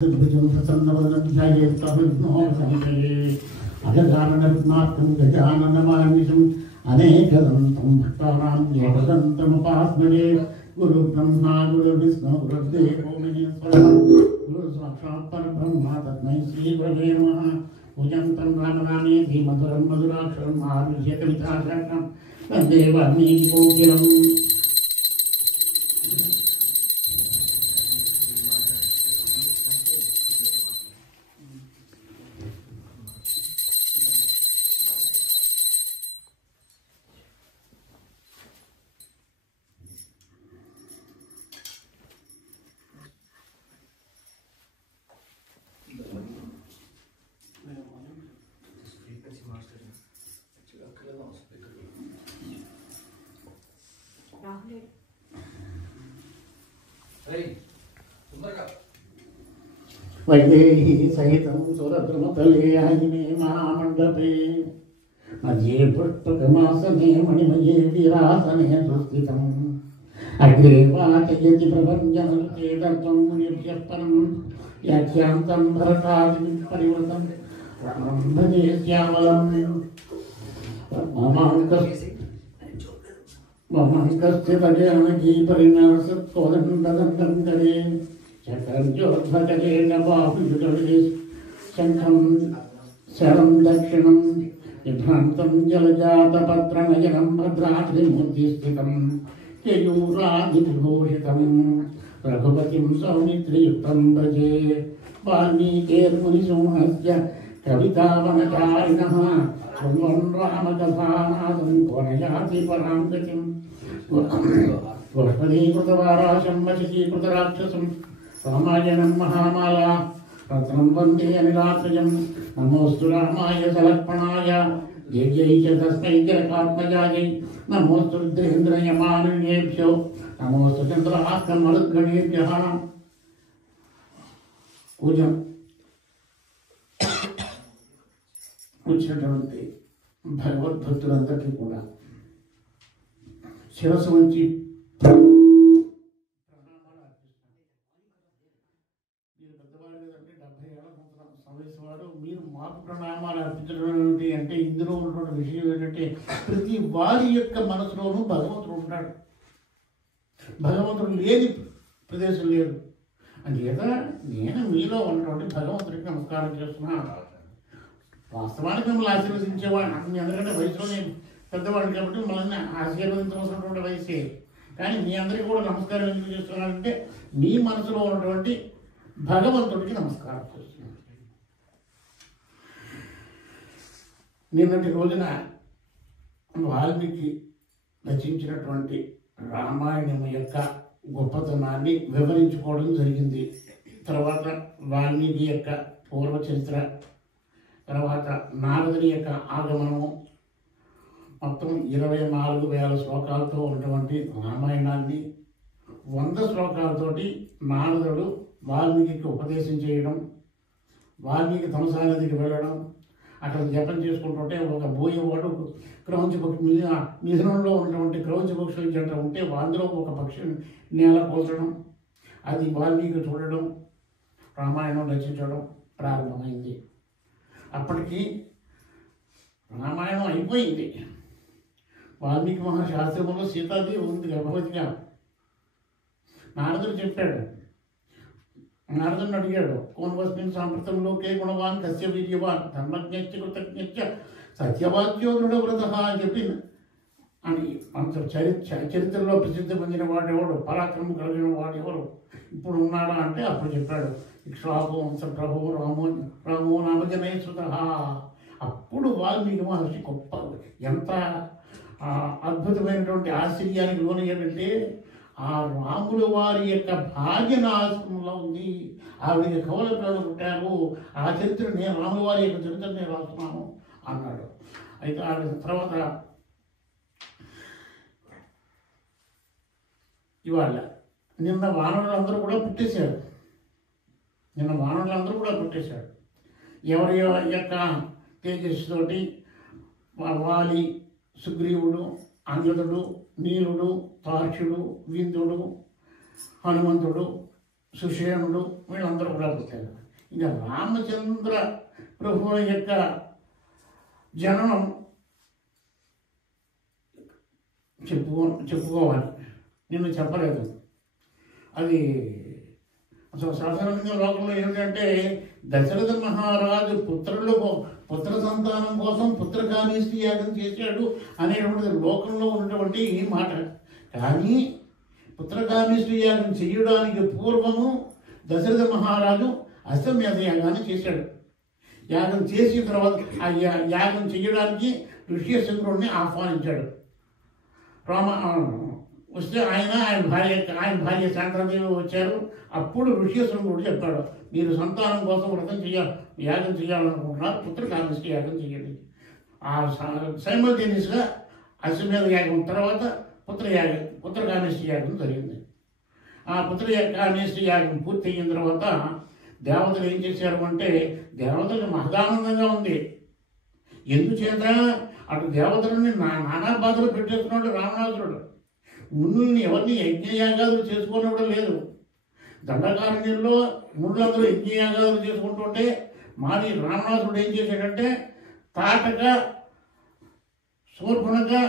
अगजाननरत्नाकं गजाननमानिशम् अनेकदन्तं भक्तानां एकदन्तमुपास्महे गुरुब्रह्मा गुरुर्विष्णु गुरुर्देवो महेश्वरः गुरुसाक्षात् परब्रह्म तस्मै श्रीगुरवे नमः। पूजन्तं रामनामेति मधुरं मधुराक्षरम् आरुह्य कविताशाखं वन्दे वाल्मीकिकोकिलम्। वैदेही सहितं सुरद्रुमतले आयिने महामण्डपे मध्ये पुष्पकमासने मणिमये वीरासने सुस्थितम् अग्रे वाचयति प्रपञ्चमनुचेतत्वं मुनिभ्यः परं व्याख्यान्तं भरतादिपरिवृतं रामं भजे श्यामलम्। ममाङ्कस्थितजनकी परिणासत्कोदण्डदण्डं करे चक्रज्योद्भजलेन बाहुयुगले शङ्खं शरं दक्षिणं विभ्रान्तं जलजातपत्रनयनं भद्राद्रिमूर्तिस्थितं केयूरादिविभूषितं रघुपतिं सौमित्रियुक्तं भजे। वाल्मीकिर्मुनिसिंहस्य कवितावनचारिणः शृण्वन् रामकथानादं कोनयाति परां गतिम्। पुष्पदीकृतवाराशं वशकीकृतराक्षसं रामायणं महामाला रत्नं वन्दे अनिलात्रयं। नमोऽस्तु रामाय सलक्ष्मणाय जय जय च तस्मै जनकात्मजायै। नमोऽस्तु रुद्रेन्द्रयमानिनेभ्यो नमोऽस्तु चन्द्रार्कमरुद्गणेभ्यः। వచ్చినటువంటి భగవద్భక్తులందరికీ కూడా శిరస్సు వంచి ప్రణామాలు అర్పిస్తాను. మీరు పెద్దవాడు కదంటే 70 ఏళ్ల వయసు వాడు, మీరు మాకు ప్రణామాలు అర్పించడం అంటే ఇందులో ఉన్నటువంటి విషయం ఏంటంటే ప్రతి వారి యొక్క మనసులోనూ భగవంతుడు ఉంటాడు. భగవంతుడు లేని ప్రదేశం లేదు. అందుచేత నేను మీలో ఉన్నటువంటి భగవంతుడికి నమస్కారం చేస్తున్నాను. వాస్తవానికి మిమ్మల్ని ఆశీర్వదించేవాడు మీ అందరికంటే వయసులో నేను పెద్దవాడిని కాబట్టి మిమ్మల్ని ఆశీర్వదించవలసినటువంటి వయసే. కానీ మీ అందరికీ కూడా నమస్కారం ఎందుకు చేస్తున్నానంటే మీ మనసులో ఉన్నటువంటి భగవంతుడికి నమస్కారం చేస్తున్నాను. నిన్నటి రోజున వాల్మీకి రచించినటువంటి రామాయణం యొక్క గొప్పతనాన్ని వివరించుకోవడం జరిగింది. తర్వాత వాల్మీకి యొక్క పూర్వ చరిత్ర, తర్వాత నారదుని యొక్క ఆగమనము, మొత్తం 24,000 శ్లోకాలతో ఉన్నటువంటి రామాయణాన్ని 100 శ్లోకాలతోటి నారదుడు వాల్మీకి ఉపదేశం చేయడం, వాల్మీకి తమసా నదికి వెళ్ళడం, అక్కడ జపం చేసుకుంటుంటే ఒక బోయేవాడు క్రౌంచ పక్షి మిథునంలో ఉన్నటువంటి క్రౌంచ పక్షుల జంట ఉంటే అందులో ఒక పక్షి నేల కోల్చడం, అది వాల్మీకి చూడడం, రామాయణం రచించడం ప్రారంభమైంది. అప్పటికి రామాయణం అయిపోయింది. వాల్మీకి మహాశాస్త్రంలో సీతాదేవి ఉంది గర్భవతిగా. నారదుడు చెప్పాడు, నారదుని అడిగాడు, కోన్వస్మిన్ సాంప్రతంలోకే గుణవాన్ కస్య వీర్యవాన్ ధర్మజ్ఞశ్చ కృతజ్ఞశ్చ సత్యవాక్యో దృఢవ్రత అని చెప్పి అని అంత చరిత్రలో ప్రసిద్ధి పొందిన వాడెవడు, పరాక్రమం కలిగిన వాడెవరు ఇప్పుడు ఉన్నాడా అంటే అప్పుడు చెప్పాడు, ఇక్ష్వాకు వంశ ప్రభు రామో నామజనయ సుత. అప్పుడు వాల్మీకి మహర్షి గొప్ప ఎంత అద్భుతమైనటువంటి ఆశ్చర్యానికి లోనయ్యాడంటే ఆ రాముల వారి యొక్క భార్య నా ఆశ్రమంలో ఉంది, ఆవిడ కవల పిల్లలు పుట్టారు, ఆ చరిత్ర నేను రాముల వారి యొక్క చరిత్ర నేను రాస్తున్నాను అన్నాడు. అయితే ఆ తర్వాత ఇవాళ నిన్న వానరులందరూ కూడా పుట్టేశారు. ఎవరి యొక్క తేజస్సుతోటి వాలి, సుగ్రీవుడు, అంగదుడు, నీలుడు, తార్క్షుడు, విందుడు, హనుమంతుడు, సుషేణుడు వీళ్ళందరూ కూడా పుట్టారు. ఇక రామచంద్ర ప్రభువు యొక్క జననం చెప్పుకోవాలి. నేను చెప్పలేదు. అది అసలు సాధారణంగా లోకంలో ఏమిటంటే దశరథ మహారాజు పుత్ర సంతానం కోసం పుత్రకామేష్టి యాగం చేశాడు అనేటువంటిది లోకంలో ఉన్నటువంటి మాట. కానీ పుత్రకామేష్టి యాగం చేయడానికి పూర్వము దశరథ మహారాజు అశ్వమేధ యాగాన్ని చేశాడు. యాగం చేసిన తర్వాత ఆ యాగం చేయడానికి ఋష్యశృంగుడిని ఆహ్వానించాడు. వస్తే ఆయన భార్య శాంతదేవి వచ్చారు. అప్పుడు ఋష్యశృంగుడు చెప్పాడు, మీరు సంతానం కోసం యాగం చేయాలనుకుంటున్నారు, పుత్రకామేష్టి యాగం చేయండి. ఆ సైమల్టేనియస్గా అశ్వమేధ యాగం తర్వాత పుత్రకామేష్టి యాగం జరిగింది. ఆ పుత్రకామేష్టి యాగం పూర్తి అయిన తర్వాత దేవతలు ఏం చేశారు అంటే, దేవతలకు మహదానందంగా ఉంది. ఎందుచేత అటు దేవతలని నానా బాధలు పెట్టేస్తున్నాడు రావణాసురుడు. మునుల్ని ఎవరిని యజ్ఞయాగాదులు చేసుకోవడం లేదు. దండకారణ్యంలో మునులందరూ యజ్ఞయాగాదులు చేసుకుంటుంటే మాది రావణాసురుడు ఏం చేశాడంటే తాటగా శూర్పణగా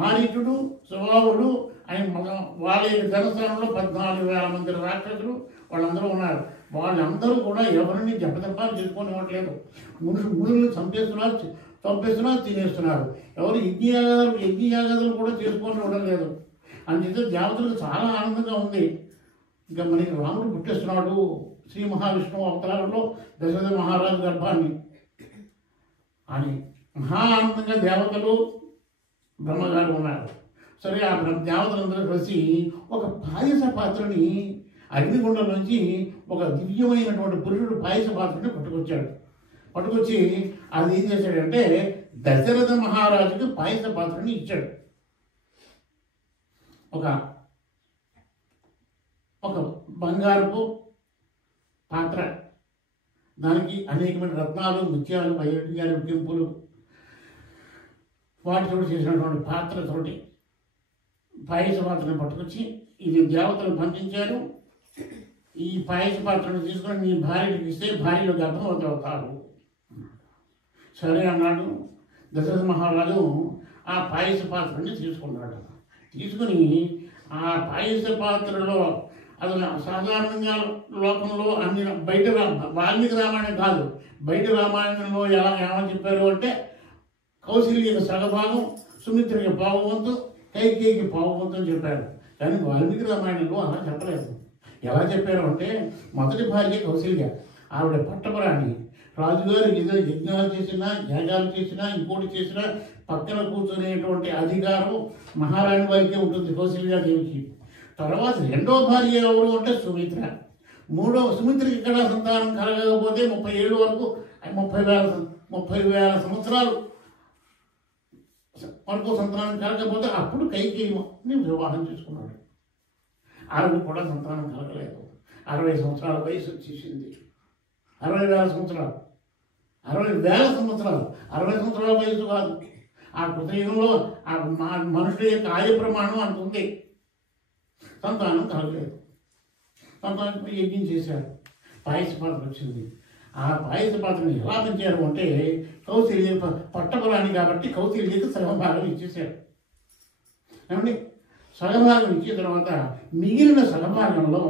మారీచుడు స్వభావుడు అని వాళ్ళ జనస్థానంలో 14,000 మంది రాక్షసులు వాళ్ళందరూ ఉన్నారు. వాళ్ళందరూ కూడా ఎవరిని దెబ్బతప్పాలు చేసుకోనివ్వట్లేదు. మునులు చంపేస్తున్నారు, తినేస్తున్నారు. ఎవరు యజ్ఞయాగాదులు కూడా చేసుకోనివ్వడం లేదు. అందుచేత దేవతలకు చాలా ఆనందంగా ఉంది. ఇంకా మనకి రాముడు పుట్టిస్తున్నాడు శ్రీ మహావిష్ణువు అవతారంలో దశరథ మహారాజు గర్భాన్ని అని మహా ఆనందంగా దేవతలు బ్రహ్మగారు ఉన్నారు. సరే, ఆ దేవతలందరూ కలిసి ఒక పాయస పాత్రని అగ్నిగుండం నుంచి ఒక దివ్యమైనటువంటి పురుషుడు పాయస పాత్రని పట్టుకొచ్చి అది ఏం చేశాడంటే దశరథ మహారాజుకి పాయస పాత్రని ఇచ్చాడు. ఒక బంగారపు పాత్ర, దానికి అనేకమైన రత్నాలు, ముత్యాలు, వైద్యాలు, కెంపులు వాటితో చేసినటువంటి పాత్రతోటి పాయస పాత్రను పట్టుకొచ్చి ఇది దేవతలు పంపించారు. ఈ పాయస పాత్రను తీసుకొని నీ భార్యకి ఇస్తే భార్యలో గర్భవతి అవుతారు. సరే అన్నాడు. దశరథ మహారాజు ఆ పాయస పాత్రని తీసుకుని ఆ పాయస పాత్రలో అది సాధారణంగా లోకంలో అన్ని బయట వాల్మీకి రామాయణం కాదు, బయట రామాయణంలో ఏమని చెప్పారు అంటే కౌశల్యకి సగభాగం, సుమిత్రకి పావువంతు, కైకేయికి పావువంతు అని చెప్పారు. కానీ వాల్మీకి రామాయణంలో అలా చెప్పలేదు. ఎలా చెప్పారు అంటే మొదటి భార్య కౌశల్య, ఆవిడ పట్టపురాణి. రాజుగారు ఏదో యజ్ఞాలు చేసినా, యాగాలు చేసినా, ఇంకోటి చేసినా పక్కన కూర్చునేటువంటి అధికారం మహారాణి వారికే ఉంటుంది, కౌశల్యాదేవికి. తర్వాత రెండో భార్య ఎవరు అంటే సుమిత్ర. సుమిత్రకి ఇక్కడ సంతానం కలగకపోతే 30 ఏళ్ళ వరకు 30,000 సంవత్సరాలు వరకు సంతానం కలగకపోతే అప్పుడు కైకేయిని వివాహం చేసుకున్నాడు. ఆవిడ కూడా సంతానం కలగలేదు. 60 సంవత్సరాల వయసు వచ్చేసింది. 60,000 సంవత్సరాలు 60 సంవత్సరాల వయసు కాదు. ఆ కృతయుగంలో ఆ మనుషుల యొక్క ఆయ ప్రమాణం అంత ఉంది. సంతానం కలగలేదు. సంతానం యజ్ఞం చేశారు. పాయస పాత్ర వచ్చింది. ఆ పాయస పాత్రని ఎలా పెంచారు అంటే కౌశల్య పట్టపురాణి కాబట్టి కౌశల్యకి సగభాగం ఇచ్చేశారు. ఏమండి, సగభాగం ఇచ్చిన తర్వాత మిగిలిన సగభాగంలో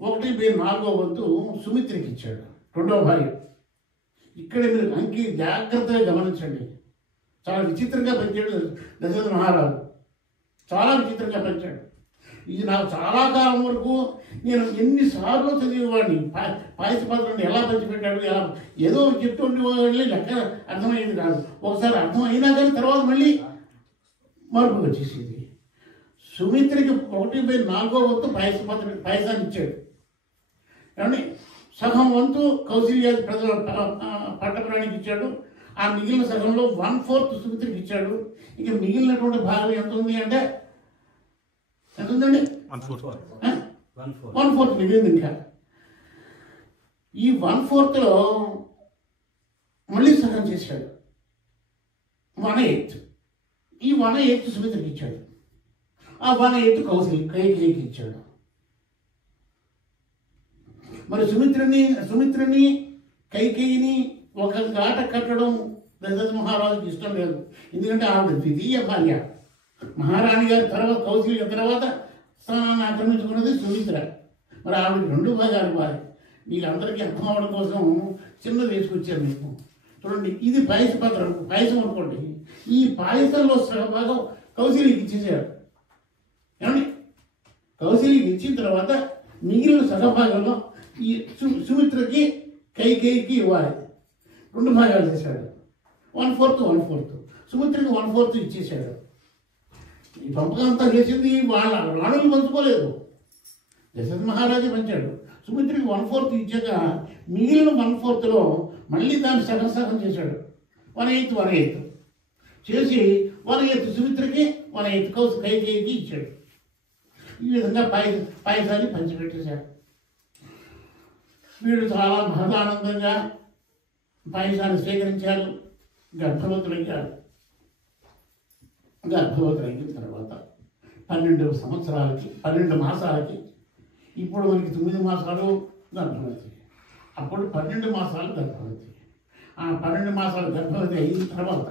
1/4 వంతు సుమిత్రకి ఇచ్చాడు, రెండవ భార్య. ఇక్కడ మీరు జాగ్రత్తగా గమనించండి. చాలా విచిత్రంగా పెంచాడు దశరథ మహారాజు, చాలా విచిత్రంగా పెంచాడు. ఇది నాకు చాలా కాలం వరకు నేను ఎన్నిసార్లు చదివేవాడిని. పాయస పాత్రని ఎలా పంచిపెట్టాడు, ఏదో చెప్తుండే వాళ్ళని లెక్క అర్థమయ్యేది కాదు. ఒకసారి అర్థమైనా కానీ తర్వాత మళ్ళీ మార్పు వచ్చేసింది. సుమిత్రకి 1/4 వంతు పాయసాన్ని ఇచ్చాడు. ఏమండి, సగం వంతు కౌశల్య ప్రజల పట్టపురానికి ఇచ్చాడు. ఆ మిగిలిన సగంలో 1/4 సుమిత్రకి ఇచ్చాడు. ఇక మిగిలినటువంటి భాగం ఎంత ఉంది అంటే ఎంత ఉందండి? 1/4 మిగిలింది. ఇంకా ఈ 1/4లో మళ్ళీ సగం చేశాడు, 1/8. ఈ 1/8 సుమిత్రకి ఇచ్చాడు. ఆ 1/8 కైకేయికి ఇచ్చాడు. మరి సుమిత్రని కైకేయిని ఒక గాట కట్టడం దశరథ మహారాజుకి ఇష్టం లేదు. ఎందుకంటే ఆవిడ ద్వితీయ భార్య. మహారాణి గారి తర్వాత కౌశల్య తర్వాత స్థానాన్ని ఆక్రమించుకున్నది సుమిత్ర. మరి ఆవిడకి 2 భాగాలు భార్య. మీకు అందరికీ అర్థం అవడం కోసం చిన్నది వేసుకొచ్చారు మీకు. చూడండి, ఇది పాయసం అనుకోండి. ఈ పాయసంలో సగభాగం కౌశల్యకి ఇచ్చేసారు. ఏమండి, కౌశల్యకి ఇచ్చిన తర్వాత మిగిలిన సగభాగంలో ఈ సుమిత్రకి కైకేయికి ఇవ్వాలి. 2 భాగాలు చేశాడు. 1/4 సుమిత్రకి 1/4 ఇచ్చేసాడు. ఈ పంపకం అంతా చేసింది వాళ్ళ రాణులు పంచుకోలేదు, దశరథ మహారాజు పంచాడు. సుమిత్రకి 1/4 ఇచ్చాక మిగిలిన 1/4లో మళ్ళీ దాన్ని సగం చేశాడు. 1/8 చేసి 1/8 సుమిత్రకి 1/8 కైకేయికి ఇచ్చాడు. ఈ విధంగా పాయసాన్ని పంచిపెట్టేశాడు. వీడు చాలా మహదానందంగా పాయసాన్ని స్వీకరించారు. గర్భవతులయ్యారు. గర్భవతులైన తర్వాత 12 మాసాలకి ఇప్పుడు మనకి 9 మాసాలు గర్భవతి. అప్పుడు 12 మాసాలు గర్భవతి. ఆ 12 మాసాలు గర్భవతి అయిన తర్వాత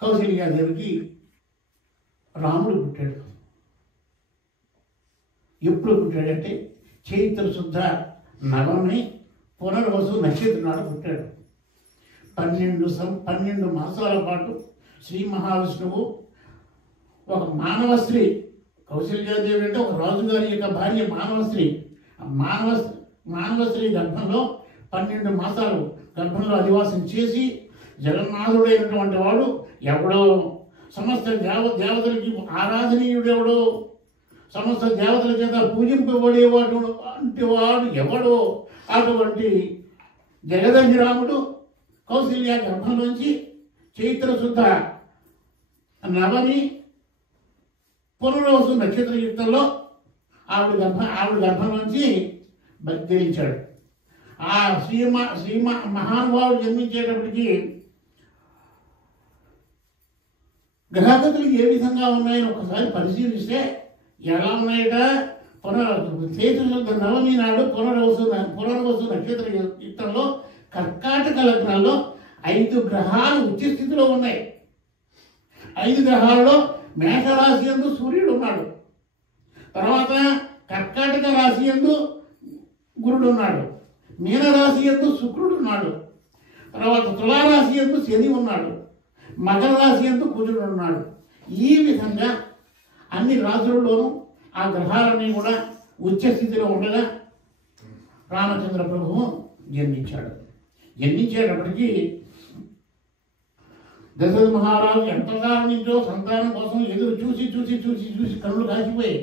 కౌశల్యాదేవికి రాముడు పుట్టాడు. ఎప్పుడు పుట్టాడంటే చైత్ర శుద్ధ నవమి పునర్వసు నక్షత్రం నాడు పుట్టాడు. 12 మాసాల పాటు శ్రీ మహావిష్ణువు ఒక మానవ స్త్రీ, కౌశల్యాదేవి అంటే ఒక రాజుగారి యొక్క భార్య మానవ స్త్రీ. మానవ స్త్రీ గర్భంలో 12 మాసాలు గర్భంలో అధివాసం చేసి జగన్నాథుడైనటువంటి వాడు ఎవడో, సమస్త దేవతలకి ఆరాధనీయుడెవడో, సమస్త దేవతల చేత పూజింపబడేవాడు అంటే వాడు ఎవడో, అటువంటి జగదభిరాముడు కౌశల్య గర్భంలోంచి చైత్రశుద్ధ నవమి పునర్వసు నక్షత్రయుక్తంలో ఆవిడ గర్భంలోంచి ధరించాడు. ఆ మహానుభావుడు జన్మించేటప్పటికి గ్రహగతులు ఏ విధంగా ఉన్నాయని ఒకసారి పరిశీలిస్తే ఎలా ఉన్నాయట. చైత్రశుద్ధ నవమి నాడు పునర్వసు నక్షత్ర యుక్తంలో కర్కాటక లగ్నంలో 5 గ్రహాలు ఉచ్చ స్థితిలో ఉన్నాయి. 5 గ్రహాలలో మేషరాశి యందు సూర్యుడు ఉన్నాడు. తర్వాత కర్కాటక రాశి యందు గురుడు ఉన్నాడు. మీనరాశి యందు శుక్రుడు ఉన్నాడు. తర్వాత తులారాశి యందు శని ఉన్నాడు. మకర రాశి యందు కుజుడు ఉన్నాడు. ఈ విధంగా అన్ని రాశులలోనూ ఆ గ్రహాలన్నీ కూడా ఉచ్చస్థితిలో ఉండగా రామచంద్ర ప్రభువు జన్మించాడు. జన్మించేటప్పటికీ దశరథ మహారాజు ఎంతకాలం నుంచో సంతానం కోసం ఎదురు చూసి కళ్ళు కాసిపోయి,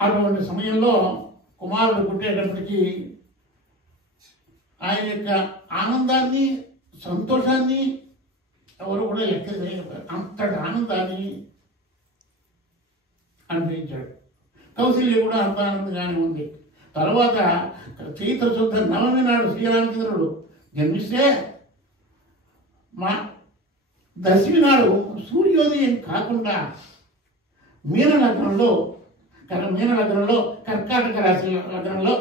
అటువంటి సమయంలో కుమారుడు పుట్టేటప్పటికీ ఆయన యొక్క ఆనందాన్ని సంతోషాన్ని ఎవరు కూడా లెక్క చేయలేరు. అంతటి ఆనందాన్ని అనిపించాడు. కౌశల్య కూడా అంత ఆనందంగానే ఉంది. తర్వాత చైత్రశుద్ధ నవమి నాడు శ్రీరామచంద్రుడు జన్మిస్తే దశమి నాడు సూర్యోదయం కాకుండా మీన లగ్నంలో కర్కాటక రాశి లగ్నంలో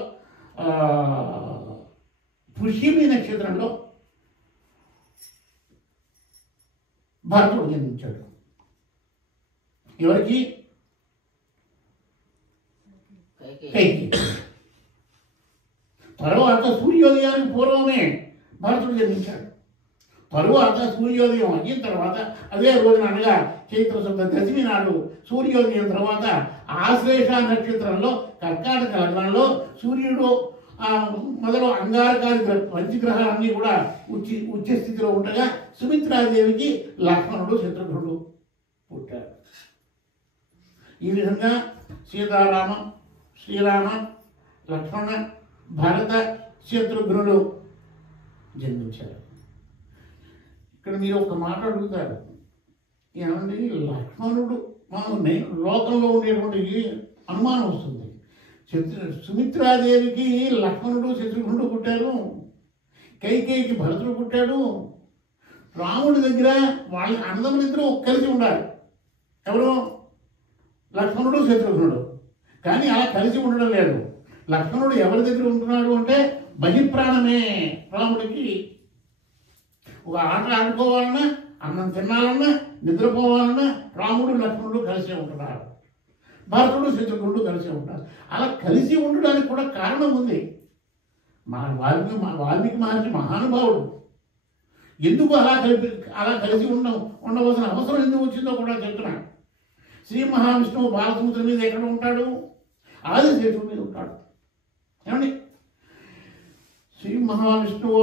పుష్యమి నక్షత్రంలో భరతుడు జన్మించాడు. ఎవరికి? కైకేయి. తరువాత సూర్యోదయానికి పూర్వమే భరతుడు జన్మించాడు. తరువాత సూర్యోదయం అయిన తర్వాత అదే రోజున అనగా చైత్రశుద్ధ దశమి నాడు సూర్యోదయం తర్వాత ఆశ్లేష నక్షత్రంలో కర్కాటక లగ్నంలో సూర్యుడు మొదలు అంగారకాది పంచగ్రహాలన్నీ కూడా ఉచ్చ స్థితిలో ఉండగా సుమిత్రాదేవికి లక్ష్మణుడు శత్రుఘ్నుడు పుట్టారు. ఈ విధంగా సీతారామ శ్రీరామ లక్ష్మణ భరత శత్రుఘ్నుడు జన్మించారు. ఇక్కడ మీరు ఒక మాట అడుగుతారు, ఏమండి లక్ష్మణుడు లోకంలో ఉండేటువంటి అనుమానం వస్తుంది. సుమిత్రాదేవికి లక్ష్మణుడు శత్రుఘ్నుడు పుట్టారు, కైకేయికి భరతుడు పుట్టాడు. రాముడి దగ్గర వాళ్ళ అన్నదమ్ములిద్దరూ కలిసి ఉండాలి. ఎవరు? లక్ష్మణుడు శత్రుఘ్నుడు. కానీ అలా కలిసి ఉండడం లేదు. లక్ష్మణుడు ఎవరి దగ్గర ఉంటున్నాడు అంటే బహిప్రాణమే రాముడికి. ఒక ఆట ఆడుకోవాలన్నా, అన్నం తినాలన్నా, నిద్రపోవాలన్నా రాముడు లక్ష్మణుడు కలిసే ఉంటున్నారు. భరతుడు శత్రుఘ్నుడు కలిసే ఉంటారు. అలా కలిసి ఉండడానికి కూడా కారణం ఉంది. వాల్మీకి మహర్షి మహానుభావుడు. ఎందుకు అలా కలిసి ఉండవలసిన అవసరం ఎందుకు వచ్చిందో కూడా చెప్తున్నాను. శ్రీ మహావిష్ణువు బాలసముద్రం మీద ఎక్కడ ఉంటాడు? ఆదిశేషువు మీద ఉంటాడు. ఏమండి, శ్రీ మహావిష్ణువు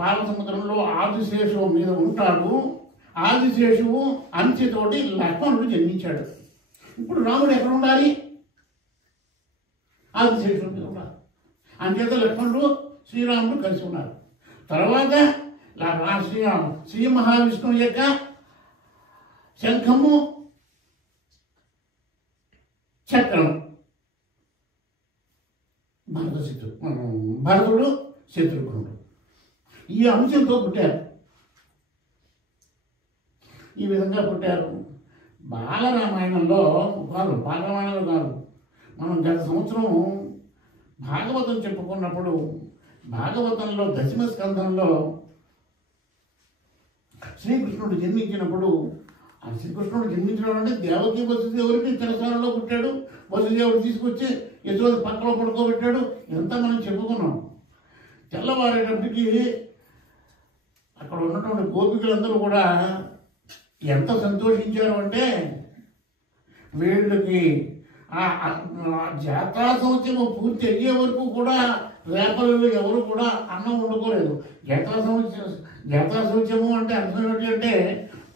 పాలసముద్రంలో ఆదిశేషువు మీద ఉంటాడు. ఆదిశేషువు అంచెతోటి లక్ష్మణుడు జన్మించాడు. ఇప్పుడు రాముడు ఎక్కడ ఉండాలి? ఆదిశేషువు మీద ఉండాలి. అంచేత లక్ష్మణుడు శ్రీరాముడు కలిసి ఉన్నారు. తర్వాత శ్రీ మహావిష్ణువు యొక్క శంఖము, చక్రం భరతుడు శత్రుఘ్నుడు ఈ అంశంతో పుట్టారు. ఈ విధంగా పుట్టారు. బాలరామాయణంలో కాదు, బాలరామాయణంలో కాదు, మనం గత సంవత్సరం భాగవతం చెప్పుకున్నప్పుడు భాగవతంలో దశమ స్కంధంలో శ్రీకృష్ణుడు జన్మించినప్పుడు, ఆ శ్రీకృష్ణుడు జన్మించడం అంటే దేవకి వసుదేవుడికి తిరసాలలో పుట్టాడు. వసుదేవుడు తీసుకొచ్చి యశోద పక్కలో పడుకోబెట్టాడు. ఇదంతా మనం చెప్పుకున్నాం. తెల్లవారేటప్పటికి అక్కడ ఉన్నటువంటి గోపికలందరూ కూడా ఎంత సంతోషించారు అంటే, వీళ్ళకి జాతా సంవత్సరం పూర్తి అయ్యే వరకు కూడా రేపలలో ఎవరు కూడా అన్నం వండుకోలేదు. జాతా సంవత్సరము అంటే అర్థం ఏంటి అంటే,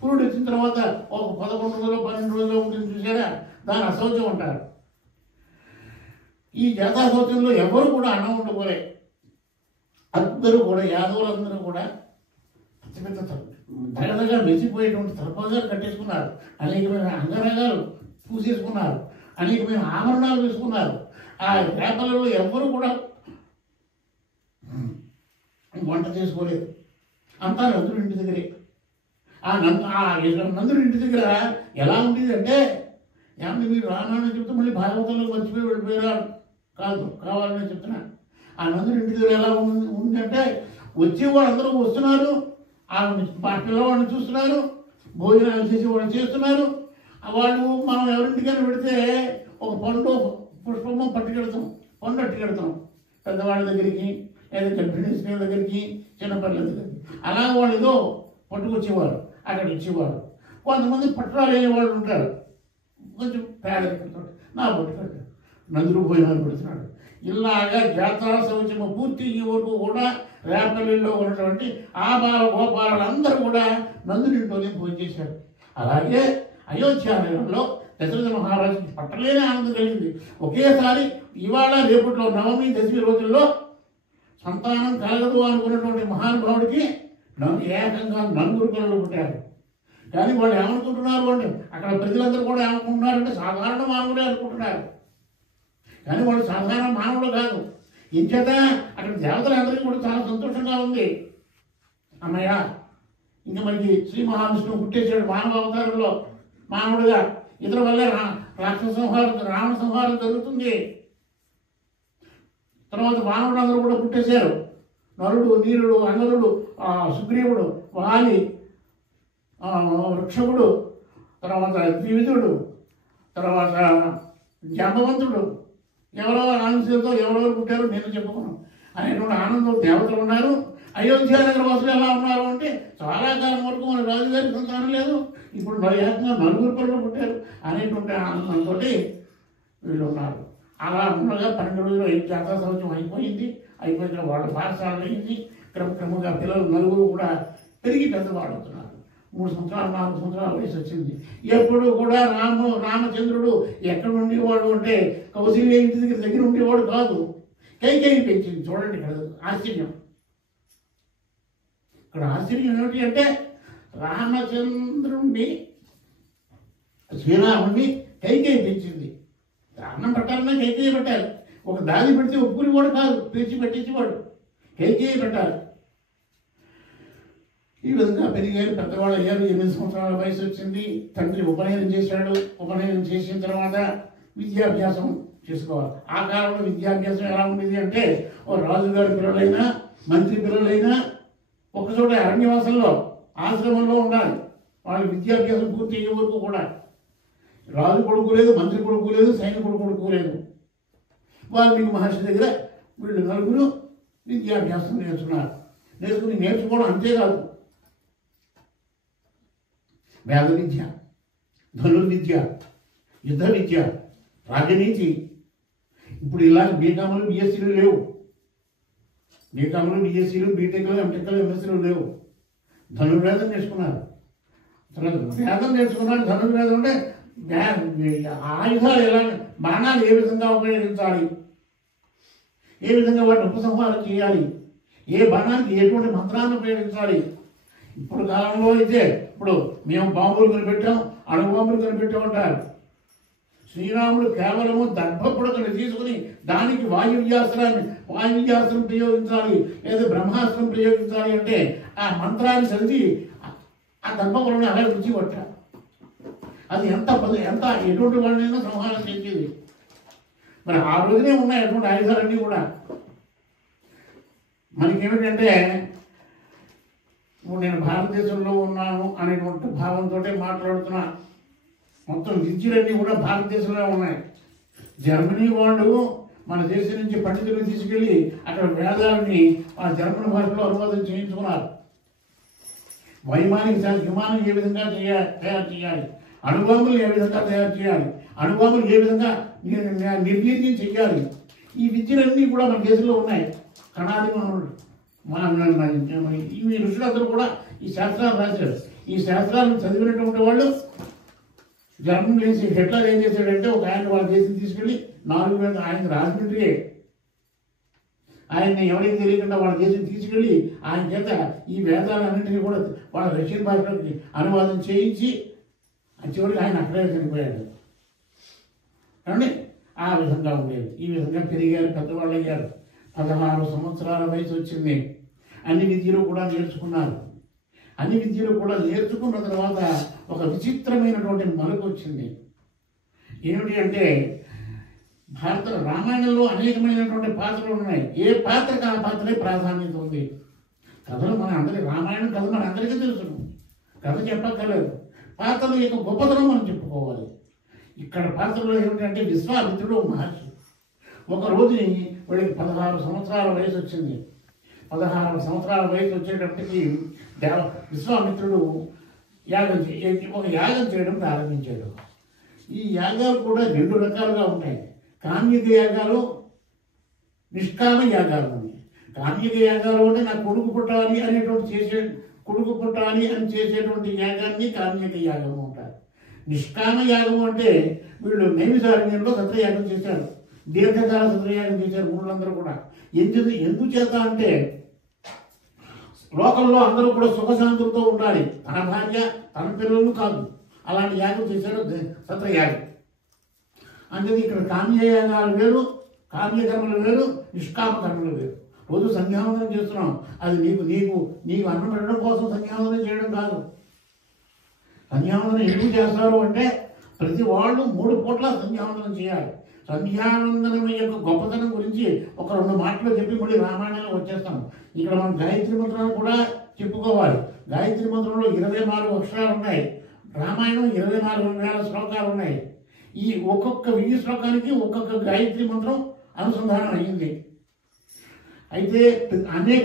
పురుడు వచ్చిన తర్వాత ఒక 11 రోజులు 12 రోజులు ఉంటుంది చూసారా, దాని అశౌచం అంటారు. ఈ జాతా సంవత్సరంలో ఎవరు కూడా అన్నం వండుకోలే. అందరూ కూడా యాదవులందరూ కూడా పెద్ద దగదగా మెచ్చిపోయేటువంటి తలపాగాలు కట్టేసుకున్నారు. అనేకమైన అంగరంగాలు పూసేసుకున్నారు. అనేకమైన ఆభరణాలు వేసుకున్నారు. ఆ రేపలలో ఎవరు కూడా వంట చేసుకోలేదు. అంతా నందుడి ఇంటి దగ్గరే. ఆ నందుడి ఇంటి దగ్గర ఎలా ఉండేది అంటే, ఏమన్నా మీరు రానని చెప్తే మళ్ళీ భాగవతంలో మర్చిపోయి వెళ్ళిపోయారా? కాదు, కావాలని చెప్తున్నా. ఆ నందుడి ఇంటి దగ్గర ఎలా ఉందంటే, వచ్చేవాడు అందరూ వస్తున్నారు, ఆ పిల్లవాడిని చూస్తున్నారు, భోజనాలు చేసి వాళ్ళు చేస్తున్నారు. వాళ్ళు మనం ఎవరింటికైనా పెడితే ఒక పండు పుష్పము పట్టుకెడతాం, పండు అట్టుకెడతాం పెద్దవాళ్ళ దగ్గరికి, లేదా గర్భిణీ స్త్రీల దగ్గరికి, చిన్నపిల్లల దగ్గరికి. అలా వాళ్ళు ఏదో పట్టుకొచ్చేవారు, అక్కడ ఇచ్చేవారు. కొంతమంది పట్టురాలు లేని వాళ్ళు ఉంటారు, కొంచెం పేదరికంతో నా పట్టుకెళ్ళాడు, నందుడు భోజనాలు పెడుతున్నాడు. ఇలాగా జాతర సంవత్సరం పూర్తి ఈ వరకు కూడా రేపల్లిలో ఉన్నటువంటి ఆ బాల గోపాలందరూ కూడా నందుడింటోనే భోజనం చేశారు. అలాగే అయోధ్యానగరంలో దశరథ మహారాజుకి పట్టలేని ఆనందం కలిగింది. ఒకేసారి ఇవాళ రేపట్లో నవమి దశమి రోజుల్లో సంతానం కలగదు అనుకున్నటువంటి మహానుభావుడికి ఏకంగా 4 పిల్లలు పుట్టారు. కానీ వాళ్ళు ఏమనుకుంటున్నారు అంటే, అక్కడ ప్రజలందరూ కూడా ఏమనుకుంటున్నారంటే సాధారణ మానవులే అనుకుంటున్నారు. కానీ వాళ్ళు సాధారణ మానవుడు కాదు. ఇంచేత అక్కడ దేవతలందరికీ కూడా చాలా సంతోషంగా ఉంది. అమ్మయ్య, ఇంకా మనకి శ్రీ మహావిష్ణువు పుట్టేసాడు మానవ అవతారంలో మానవుడుగా. ఇతర వల్లే రాక్షస సంహారం, రావణ సంహారం జరుగుతుంది. తర్వాత మానవులందరూ కూడా పుట్టేశారు. నరుడు, నీరుడు, అనరుడు, సుగ్రీవుడు, వాలి, వృక్షకుడు, తర్వాత ద్వివిధుడు, తర్వాత జాంబవంతుడు, ఎవరో ఆనందంతో ఎవరెవరు పుట్టారో నేను చెప్పుకున్నాను అనేటువంటి ఆనందం దేవతలు ఉన్నారు. అయోధ్యానగర వాసులు ఎలా ఉన్నారు అంటే, చాలా కాలం వరకు మన రాజుగారికి సంతానం లేదు, ఇప్పుడు ఏకంగా 4 పిల్లలు పుట్టారు అనేటువంటి ఆనందంతో వీళ్ళు ఉన్నారు. అలా ఉండగా 12 రోజులు జాతర సంవత్సరం అయిపోయిన వాళ్ళ పాఠశాల అయింది. క్రమక్రమంగా పిల్లలు 4 కూడా పెరిగి పెద్దవాళ్ళు అవుతున్నారు. 3 సంవత్సరాలు 4 సంవత్సరాల వయసు వచ్చింది. ఎప్పుడు కూడా రామచంద్రుడు ఎక్కడ ఉండేవాడు అంటే కౌశల్య ఇంటి దగ్గర ఉండేవాడు కాదు, కైకేయి పెంచింది. చూడండి ఇక్కడ ఆశ్చర్యం. ఇక్కడ ఆశ్చర్యం ఏమిటి అంటే, రామచంద్రుణ్ణి శ్రీరాముడిని కైకేయి పెంచింది. అన్నం పెట్టాలన్నా కైకేయి పెట్టాలి. ఒక దారి పెడితే ఒప్పుకునేవాడు కాదు, పెట్టించేవాడు, కైకేయి పెట్టాలి. ఈ విధంగా పెరిగారు, పెద్దవాళ్ళు అయ్యారు. 8 సంవత్సరాల వయసు వచ్చింది. తండ్రి ఉపనయనం చేశాడు. ఉపనయనం చేసిన తర్వాత విద్యాభ్యాసం చేసుకోవాలి. ఆ కాలంలో విద్యాభ్యాసం ఎలా ఉండేది అంటే ఓ రాజుగారి పిల్లలైనా మంత్రి పిల్లలైనా ఒకచోట అరణ్యవాసంలో ఆశ్రమంలో ఉండాలి. వాళ్ళ విద్యాభ్యాసం పూర్తి అయ్యే వరకు కూడా రాజు కొడుకు లేదు, మంత్రి కొడుకు లేదు, సైనికుడు కొడుకు లేదు. వాల్మీకి మహర్షి దగ్గర వీళ్ళు నలుగురు విద్యాభ్యాసం నేర్చుకున్నారు. నేర్చుకోవడం అంతేకాదు, వేద విద్య, ధనుర్విద్య, యుద్ధ విద్య, రాజనీతి. ఇప్పుడు ఇలా బీకాములు బిఎస్సీలు లేవు. బీకాములు బిఎస్సీలు బీటెక్లు ఎంటెక్లు ఎంఎస్సీలు లేవు. ధనుర్వేదం నేర్చుకున్నారు. తర్వాత వేదం నేర్చుకున్నారు. ధనుర్వేదం అంటే ఆయుధాలు ఎలా, బాణాలు ఏ విధంగా ఉపయోగించాలి, ఏ విధంగా వాటిని ఉపసంహారం చేయాలి, ఏ బాణానికి ఎటువంటి మంత్రాన్ని ఉపయోగించాలి. ఇప్పుడు కాలంలో అయితే ఇప్పుడు మేము బాంబులు కనిపెట్టాం, అణు బాంబులు కనిపెట్టాం అంటారు. శ్రీరాముడు కేవలము దర్భపుడకను తీసుకుని దానికి వాయువ్యాస్త్రం ప్రయోగించాలి లేదా బ్రహ్మాస్త్రం ప్రయోగించాలి అంటే ఆ మంత్రాన్ని చదివి ఆ దర్భపుడను అలా విడిచిపెట్టారు. అది ఎంత ఎటువంటి వాళ్ళైనా సంహారం చేసేది. మరి ఆ రోజునే ఉన్నాయి అటువంటి ఆయుధాలన్నీ కూడా. మనకేమిటంటే ఇప్పుడు నేను భారతదేశంలో ఉన్నాను అనేటువంటి భావంతో మాట్లాడుతున్నా. మొత్తం విద్యలన్నీ కూడా భారతదేశంలో ఉన్నాయి. జర్మనీ వాళ్ళు మన దేశం నుంచి పండితులను తీసుకెళ్ళి అక్కడ వేదాలని ఆ జర్మన్ భాషలో అనువాదం చేయించుకున్నారు. వైమానిక విమానం ఏ విధంగా తయారు చేయాలి, అణుబాంబులు ఏ విధంగా తయారు చేయాలి, అణుబాంబులు ఏ విధంగా నిర్వీర్యం చేయాలి, ఈ విద్యలన్నీ కూడా మన దేశంలో ఉన్నాయి. కణాది ఈ ఋషులందరూ కూడా ఈ శాస్త్రాలు రాశారు. ఈ శాస్త్రాలను చదివినటువంటి వాళ్ళు జర్మన్ లేచి హిట్లర్ ఏం చేశాడంటే ఒక ఆయన వాళ్ళ దేశం తీసుకెళ్ళి 4 వేల ఆయన రాజమండ్రి ఆయన్ని ఎవరికి తెలియకుండా వాళ్ళ దేశం తీసుకెళ్ళి ఆయన చేత ఈ వేదాలన్నింటినీ కూడా వాళ్ళ రష్యన్ భాషలోకి అనువాదం చేయించి చివరికి ఆయన అక్కడే చనిపోయాడు. కానీ ఆ విధంగా ఉండేది. ఈ విధంగా పెరిగారు, పెద్దవాళ్ళు అయ్యారు. 16 సంవత్సరాల వయసు వచ్చింది. అన్ని విద్యలు కూడా నేర్చుకున్నారు. అన్ని విద్యలు కూడా నేర్చుకున్న తర్వాత ఒక విచిత్రమైనటువంటి మలుపు వచ్చింది. ఏమిటి అంటే భారత రామాయణంలో అనేకమైనటువంటి పాత్రలు ఉన్నాయి. ఏ పాత్రకు ఆ పాత్రే ప్రాధాన్యత ఉంది. కథలు మన అందరి రామాయణం కథ మన అందరికీ తెలుసు, కథ చెప్పక్కర్లేదు. పాత్రల యొక్క గొప్పతనం మనం చెప్పుకోవాలి. ఇక్కడ పాత్రలో ఏమిటంటే విశ్వామిత్రుడు మహర్షి. ఒక రోజుని వీడికి 16 సంవత్సరాల వయసు వచ్చింది. 16 సంవత్సరాల వయసు వచ్చేటప్పటికి విశ్వామిత్రుడు ఒక యాగం చేయడం ప్రారంభించాడు. ఈ యాగాలు కూడా 2 రకాలుగా ఉంటాయి. కామ్యక యాగాలు, నిష్కామ యాగాలు అని. కామ్యక యాగాలు అంటే నాకు కొడుకు పుట్టాలి అని చేసేటువంటి యాగాన్ని కామ్యక యాగము అంటారు. నిష్కామ యాగము అంటే వీళ్ళు నైమిసారణ్యంలో సత్రయాగం చేశారు, దీర్ఘకాల సత్రయాగం చేశారు ఊళ్ళందరూ కూడా. ఎందుచేత అంటే లోకంలో అందరూ కూడా సుఖశాంతులతో ఉండాలి, తన భార్య తన పిల్లలు కాదు. అలాంటి యాగం చేశారు సత్రయాగం. అంటే ఇక్కడ కామ్యయాగాలు వేరు, కామ్యకర్మలు వేరు, నిష్కామ కర్మలు వేరు. రోజు సంధ్యావందనం చేస్తున్నాం, అది నీకు అన్నం పెట్టడం కోసం సంధ్యావందనం చేయడం కాదు. సంధ్యావందనం ఎందుకు చేస్తారు అంటే ప్రతి వాళ్ళు 3 పూట్ల సంధ్యావందనం చేయాలి. సంధ్యావందనం యొక్క గొప్పతనం గురించి ఒక 2 మాటలు చెప్పి మళ్ళీ రామాయణంలో వచ్చేస్తాం. ఇక్కడ మనం గాయత్రి మంత్రాన్ని కూడా చెప్పుకోవాలి. గాయత్రి మంత్రంలో 24 అక్షరాలు ఉన్నాయి. రామాయణం 24,000 శ్లోకాలు ఉన్నాయి. ఈ ఒక్కొక్క 1000 శ్లోకానికి ఒక్కొక్క గాయత్రి మంత్రం అనుసంధానం అయ్యింది. అయితే అనేక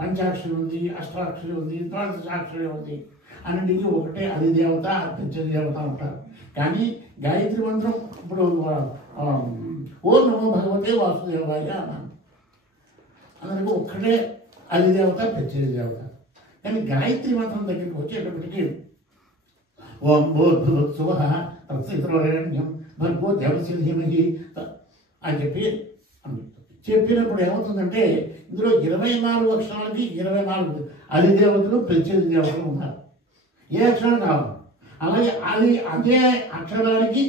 పంచాక్షరి ఉంది, అష్టాక్షరి ఉంది, ద్వాదశాక్షరి ఉంది. అన్నింటికి ఒకటే అది దేవత, పంచ దేవత ఉంటారు. కానీ గాయత్రి మంత్రం ఇప్పుడు ఓం నమో భగవతే వాసుదేవాయ అన్నాను, అందరికీ ఒక్కటే అది దేవత, ప్రత్యేక దేవత. కానీ గాయత్రి మంత్రం దగ్గరికి వచ్చేటప్పటికి ఓం భూర్భువస్సువః తత్సవితుర్వరేణ్యం భర్గో దేవస్య ధీమహి అని చెప్పినప్పుడు ఏమవుతుందంటే ఇందులో 24 అక్షరాలకి 24 అధిదేవతలు, ప్రత్యేక దేవతలు ఉన్నారు. ఏ అక్షరం కావాలి. అలాగే అదే అక్షరానికి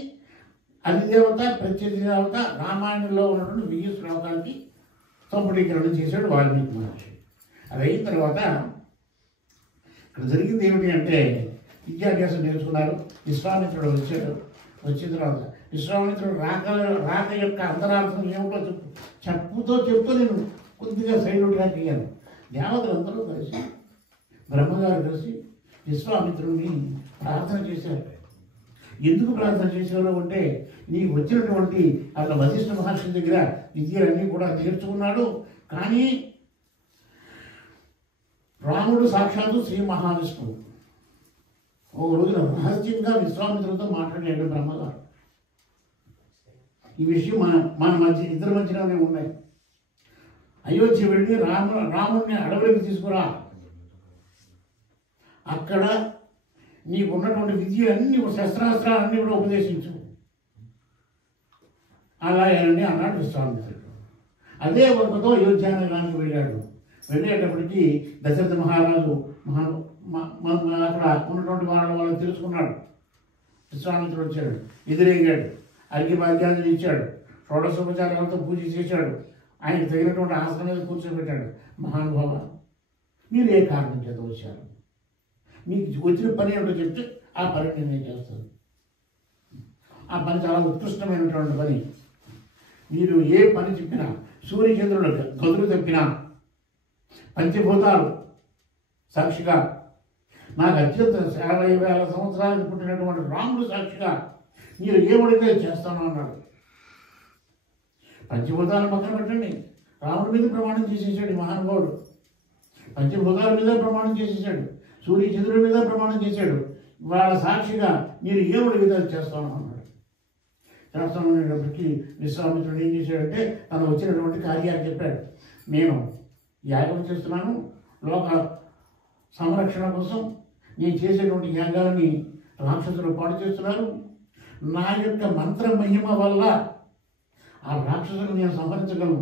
అధిదేవత, ప్రత్యేక దేవత రామాయణంలో ఉన్నటువంటి 1000 శ్లోకాలకి సంపుటీకరణం చేశాడు వాల్మీకి మహర్షి. అది అయిన తర్వాత ఇక్కడ జరిగింది ఏమిటి అంటే విద్యాభ్యాసం నేర్చుకున్నారు. విశ్వామిత్రుడు వచ్చాడు. వచ్చిన తర్వాత విశ్వామిత్రుడు రాక యొక్క అంతరార్థం ఏమిటో చెప్తూ నేను కొద్దిగా సైడ్ ట్రాక్ అయ్యాను. దేవతలందరూ కలిసి బ్రహ్మగారు కలిసి విశ్వామిత్రుడిని ప్రార్థన చేశారు. ఎందుకు ప్రార్థన చేసేవారు అంటే, నీకు వచ్చినటువంటి అట్లా వశిష్ఠ మహర్షి దగ్గర విద్యలన్నీ కూడా నేర్చుకున్నాడు. కానీ రాముడు సాక్షాత్తు శ్రీ మహావిష్ణువు. ఒక రోజున రహస్యంగా విశ్వామిత్రుడితో మాట్లాడాడు బ్రహ్మగారు. ఈ విషయం మన మధ్య ఇద్దరి మధ్యలోనే ఉన్నాయి. అయోధ్య వెళ్ళి రాముడిని అడవిలోకి తీసుకురా, అక్కడ నీకు ఉన్నటువంటి విద్యలన్నీ శస్త్రాస్త్రాలన్నీ కూడా ఉపదేశించు అలాగేనండి అన్నాడు విశ్వామిత్రుడు. అదే ఒకతో అయోధ్యానగరానికి వెళ్ళాడు. వెళ్ళేటప్పటికీ దశరథ మహారాజు అక్కడ ఉన్నటువంటి వాళ్ళని తెలుసుకున్నాడు. విశ్వామిత్రుడు వచ్చాడు, ఎదురెగాడు, అగ్గి భాగ్యాలు ఇచ్చాడు, షోడశోపచారాలతో పూజ చేశాడు. ఆయనకు తగినటువంటి ఆసనం మీద కూర్చోబెట్టాడు. మహానుభావ, మీరు ఏ కారణం చేత వచ్చారు? మీకు వచ్చిన పని ఏమిటో చెప్తే ఆ పని నేను చేస్తాను. ఆ పని చాలా ఉత్కృష్టమైనటువంటి పని. మీరు ఏ పని చెప్పినా, సూర్యచంద్రుడు గదులు తప్పినా, పంచభూతాలు సాక్షిగా, నాకు అత్యంత 50,000 సంవత్సరాలకు పుట్టినటువంటి రాముడు సాక్షిగా మీరు ఏమడితే చేస్తాను అన్నాడు. పంచభూతాలను పక్కన పెట్టండి, రాముడి మీద ప్రమాణం చేసేసాడు మహానుభావుడు. పంచభూతాల మీద ప్రమాణం చేసేసాడు, సూర్యచంద్రుడి మీద ప్రమాణం చేశాడు. వాళ్ళ సాక్షిగా మీరు ఏమడిగితే చేస్తాను అన్నాడు. చేస్తాను అనేటప్పటికీ విశ్వామిత్రుడు ఏం చేశాడంటే, తను వచ్చినటువంటి కార్యాలు చెప్పాడు. నేను యాగం చేస్తున్నాను, లోక సంరక్షణ కోసం నేను చేసేటువంటి యాగాలని రాక్షసులు పాడు చేస్తున్నారు. నా యొక్క మంత్ర మహిమ వల్ల ఆ రాక్షసులను నేను సంహరించగలను.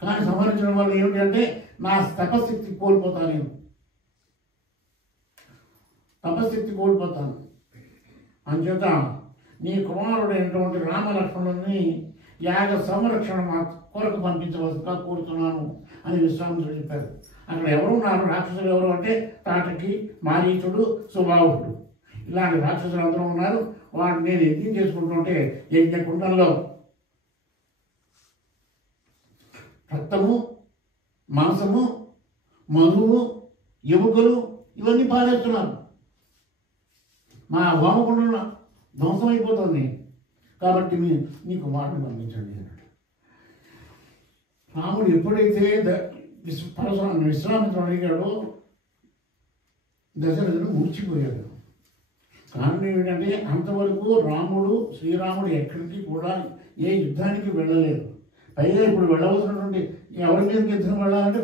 కానీ సంహరించడం వల్ల ఏమిటంటే నా తపశక్తి కోల్పోతాను, నేను తపశక్తి కోల్పోతాను. అంచేత నీ కుమారుడైనటువంటి రామలక్ష్మణుని యాగ సంరక్షణ కొరకు పంపించవలసిగా కోరుతున్నాను అని విశ్వామిత్రుడు చెప్పారు. అక్కడ ఎవరున్నారు రాక్షసులు? ఎవరు అంటే తాటకి, మారీచుడు, సుబాహుడు, ఇలాంటి రాక్షసులు అందరూ ఉన్నారు. వాడు నేను యజ్ఞం చేసుకుంటుంటే యజ్ఞకుండంలో రక్తము, మాంసము, మధువు, ఎముకలు ఇవన్నీ పారేస్తున్నారు. మా హోమకుండంలో ధ్వంసం అయిపోతుంది. కాబట్టి మీ కుమారుని పంపించండి అన్నాడు. రాముడు ఎప్పుడైతే విశ్వామిత్రుడు అడిగాడో దశరథుడు మూర్చిపోయాడు. కారణం ఏమిటంటే అంతవరకు శ్రీరాముడు ఎక్కడికి కూడా ఏ యుద్ధానికి వెళ్ళలేదు. పైగా ఇప్పుడు వెళ్ళవలసినటువంటి ఎవరి మీదకి యుద్ధం వెళ్ళాలంటే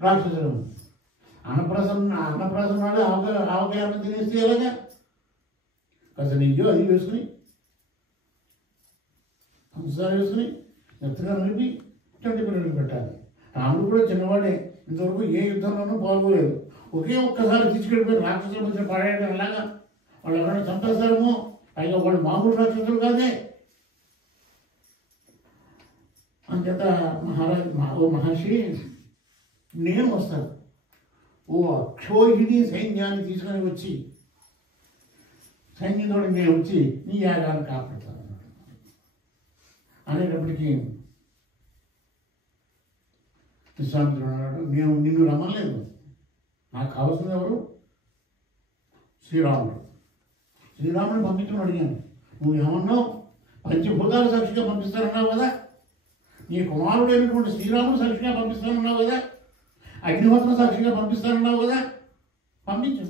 రాక్షసులు. అన్నప్రాసనాలు ఆవకాయాలను తినేస్తే ఎలాగా? కాస్త నెయ్యో అది వేసుకుని, పంచదార వేసుకుని మెత్తగా నిలిపి చంటి పిల్లలకి పెట్టాలి. రాముడు కూడా చిన్నవాడే, ఇంతవరకు ఏ యుద్ధంలోనూ పాల్గొలేదు. ఒకే ఒక్కసారి తీసుకెళ్ళిపోయి రాక్షసుల మధ్య పడేయడం ఎలాగా? వాళ్ళు ఎవరైనా చంపేస్తారేమో, పైగా వాళ్ళు మామూలు రాక్షసులు కాదే. అంచేత మహర్షి నేను వస్తాను, ఓ అక్షోహిణి సైన్యాన్ని తీసుకొని వచ్చి సైన్యంతో నేను వచ్చి నీ యాగాన్ని కాపాడుతాను అనేటప్పటికీ విశ్వామిత్రుడు అన్నాడు, నేను నిన్ను రమ్మలేదు, నాకు కావాల్సింది ఎవరు? శ్రీరాముడిని పంపించమని అడిగాను. నువ్వు ఏమన్నావు? పంచభూతాల సాక్షిగా పంపిస్తానన్నావు కదా, నీ కుమారుడైనటువంటి శ్రీరాముడు సాక్షిగా పంపిస్తానన్నావు కదా, అగ్నిహోత్ర సాక్షిగా పంపిస్తానన్నావు కదా, పంపించు.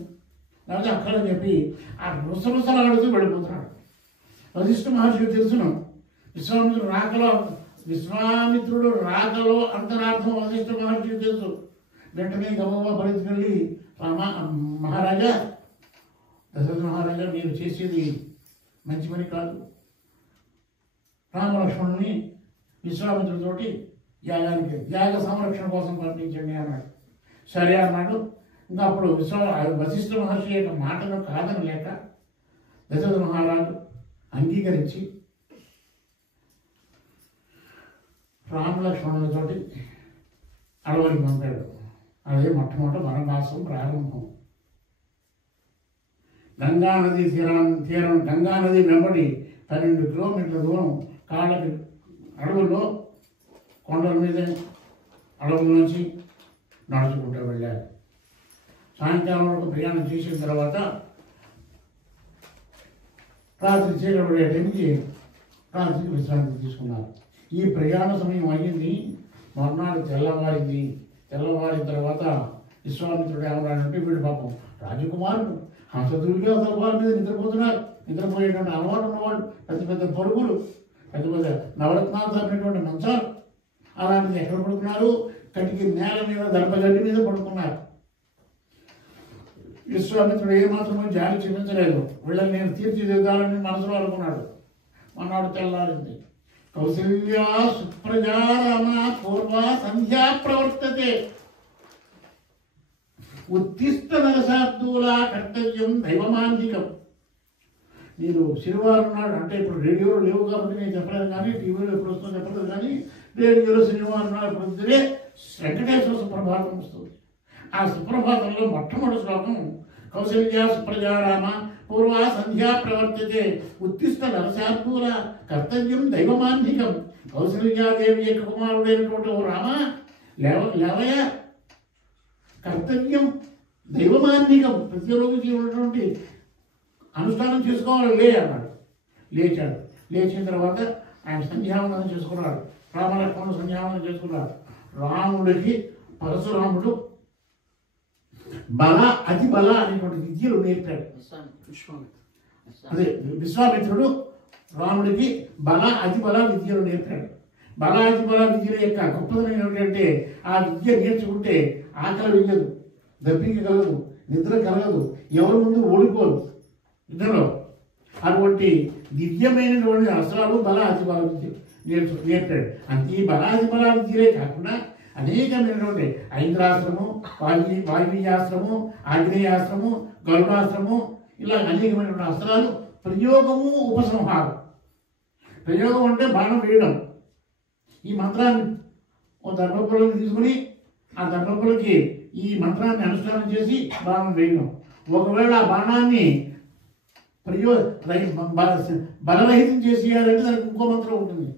లేకపోతే అక్కడని చెప్పి ఆ రుసరుసలాడుతూ వెళ్ళిపోతున్నాడు. వశిష్ఠ మహర్షికి తెలుసును విశ్వామిత్రుడు రాకలో అంతరార్థం వశిష్ఠ మహర్షికి తెలుసు. వెంటనే గమగా పరిధికెళ్ళి మహారాజా, దశరథ మహారాజా, మీరు చేసేది మంచి పని కాదు. రామలక్ష్మణుని విశ్వామిత్రుడితోటి యాగ సంరక్షణ కోసం పంపించండి అన్నాడు. సరే అన్నాడు. ఇంకా అప్పుడు వశిష్ఠ మహర్షి యొక్క మాటను కాదని లేక దశరథ మహారాజు అంగీకరించి రామలక్ష్మణులతోటి అడవికి పంపాడు. అదే మొట్టమొదటి వనవాసం ప్రారంభం. గంగా నది తీరం గంగా నది వెంబడి 12 కిలోమీటర్ల దూరం కాళ్ళకి అడవుల్లో కొండల మీద అడవుల నుంచి నడుచుకుంటూ వెళ్ళారు. సాయంకాలం వరకు ప్రయాణం చేసిన తర్వాత రాత్రి చీకటి టైంకి రాత్రికి విశ్రాంతి తీసుకున్నారు. ఈ ప్రయాణ సమయం అయ్యింది. మర్నాడు తెల్లవారింది. తెల్లవారిన తర్వాత విశ్వామిత్రుడు ఏమన్నాడంటే, వీడు పాపం రాజకుమారుడు హంసదుడిగా తలవారి మీద నిద్రపోతున్నారు. నిద్రపోయేటువంటి అలవాటు ఉన్నవాడు, పెద్ద పెద్ద పరుగులు, పెద్ద పెద్ద నవరత్నాలు తప్పినటువంటి మంచాలు, అలాంటిది ఎక్కడ పడుకున్నారు? కటికి నేల మీద దర్భగడ్డి మీద పడుకున్నారు. విశ్వామిత్రుడు ఏమాత్రమో జాలి చూపించలేదు. వీళ్ళని నేను తీర్చిదిద్దాలని మనసులో అనుకున్నాడు. మన్నాడు తెల్లారింది. కౌసల్యా సుప్రజా రామ పూర్వ సంధ్యా ప్రవర్తతే ఉత్తిష్ట నరశాబ్దూలా కర్తవ్యం దైవమాంధికం. మీరు శనివారం నాడు, అంటే ఇప్పుడు రేడియోలో లేవు కాబట్టి నేను చెప్పలేదు, కానీ టీవీలో ఎప్పుడు వస్తుందో చెప్పలేదు, కానీ రేడియోలో శనివారం నాడు పొద్దునే వెంకటేశ్వర సుప్రభాతం వస్తుంది. ఆ సుప్రభాతంలో మొట్టమొదటి శ్లోకం కౌసల్యా సుప్రజారామ పూర్వ సంధ్యా ప్రవర్తతే ఉత్తిష్ట నరశార్దూల కర్తవ్యం దైవమాంధికం. కౌసల్యాదేవి యొక్క కుమారుడైనటువంటి ఓ రామ, లేవయ, కర్తవ్యం దైవమాంధికం, ప్రతిరోజు ఉన్నటువంటి అనుష్ఠానం చేసుకోవాలి, లే అన్నాడు. లేచాడు. లేచిన తర్వాత ఆయన సంధ్యావందనం చేసుకున్నాడు. రామలక్ష్మణుడు సంధ్యావందనం చేసుకున్నాడు. రాముడికి పరశురాముడు బల అతి బల అనేటువంటి విద్యలు నేర్పాడు. అదే విశ్వామిత్రుడు రాముడికి బల అతి బల విద్యలు నేర్పాడు. బల అతి బల విద్యల యొక్క గొప్పదనం ఏమిటంటే, ఆ విద్య నేర్చుకుంటే ఆకలి వేయదు, దప్పిక కలగదు, నిద్ర కలగదు, ఎవరి ముందు ఓడిపోదు నిద్రలో. అటువంటి దివ్యమైనటువంటి అస్త్రాలు బల అతి బల విద్య నేర్పాడు. అంతే ఈ బల అతి బల విద్యలే కాకుండా అనేకమైనటువంటి ఐంద్రాస్త్రము, వాయువ్యాస్త్రము, ఆగ్నేయాస్త్రము, గరుడాస్త్రము, ఇలా అనేకమైనటువంటి అస్త్రాలు, ప్రయోగము, ఉపసంహారం. ప్రయోగం అంటే బాణం వేయడం. ఈ మంత్రాన్ని ఓ దండోపులకి తీసుకుని ఆ దండోపులకి ఈ మంత్రాన్ని అనుష్ఠానం చేసి బాణం వేయడం. ఒకవేళ ఆ బాణాన్ని బలరహితం చేసేయాలంటే దానికి ఇంకో మంత్రం ఉంటుంది.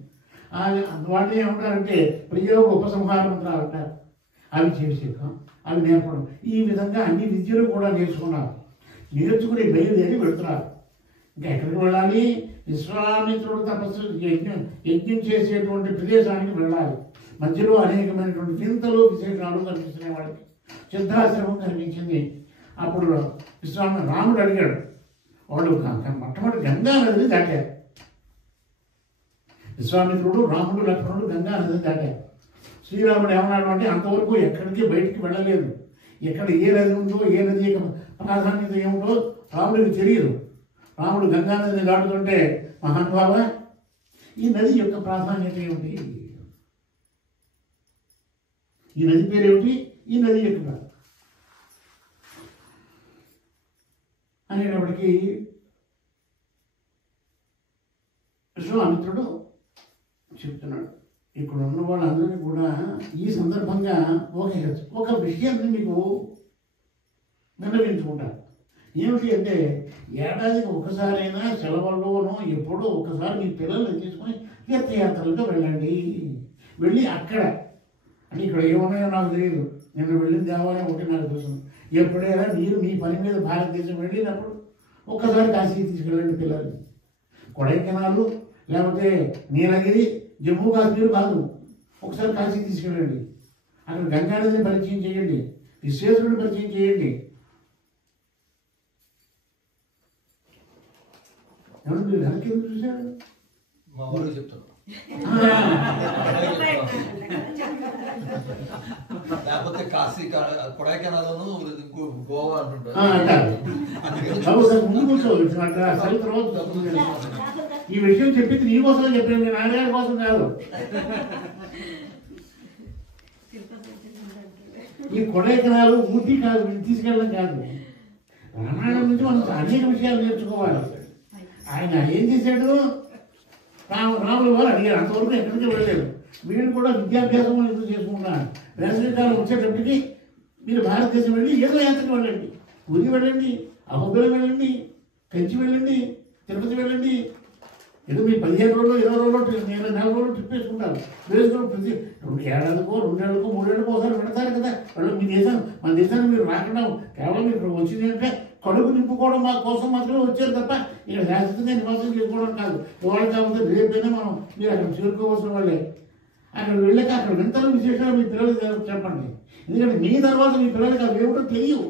వాటిని ఏమంటారంటే ప్రయోగ ఉపసంహార మంత్రాలు అంటారు. అవి చేసేయడం, అవి నేర్పడం. ఈ విధంగా అన్ని విద్యలు కూడా నేర్చుకున్నారు. నేర్చుకుని బయలుదేరి వెళుతున్నారు. ఇంకా ఎక్కడికి వెళ్ళాలి? విశ్వామిత్రుడు తపస్సు యజ్ఞం చేసేటువంటి ప్రదేశానికి వెళ్ళాలి. మధ్యలో అనేకమైనటువంటి వింతలు విశేషాలు కనిపిస్తున్నాయి. వాళ్ళకి సిద్ధాశ్రమం కనిపించింది. అప్పుడు రాముడు అడిగాడు. వాళ్ళు మొట్టమొదటి గంగా నదిని దాటారు. విశ్వామిత్రుడు, రాముడు, లక్ష్మణుడు గంగా నదిని దాటారు. శ్రీరాముడు ఏమన్నాడు అంటే, అంతవరకు ఎక్కడికి బయటికి వెళ్ళలేదు. ఎక్కడ ఏ నది ఉందో, ఏ నది యొక్క ప్రాధాన్యత ఏమిటో రాముడికి తెలియదు. రాముడు గంగా నదిని దాటుతుంటే, మహానుభావ, ఈ నది యొక్క ప్రాధాన్యత ఏమిటి? ఈ నది పేరేమిటి? ఈ నది యొక్క అనేటప్పటికీ విశ్వామిత్రుడు చెప్తున్నాడు. ఇక్కడ ఉన్న వాళ్ళందరినీ కూడా ఈ సందర్భంగా ఒక విషయాన్ని మీకు విన్నవించుకుంటారు. ఏమిటి అంటే, ఏడాదికి ఒకసారైనా సెలవుల్లోనూ ఎప్పుడో ఒకసారి మీ పిల్లల్ని తీసుకొని తీర్థయాత్రలతో వెళ్ళండి. వెళ్ళి అక్కడ అంటే ఇక్కడ ఏమున్నాయో నాకు తెలియదు. నేను వెళ్ళిన దేవాలయం ఒకటి నాకు తెలుసు. ఎప్పుడైనా మీరు మీ పని మీద భారతదేశం వెళ్ళినప్పుడు ఒక్కసారి కాశీ తీసుకెళ్ళండి పిల్లల్ని. కొడైకెనాలు లేకపోతే నీలగిరి, జమ్మూ కాశ్మీర్ కాదు, ఒకసారి కాశీ తీసుకెళ్ళండి. అక్కడ గంగానదిని పరిచయం చేయండి, విశ్వేశ్వరుని పరిచయం చేయండి. ఎవరు మీరు వెనక్కి ఎందుకు చూశారు? మా వాళ్ళు చెప్తారు. లేకపోతే కాశీ, కొడైకెనాల్లోనూ గోవా అంటుంటారు. ఈ విషయం చెప్పింది నీ కోసం చెప్పింది, నాన్నగారి కోసం కాదు. ఈ కొడైకెనాలు, ఊటీ కాదు, తీసుకెళ్ళడం కాదు. రామాయణం నుంచి మనం అనేక విషయాలు నేర్చుకోవాలి. ఆయన ఏం చేశాడు? రాములు వారు అడిగారు. అంతవరకు ఎక్కడికి వెళ్ళలేదు. వీళ్ళు కూడా విద్యాభ్యాసం ఎందుకు చేసుకుంటున్నారు. వేసవికాలం వచ్చేటప్పటికి మీరు భారతదేశం వెళ్ళి ఏదో యాత్రకు వెళ్ళండి, ఊరికి వెళ్ళండి, అహోబిలం వెళ్ళండి, కంచి వెళ్ళండి, తిరుపతి వెళ్ళండి. ఏదో మీరు 15 రోజులు 20 రోజులు నెల రోజులు ట్రిప్ వేసుకుంటారు. వేసుకుని ప్రతి 2 ఏడాదికో 2 ఏళ్ళకో 3 ఏళ్ళకో ఒకసారి పెడతారు కదా. వాళ్ళు మీ దేశం మన దేశాన్ని మీరు రాకుండా కేవలం మీరు వచ్చింది అంటే కడుపు నింపుకోవడం మా కోసం మాత్రమే వచ్చారు తప్ప ఇక్కడ శాశ్వతంగా నివాసం చేసుకోవడం కాదు. ఇవాళ కాకపోతే రేపైనా మనం మీరు అక్కడ చేరుకోవాల్సిన వాళ్ళే. అక్కడ వెళ్ళాక అక్కడ వింతలు విశేషాలు మీ పిల్లలకి చెప్పండి. ఎందుకంటే మీ తర్వాత మీ పిల్లలకి అవి ఏమిటో తెలియవు.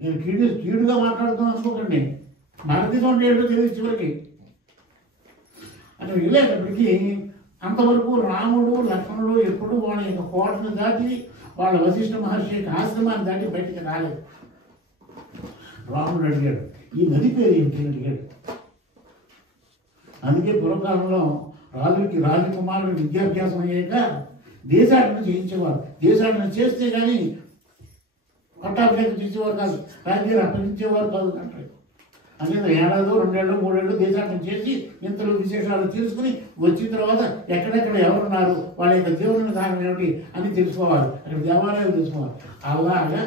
నేను కీడుగా మాట్లాడుతున్నాను అనుకోకండి. భారతదేశం అంటే ఏంటో తెలియదు చివరికి. అక్కడ వెళ్ళేటప్పటికి అంతవరకు రాముడు లక్ష్మణుడు ఎప్పుడు వాళ్ళ యొక్క కోటను దాటి వాళ్ళ వశిష్ఠ మహర్షి యొక్క ఆశ్రమాన్ని దాటి బయటికి రాలేదు. రాముడు అడిగాడు, ఈ నది పేరు ఏమిటి అడిగాడు. అందుకే పూర్వకాలంలో రాజకుమారుడు విద్యాభ్యాసం అయ్యాక దేశాటన చేయించేవారు. దేశాటన చేస్తే కానీ పట్టాభిషేకం చేసేవారు కాదు, రాజకీయాలు అప్పగించేవారు కాదు అంటారు. అందుకే ఏడాదో 2 ఏళ్ళు 3 ఏళ్ళు దేశాటన చేసి ఇంతలో విశేషాలు తెలుసుకుని వచ్చిన తర్వాత ఎక్కడెక్కడ ఎవరున్నారు, వాళ్ళ యొక్క దేవుని విధానం ఏమిటి అని తెలుసుకోవాలి. అక్కడ దేవాలయాలు తెలుసుకోవాలి. అలాగా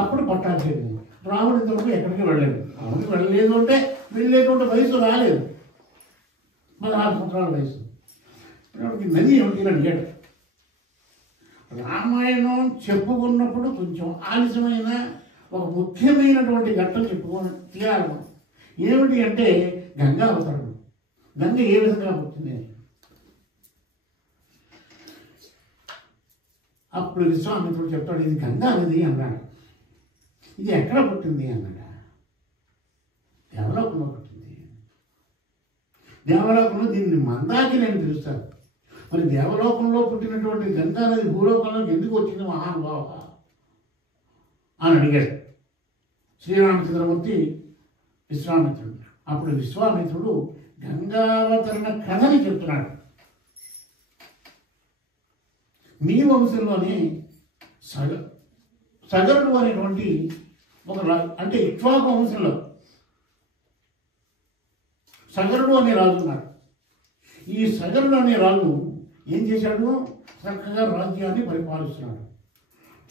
అప్పుడు పట్టాభిషేకం. రాముడు ఇంతవరకు ఎక్కడికి వెళ్ళలేదు. రాముడికి వెళ్ళలేదు అంటే వెళ్ళేటువంటి వయసు రాలేదు, 16 సంవత్సరాల వయసు. నది ఏమిటి అడిగాడు. రామాయణం చెప్పుకున్నప్పుడు కొంచెం ఆలస్యమైన ఒక ముఖ్యమైనటువంటి ఘట్టం చెప్పుకొని తీరాలి. ఏమిటి అంటే గంగా అవతరణం. గంగ ఏ విధంగా పుట్టింది. అప్పుడు విశ్వామిత్రుడు చెప్తాడు, ఇది గంగా నది అన్నాడు. ఇది ఎక్కడ పుట్టింది అన్నాడు. దేవలోకంలో పుట్టింది. దేవలోకంలో దీన్ని మందాకిని అని పిలుస్తారు. మరి దేవలోకంలో పుట్టినటువంటి గంగా నది భూలోకంలోకి ఎందుకు వచ్చింది మహానుభావ అని అడిగాడు శ్రీరామచంద్రమూర్తి విశ్వామిత్రుడు. అప్పుడు విశ్వామిత్రుడు గంగావతరణ కథని చెప్తున్నాడు. మీ వంశంలోనే సగరుడు అనేటువంటి ఒక అంటే ఇక్ష్వాకు వంశంలో సగరుడు అనే రాజు ఉన్నాడు. ఈ సగరుడు అనే రాజు ఏం చేశాడు, చక్కగా రాజ్యాన్ని పరిపాలిస్తున్నాడు.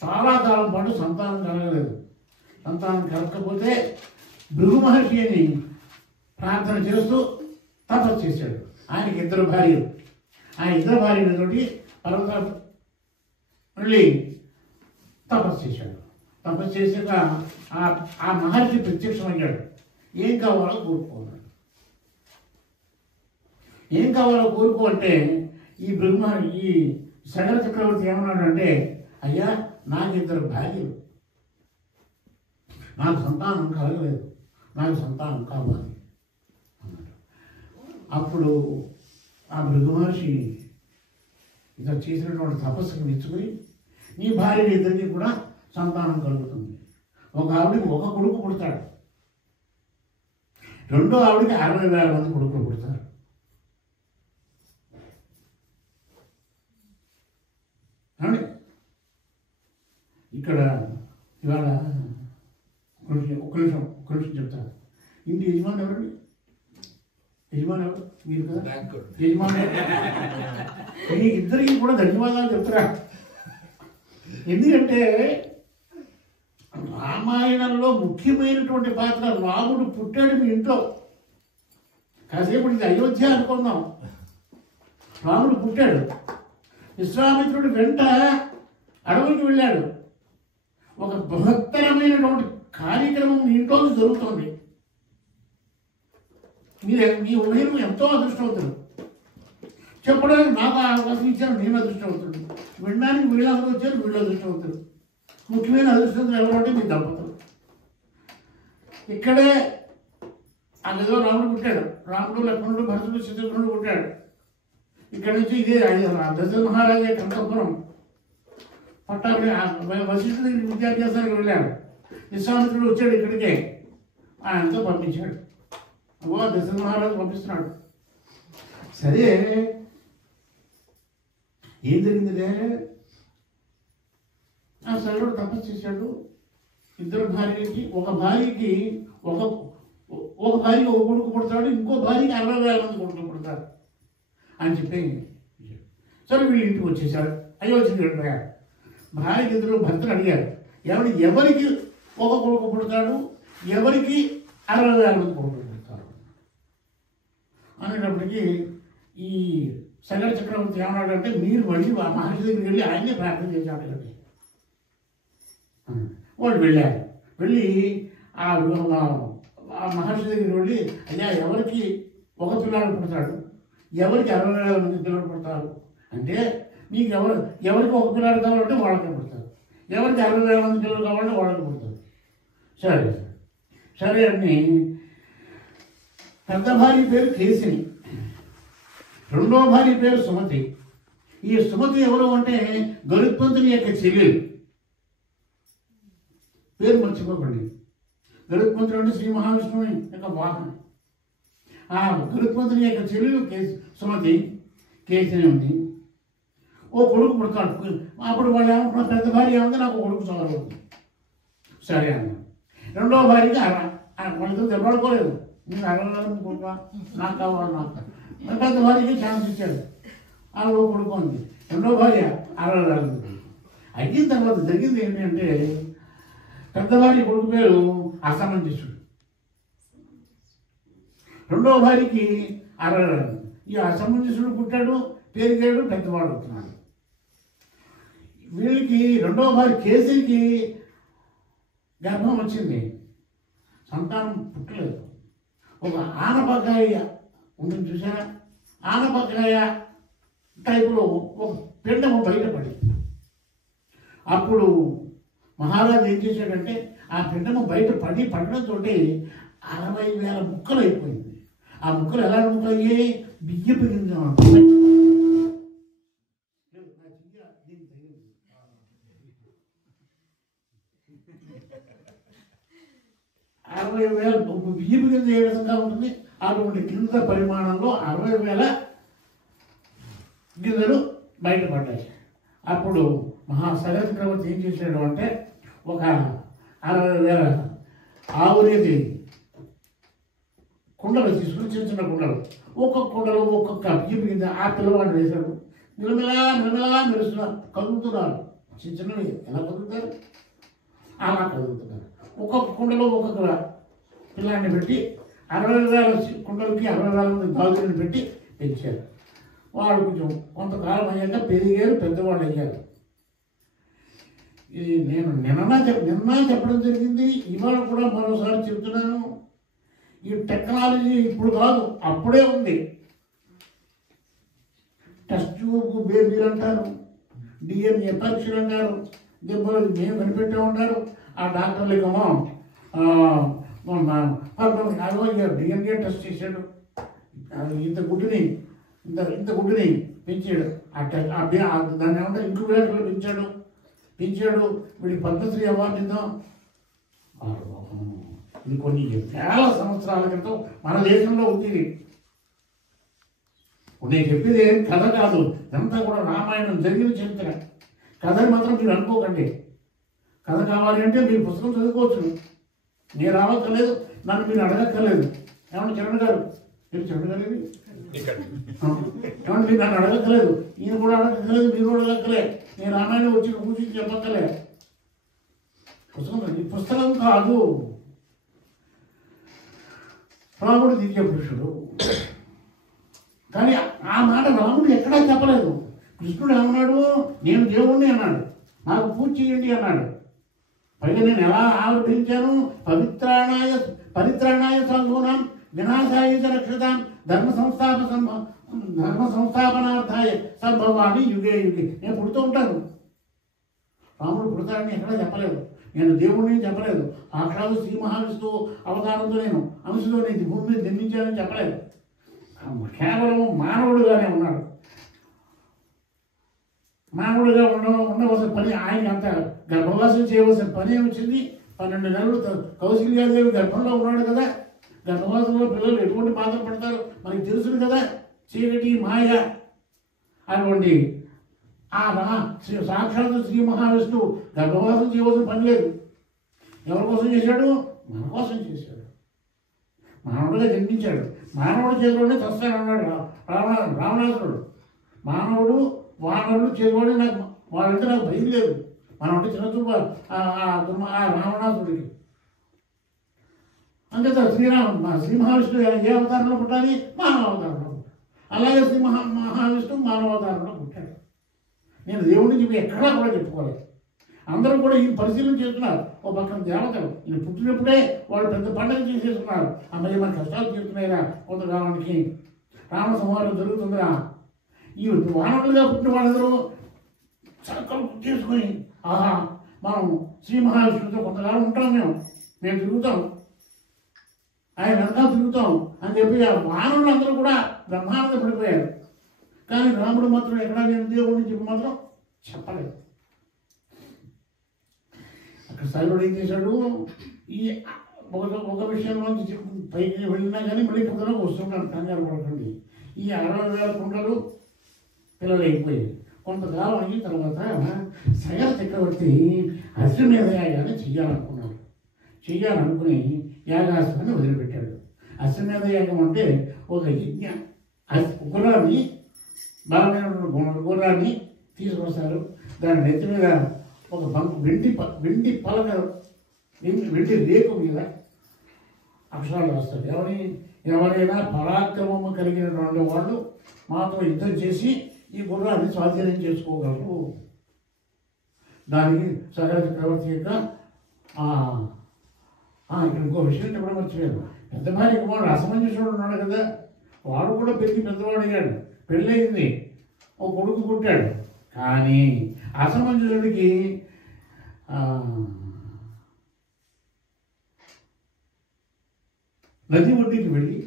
చాలా కాలం పాటు సంతానం కలగలేదు. సంతానం కలగకపోతే భృగు మహర్షి అని ప్రార్థన చేస్తూ తపస్సు చేశాడు. ఆయనకి 2 భార్యలు. ఆ 2 భార్యలతోటి పర్వతాలు మళ్ళీ తపస్సు చేశాడు. తపస్సు చేశాక ఆ మహర్షి ప్రత్యక్షమయ్యాడు. ఏం కావాలో కోరుకున్నాడు. ఏం కావాలో కోరుకో అంటే ఈ ఈ సగర చక్రవర్తి ఏమన్నాడు అంటే, అయ్యా నాకు 2 భార్యలు, నాకు సంతానం కలగలేదు, నాకు సంతానం కావాలి అన్నాడు. అప్పుడు ఆ భృగు మహర్షి ఇతను చేసినటువంటి తపస్సుకు మెచ్చుకుని, నీ భార్య 2 కూడా సంతానం కలుగుతుంది. ఒక ఆవిడికి 1 కొడుకు పుడతాడు, రెండో ఆవిడికి 60,000 మంది కొడుకులు పుడతారు. ఇక్కడ ఇవాళ ఒక్క నిమిషం చెప్తాను. ఇంటి యజమాని ఎవరండి? యజమాని ఎవరు? మీరు కదా యజమాని. మీ 2కి కూడా ధన్యవాదాలు చెప్తారా. ఎందుకంటే రామాయణంలో ముఖ్యమైనటువంటి పాత్ర రాముడు పుట్టాడు మీ ఇంట్లో. కాసేపు ఇది అయోధ్య అనుకుందాం. రాముడు పుట్టాడు. విశ్వామిత్రుడు వెంట అడవికి వెళ్ళాడు. ఒక బృహత్తరమైనటువంటి కార్యక్రమం మీ ఇంట్లో జరుగుతుంది. మీ ఉదయం ఎంతో అదృష్టవంతుడు. చెప్పడానికి నాకు అవకాశం ఇచ్చారు, నేను అదృష్టవంతుడు. వినడానికి వీళ్ళందరూ వచ్చారు, వీళ్ళు అదృష్టవంతుడు. ముఖ్యమైన అదృష్టవంతులు ఎవరంటే మీ దంపతులు. ఇక్కడే అందులో రాముడు పుట్టాడు. రాముడు లక్ష్మణుడు భరతుడు శత్రుఘ్నుడు పుట్టాడు. ఇక్కడ నుంచి ఇదే దశరథ మహారాజా కంతపురం పట్టాభి వశిష్ఠుడి విద్యాభ్యాసానికి వెళ్ళాడు. విశ్వామిత్రుడు వచ్చాడు ఇక్కడికే, ఆయనతో పంపించాడు. దశరథ మహారాజు పంపిస్తున్నాడు. సరే ఏం జరిగిందిలే, ఆ సరుడు తపస్సు చేశాడు. 2 భార్యలకి, ఒక భార్యకి ఒక కొడుకు పుడతాడు, ఇంకో భార్యకి 60,000 మంది కొడుకులు పుడతారు అని చెప్పి సరే వీళ్ళు ఇంటికి వచ్చేసాడు. అయోధ్యకి వెళ్ళిపోయాడు. భార్య 2 భర్తలు అడిగారు, ఎవరికి ఒక కొడుకు పుడతాడు, ఎవరికి 60,000 మంది కొడుకులు పుడతారు అనేటప్పటికీ ఈ సగర చక్రవర్తి ఏమన్నాడంటే, మీరు మళ్ళీ మహర్షి దగ్గరికి వెళ్ళి ఆయనే ప్రార్థన చేసి అడగండి. వాళ్ళు వెళ్ళారు. వెళ్ళి ఆ మహర్షి దగ్గరికి వెళ్ళి, అయ్యా ఎవరికి ఒక పిల్లాడు పుడతాడు, ఎవరికి 60,000 మంది పిల్లలు పుడతారు అంటే, మీకు ఎవరికి ఒక పిల్లాడు కావాలంటే వాళ్ళకే పుడతారు, ఎవరికి 60,000 మంది పిల్లలు కావాలంటే వాళ్ళకి పుడతారు. సరే సరే అని పెద్ద భార్య పేరు కేసిని, రెండో భార్య పేరు సుమతి. ఈ సుమతి ఎవరు అంటే గరుత్మంతుని యొక్క చెల్లెలు. పేరు మర్చిపోకండి. గరుత్మంతుడు అంటే శ్రీ మహావిష్ణువుని యొక్క వాహనం. ఆ గరుత్మంతుని యొక్క చెల్లెలు సుమతి, కేసిని ఉంది. ఓ కొడుకు పుడతాడు. అప్పుడు వాళ్ళు ఏమంటున్నారు, పెద్ద భార్య ఏముంది, నాకు కొడుకు చదవదు. సరే అన్న. రెండో భార్యకి వాళ్ళతో దెబ్బడుకోలేదు, నేను 60,000 కొడుకు నాకు కావాలి, నాకు పెద్ద భార్యకి ఛాన్స్ ఇచ్చాడు. ఓ కొడుకు ఉంది. రెండో భార్య 60,000. అయిన తర్వాత జరిగింది ఏంటి అంటే, పెద్ద భార్య కొడుకు పేరు అసమంజసుడు, రెండో భార్యకి 60,000. ఈ అసమంజసుడు పుట్టాడు, పెరిగాడు, పెద్దవాడు అవుతున్నాడు. వీళ్ళకి రెండో భార్య కేసరికి గర్భం వచ్చింది, సంతానం పుట్టలేదు. ఒక ఆనపకాయ ఉంటుంది చూసారా, ఆనపకాయ టైపులో ఒక పిండము బయటపడి, అప్పుడు మహారాజు ఏం చేశాడంటే, ఆ పిండము బయట పడడంతో 60,000 ముక్కలు అయిపోయింది. ఆ ముక్కలు ఎలా ముక్కలు అయ్యాయి, బియ్యపు గింజ 60,000 బియ్యపు గింజ ఏ విధంగా ఉంటుంది, అటువంటి గింజ పరిమాణంలో 60,000 గింజలు బయటపడ్డాయి. అప్పుడు సగర చక్రవర్తి ఏం చేశాడు అంటే, ఒక 60,000 ఆవునేది కుండలు తీసుకుని, చిన్న చిన్న కుండలు, ఒక్కొక్క కుండలు ఒక్కొక్క బియ్యపు గింజ ఆ పిల్లవాడు వేశాడు. నిలమిలా మెరుస్తున్నారు, కదులుతున్నారు. చిన్న చిన్నవి ఎలా కదులుతారు, అలా కదులుతున్నారు. ఒక్కొక్క కుండలో ఒక్కొక్క పిల్లాన్ని పెట్టి 60,000 కుండలకి 60,000 మంది గాజులను పెట్టి పెంచారు. వాళ్ళు కొంచెం కొంతకాలం అయ్యాక పెరిగారు, పెద్దవాళ్ళు అయ్యారు. ఇది నేను నిన్న చెప్పడం జరిగింది, ఇవాళ కూడా మరోసారి చెప్తున్నాను. ఈ టెక్నాలజీ ఇప్పుడు కాదు, అప్పుడే ఉంది. టెస్ట్ ట్యూబ్ బేబీలు అంటారు, డిఎన్ఏ పరీక్షలు అంటారు, దెబ్బలు మేము కనిపెట్టే ఉంటారు. ఆ డాక్టర్లకేమో డిఎన్ఏ టెస్ట్ చేశాడు, ఇంత గుడ్డుని పెంచాడు. దాన్ని ఏమంటే ఇంక్యుబేటర్లో పెంచాడు. వీడికి పద్మశ్రీ అవార్డు ఇద్దాం. ఇది కొన్ని వేల సంవత్సరాల క్రితం మన దేశంలో ఉంది. నేను చెప్పేది ఏం కథ కాదు, ఇదంతా కూడా రామాయణం జరిగిన చరిత్ర. కథని మాత్రం మీరు అనుకోకండి. కథ కావాలి అంటే మీరు పుస్తకం చదువుకోవచ్చు, నేను రావక్కర్లేదు, నన్ను మీరు అడగక్కర్లేదు. ఏమన్నా చరణ్ గారు, చరణ్ గారు ఏమన్నా మీరు నన్ను అడగక్కర్లేదు, ఈయన కూడా అడగక్కర్లేదు, మీరు కూడా అడగక్కర్లేదు. నేను రామాయణం వచ్చి కూర్చొని చెప్పక్కర్లేదు. పుస్తకం కాదు, రాముడు దివ్య పురుషుడు. కానీ ఆ మాట రాముడు ఎక్కడా చెప్పలేదు. కృష్ణుడు ఏమన్నాడు, నేను దేవుణ్ణి అన్నాడు, నాకు పూజ చేయండి అన్నాడు. పైగా నేను ఎలా ఆవిర్భవించాను, పరిత్రాణాయ సాధూనాం వినాశాయ రక్షతాం ధర్మ సంస్థాపనార్థాయ సంభవామి యుగే యుగే. నేను పుడుతూ ఉంటాను. రాముడు పుడతాడని ఎక్కడా చెప్పలేదు, నేను దేవుడిని చెప్పలేదు, సాక్షాత్తు శ్రీ మహావిష్ణువు అవతారంతో నేను అంశతో నేను భూమి మీద జన్మించానని చెప్పలేదు. కేవలం మానవుడుగానే ఉన్నాడు. మానవుడిగా ఉండవలసిన పని, ఆయన అంత గర్భవాసం చేయవలసిన పని ఏమొచ్చింది. 12 నెలలు కౌశల్యాదేవి గర్భంలో ఉన్నాడు కదా. గర్భవాసంలో పిల్లలు ఎటువంటి బాధలు పడతారు మనకి తెలుసుడు కదా. చీకటి మాయ అటువంటి సాక్షాత్తు శ్రీ మహావిష్ణువు గర్భవాసం చేయవలసిన పని లేదు. ఎవరి కోసం చేశాడు, మన కోసం చేశాడు. మానవుడిగా జన్మించాడు, మానవుడి చేతిలోనే చస్తానన్నాడు రావణాసురుడు. మానవుడు వానరుడు చేతిలోనే, వాళ్ళంటే నాకు భయం లేదు, మనం అంటే చిన్న చూపు ఆ రావణాసుడికి. అంతే శ్రీ మహావిష్ణువు ఏ అవతారంలో పుట్టాలి? మానవ అవతారంలో పుట్టాలి. అలాగే మహావిష్ణువు మానవ అవతారంలో పుట్టాడు. నేను దేవుడిని చెప్పి ఎక్కడా కూడా చెప్పుకోలేదు. అందరూ కూడా ఈ పరిశీలన చేస్తున్నారు. ఓ పక్కన దేవతలు ఈయన పుట్టినప్పుడే వాళ్ళు పెద్ద పండుగ చేసేస్తున్నారు. అమ్మాయి మన కష్టాలు తీరుతున్నాయిరా కొంతకాలానికి, రామ సంహారం జరుగుతుందిరా. ఈ వానరులుగా పుట్టిన వాళ్ళందరూ చక్కలు చేసుకొని ఆహా మనం శ్రీ మహావిష్ణువుతో కొంతకాలం ఉంటాం, మేము తిరుగుతాం, ఆయన వెనకాల తిరుగుతాం అని చెప్పి ఆ వానరులు అందరూ కూడా బ్రహ్మానంద పడిపోయారు. కానీ రాముడు మాత్రం ఎక్కడా నేను దేవుడిని చెప్పి మాత్రం చెప్పలేదు. అక్కడ సైలుడు ఏం చేశాడు? ఈ ఒక విషయంలోంచి పైకి వెళ్ళినా కానీ మళ్ళీ కిందలోకి వస్తున్నాడు. కంగారు పడకండి. ఈ 60,000 కుండలు పిల్లలు అయిపోయాయి. కొంతకాలం అయిన తర్వాత సగర చక్రవర్తి అశ్వమేధ యాగాన్ని చెయ్యాలనుకుని యాగాశ్వాన్ని వదిలిపెట్టాడు. అశ్వమేధ యాగం అంటే ఒక యజ్ఞ గుర్రాన్ని, బలమైన గుర్రాన్ని తీసుకొస్తారు. దాని నెత్తి మీద ఒక వెండి పలక, వెండి రేకు మీద అక్షరాలు రాస్తారు. ఎవరైనా పరాక్రమము కలిగినటువంటి వాళ్ళు మాత్రం యుద్ధం చేసి ఈ గుర్రాన్ని స్వాధీనం చేసుకోగలరు. దానికి సగర చక్రవర్తి యొక్క ఇక్కడ ఇంకో విషయం చెప్పడం మర్చిపోయాను. పెద్ద భార్య కుమారుడు అసమంజసుడు ఉన్నాడు కదా, వాడు కూడా పెద్దవాడు అయ్యాడు, పెళ్ళయింది, ఒక కొడుకు పుట్టాడు. కానీ అసమంజసుడికి నది ఒడ్డుకి వెళ్ళి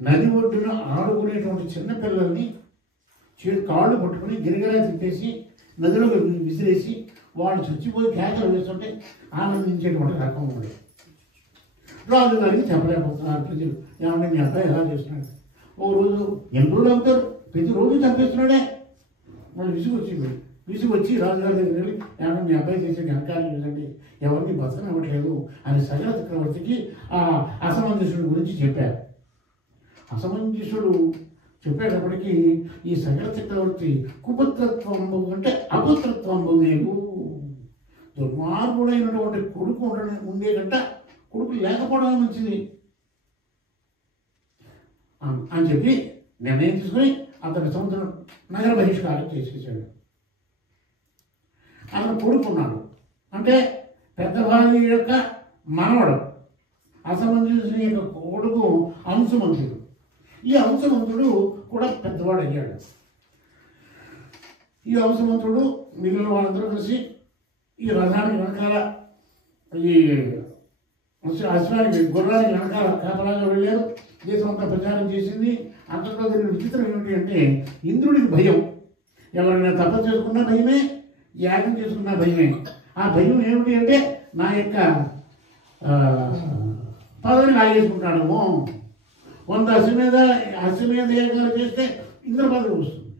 నది ఒడ్డున ఆడుకునేటువంటి చిన్నపిల్లల్ని కాళ్ళు పట్టుకుని గిరిగిరా తిప్పేసి నదిలోకి విసిరేసి వాళ్ళు చచ్చిపోయి కేకలు వేస్తుంటే ఆనందించేటువంటి రకం ఉంది. రాజు గారికి చెప్పలేకపోతున్నారు ప్రజలు, ఏమంటే మీ అబ్బాయి ఎలా చేస్తున్నాడు? ఓ రోజు ఎన్ని రోజులు అవుతారు, ప్రతిరోజు చంపేస్తున్నాడే. వాళ్ళు విసుగొచ్చి రాజుగారి దగ్గర వెళ్ళి, ఏమన్నా మీ అబ్బాయి చేసే ఘనకార్యం ఏంటంటే ఎవరిని బతకనివ్వట్లేదు అని సగర చక్రవర్తికి ఆ అసమంజసుడి గురించి చెప్పారు. అసమంజసుడు చెప్పేటప్పటికీ ఈ సగర చక్రవర్తి కుపుత్రత్వంబు అంటే అపుత్రత్వంబు నేను దుర్మార్గుడైనటువంటి కొడుకు ఉండే కంట కొడుకు లేకపోవడం మంచిది అని చెప్పి నిర్ణయం తీసుకుని అతని సముద్రం నగర బహిష్కారం చేసేసాడు. అతను కొడుకున్నాడు అంటే పెద్ద భార్య యొక్క మనవడు అసమంజసుని యొక్క కొడుకు అంశుమంతుడు. ఈ అంశమంతుడు కూడా పెద్దవాడు అయ్యాడు. ఈ అంశమంతుడు మిగిలిన వాళ్ళందరూ కలిసి ఈ రథానికి వెనకాల, ఈ అశ్వానికి గుర్రానికి వెనకాల కాపలాగా వెళ్ళారు. దేశం అంతా ప్రచారం చేసింది. అంతట్లో జరిగిన విచిత్రం ఏమిటి అంటే ఇంద్రుడికి భయం. ఎవరైనా తపస్సు చేసుకున్నా భయమే, యాగం చేసుకున్నా భయమే. ఆ భయం ఏమిటి అంటే నా యొక్క పదవిని లాగేసుకుంటాడేమో. 100 అశ్వమేధ యాగాలు చేస్తే ఇంద్ర పదవి వస్తుంది.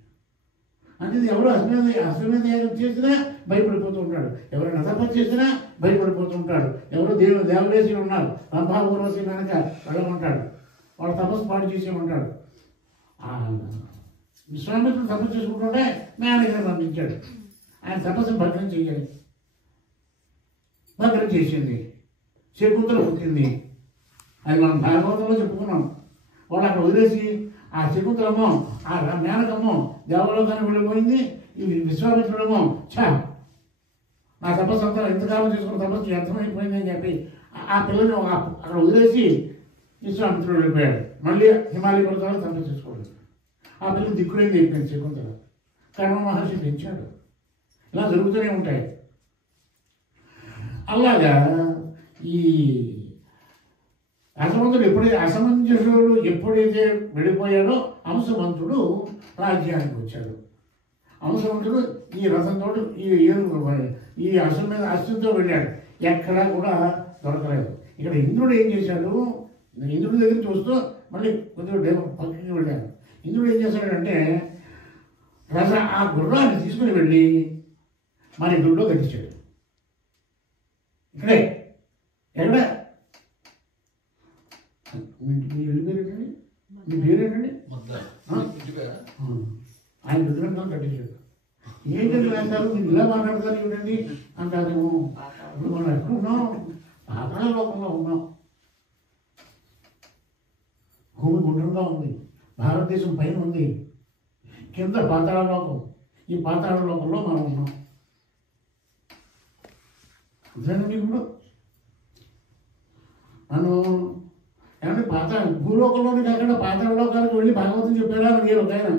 అంటే ఎవరు అశ్వమేధ యాగం చేసినా భయపడిపోతూ ఉంటాడు, ఎవరైనా తపస్సు చేసినా భయపడిపోతూ ఉంటాడు. ఎవరు దేవదేశులు ఉన్నారు, రంభా ఊర్వశి వెనక వెళ్ళమంటాడు, వాళ్ళ తపస్సు పాటు చేసేయమంటాడు. విశ్వామిత్రుడు తపస్సు చేసుకుంటుంటే మేనగారు పంపించాడు. ఆయన తపస్సును భగ్నం చేయాలి. భగ్నం చేసింది, శకుంతల పుట్టింది. అది మనం భాగవతంలో చెప్పుకున్నాం. వాళ్ళు అక్కడ వదిలేసి ఆ శకుంతలమో ఆ మేనకమ్మో దేవలోకానికి వెళ్ళిపోయింది. ఈ విశ్వామిత్రుడేమో నా తపస్సు అంతా ఎంతకాలం చేసుకున్న తపస్సు వ్యర్థమైపోయింది అని చెప్పి ఆ పిల్లని అక్కడ వదిలేసి విశ్వామిత్రుడు వెళ్ళిపోయాడు. మళ్ళీ హిమాలయ పర్వతాలు తపస్సు చేసుకోలేదు. ఆ పిల్లలు దిక్కులేని అయిపోయింది శకుంతల. కర్మ మహర్షి పెంచాడు. ఇలా జరుగుతూనే ఉంటాయి. అలాగా ఈ అసమంజసుడు ఎప్పుడైతే వెళ్ళిపోయాడో అంశమంతుడు రాజ్యానికి వచ్చాడు. అంశమంతుడు ఈ రథంతో ఈ అశ్వంతో వెళ్ళాడు. ఎక్కడా కూడా దొరకలేదు. ఇక్కడ ఇంద్రుడు ఏం చేశాడు? ఇంద్రుడి దగ్గర చూస్తూ మళ్ళీ కొద్దిగా పక్కకి వెళ్ళాడు. ఇంద్రుడు ఏం చేశాడంటే ఆ గుర్రాన్ని తీసుకుని వెళ్ళి మన గుడిలో కట్టించాడు. ఇక్కడే ఎక్కడ మీ పేరేంటండి? మీ పేరేంటండి? ఆయన విగ్రహం కట్టించాడు. ఏంటంటే వేస్తారు మీరు ఇలా మాట్లాడతారు ఏమిటండి అంటారేమో. ఇప్పుడు మనం ఎక్కడున్నాం? పాతాళ లోకంలో ఉన్నాం. భూమి గుండ్రంగా ఉంది, భారతదేశం పైన ఉంది, కింద పాతాళ లోకం. ఈ పాతాళ లోకంలో మనం ఉన్నాం. అదేనా మీకు ఇప్పుడు నన్ను ఏమంటే భూలోకంలోనే కాకుండా పాతాళ లోకాలకు వెళ్ళి భాగవతం చెప్పారా అని నేను ఒక ఆయన.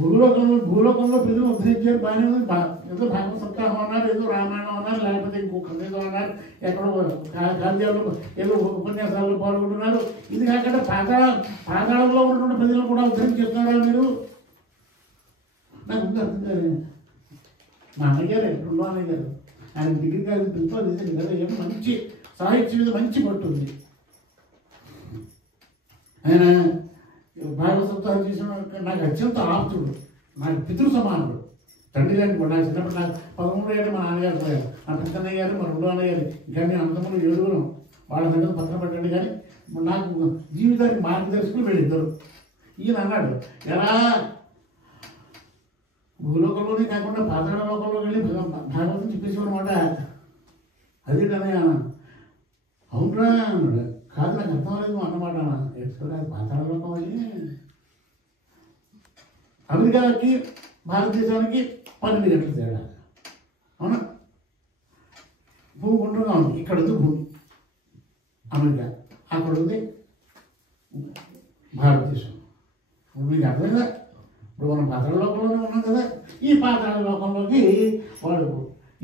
భూలోకంలో ప్రజలు ఉద్ధరించారు, బాగానే ఉంది. ఏదో భాగవత సప్తాహం అన్నారు, ఏదో రామాయణం అన్నారు, లేకపోతే ఇంకొక ఏదో అన్నారు, ఎక్కడో కార్యాలు ఏదో ఉపన్యాసాల్లో పాల్గొంటున్నారు. ఇది కాకుండా పాతాళంలో ఉన్నటువంటి ప్రజలు కూడా ఉద్ధరించేస్తున్నారా మీరు? నాకు ఉంది అర్థం కాదు. మా అన్నగారు రెండో అన్నయ్య గారు, ఆయన డిగ్రీ కాలేజ్ ప్రిన్సిపల్ చేసేది కదా, ఏమో మంచి సాహిత్యం మీద మంచి పట్టుంది. ఆయన భాగవత సప్తాహం చేసిన నాకు అత్యంత ఆప్తుడు, నాకు పితృ సమానుడు, తండ్రి లాంటి వాడు. నాకు చిన్నప్పుడు నాకు 13 ఏళ్ళు మా నాన్నగారు పోయారు, మా పెద్దన్నయ్య గారు, మా రెండో అన్నయ్య గారు, ఇంకా మేము అంతమంది 7 వాళ్ళ సంగతి పక్కన పెట్టండి. కానీ నాకు జీవితానికి మార్గదర్శకులు వీళ్ళిద్దరు. ఈయన అన్నాడు, ఎలా భూలోకంలోనే కాకుండా పాతాళ లోకంలోకి వెళ్ళి భాగవతం చెప్పేసేవారన్నమాట. అదేంటన్నయ్య? అవునరా అన్నాడు. కాదు, నాకు అర్థం లేదు అన్నమాట. అది పాతాళ లోకం అని. అమెరికాకి భారతదేశానికి 12 గంటల తేడా, అవునా? భూమి గుండ్రంగా ఉంది. ఇక్కడ ఉంది భూమి అమెరికా, అక్కడ ఉంది భారతదేశం. ఇప్పుడు మీకు అర్థమైందా? ఇప్పుడు మనం పాతాళ లోకంలోనే ఉన్నాం కదా. ఈ పాతాళ లోకంలోకి వాడు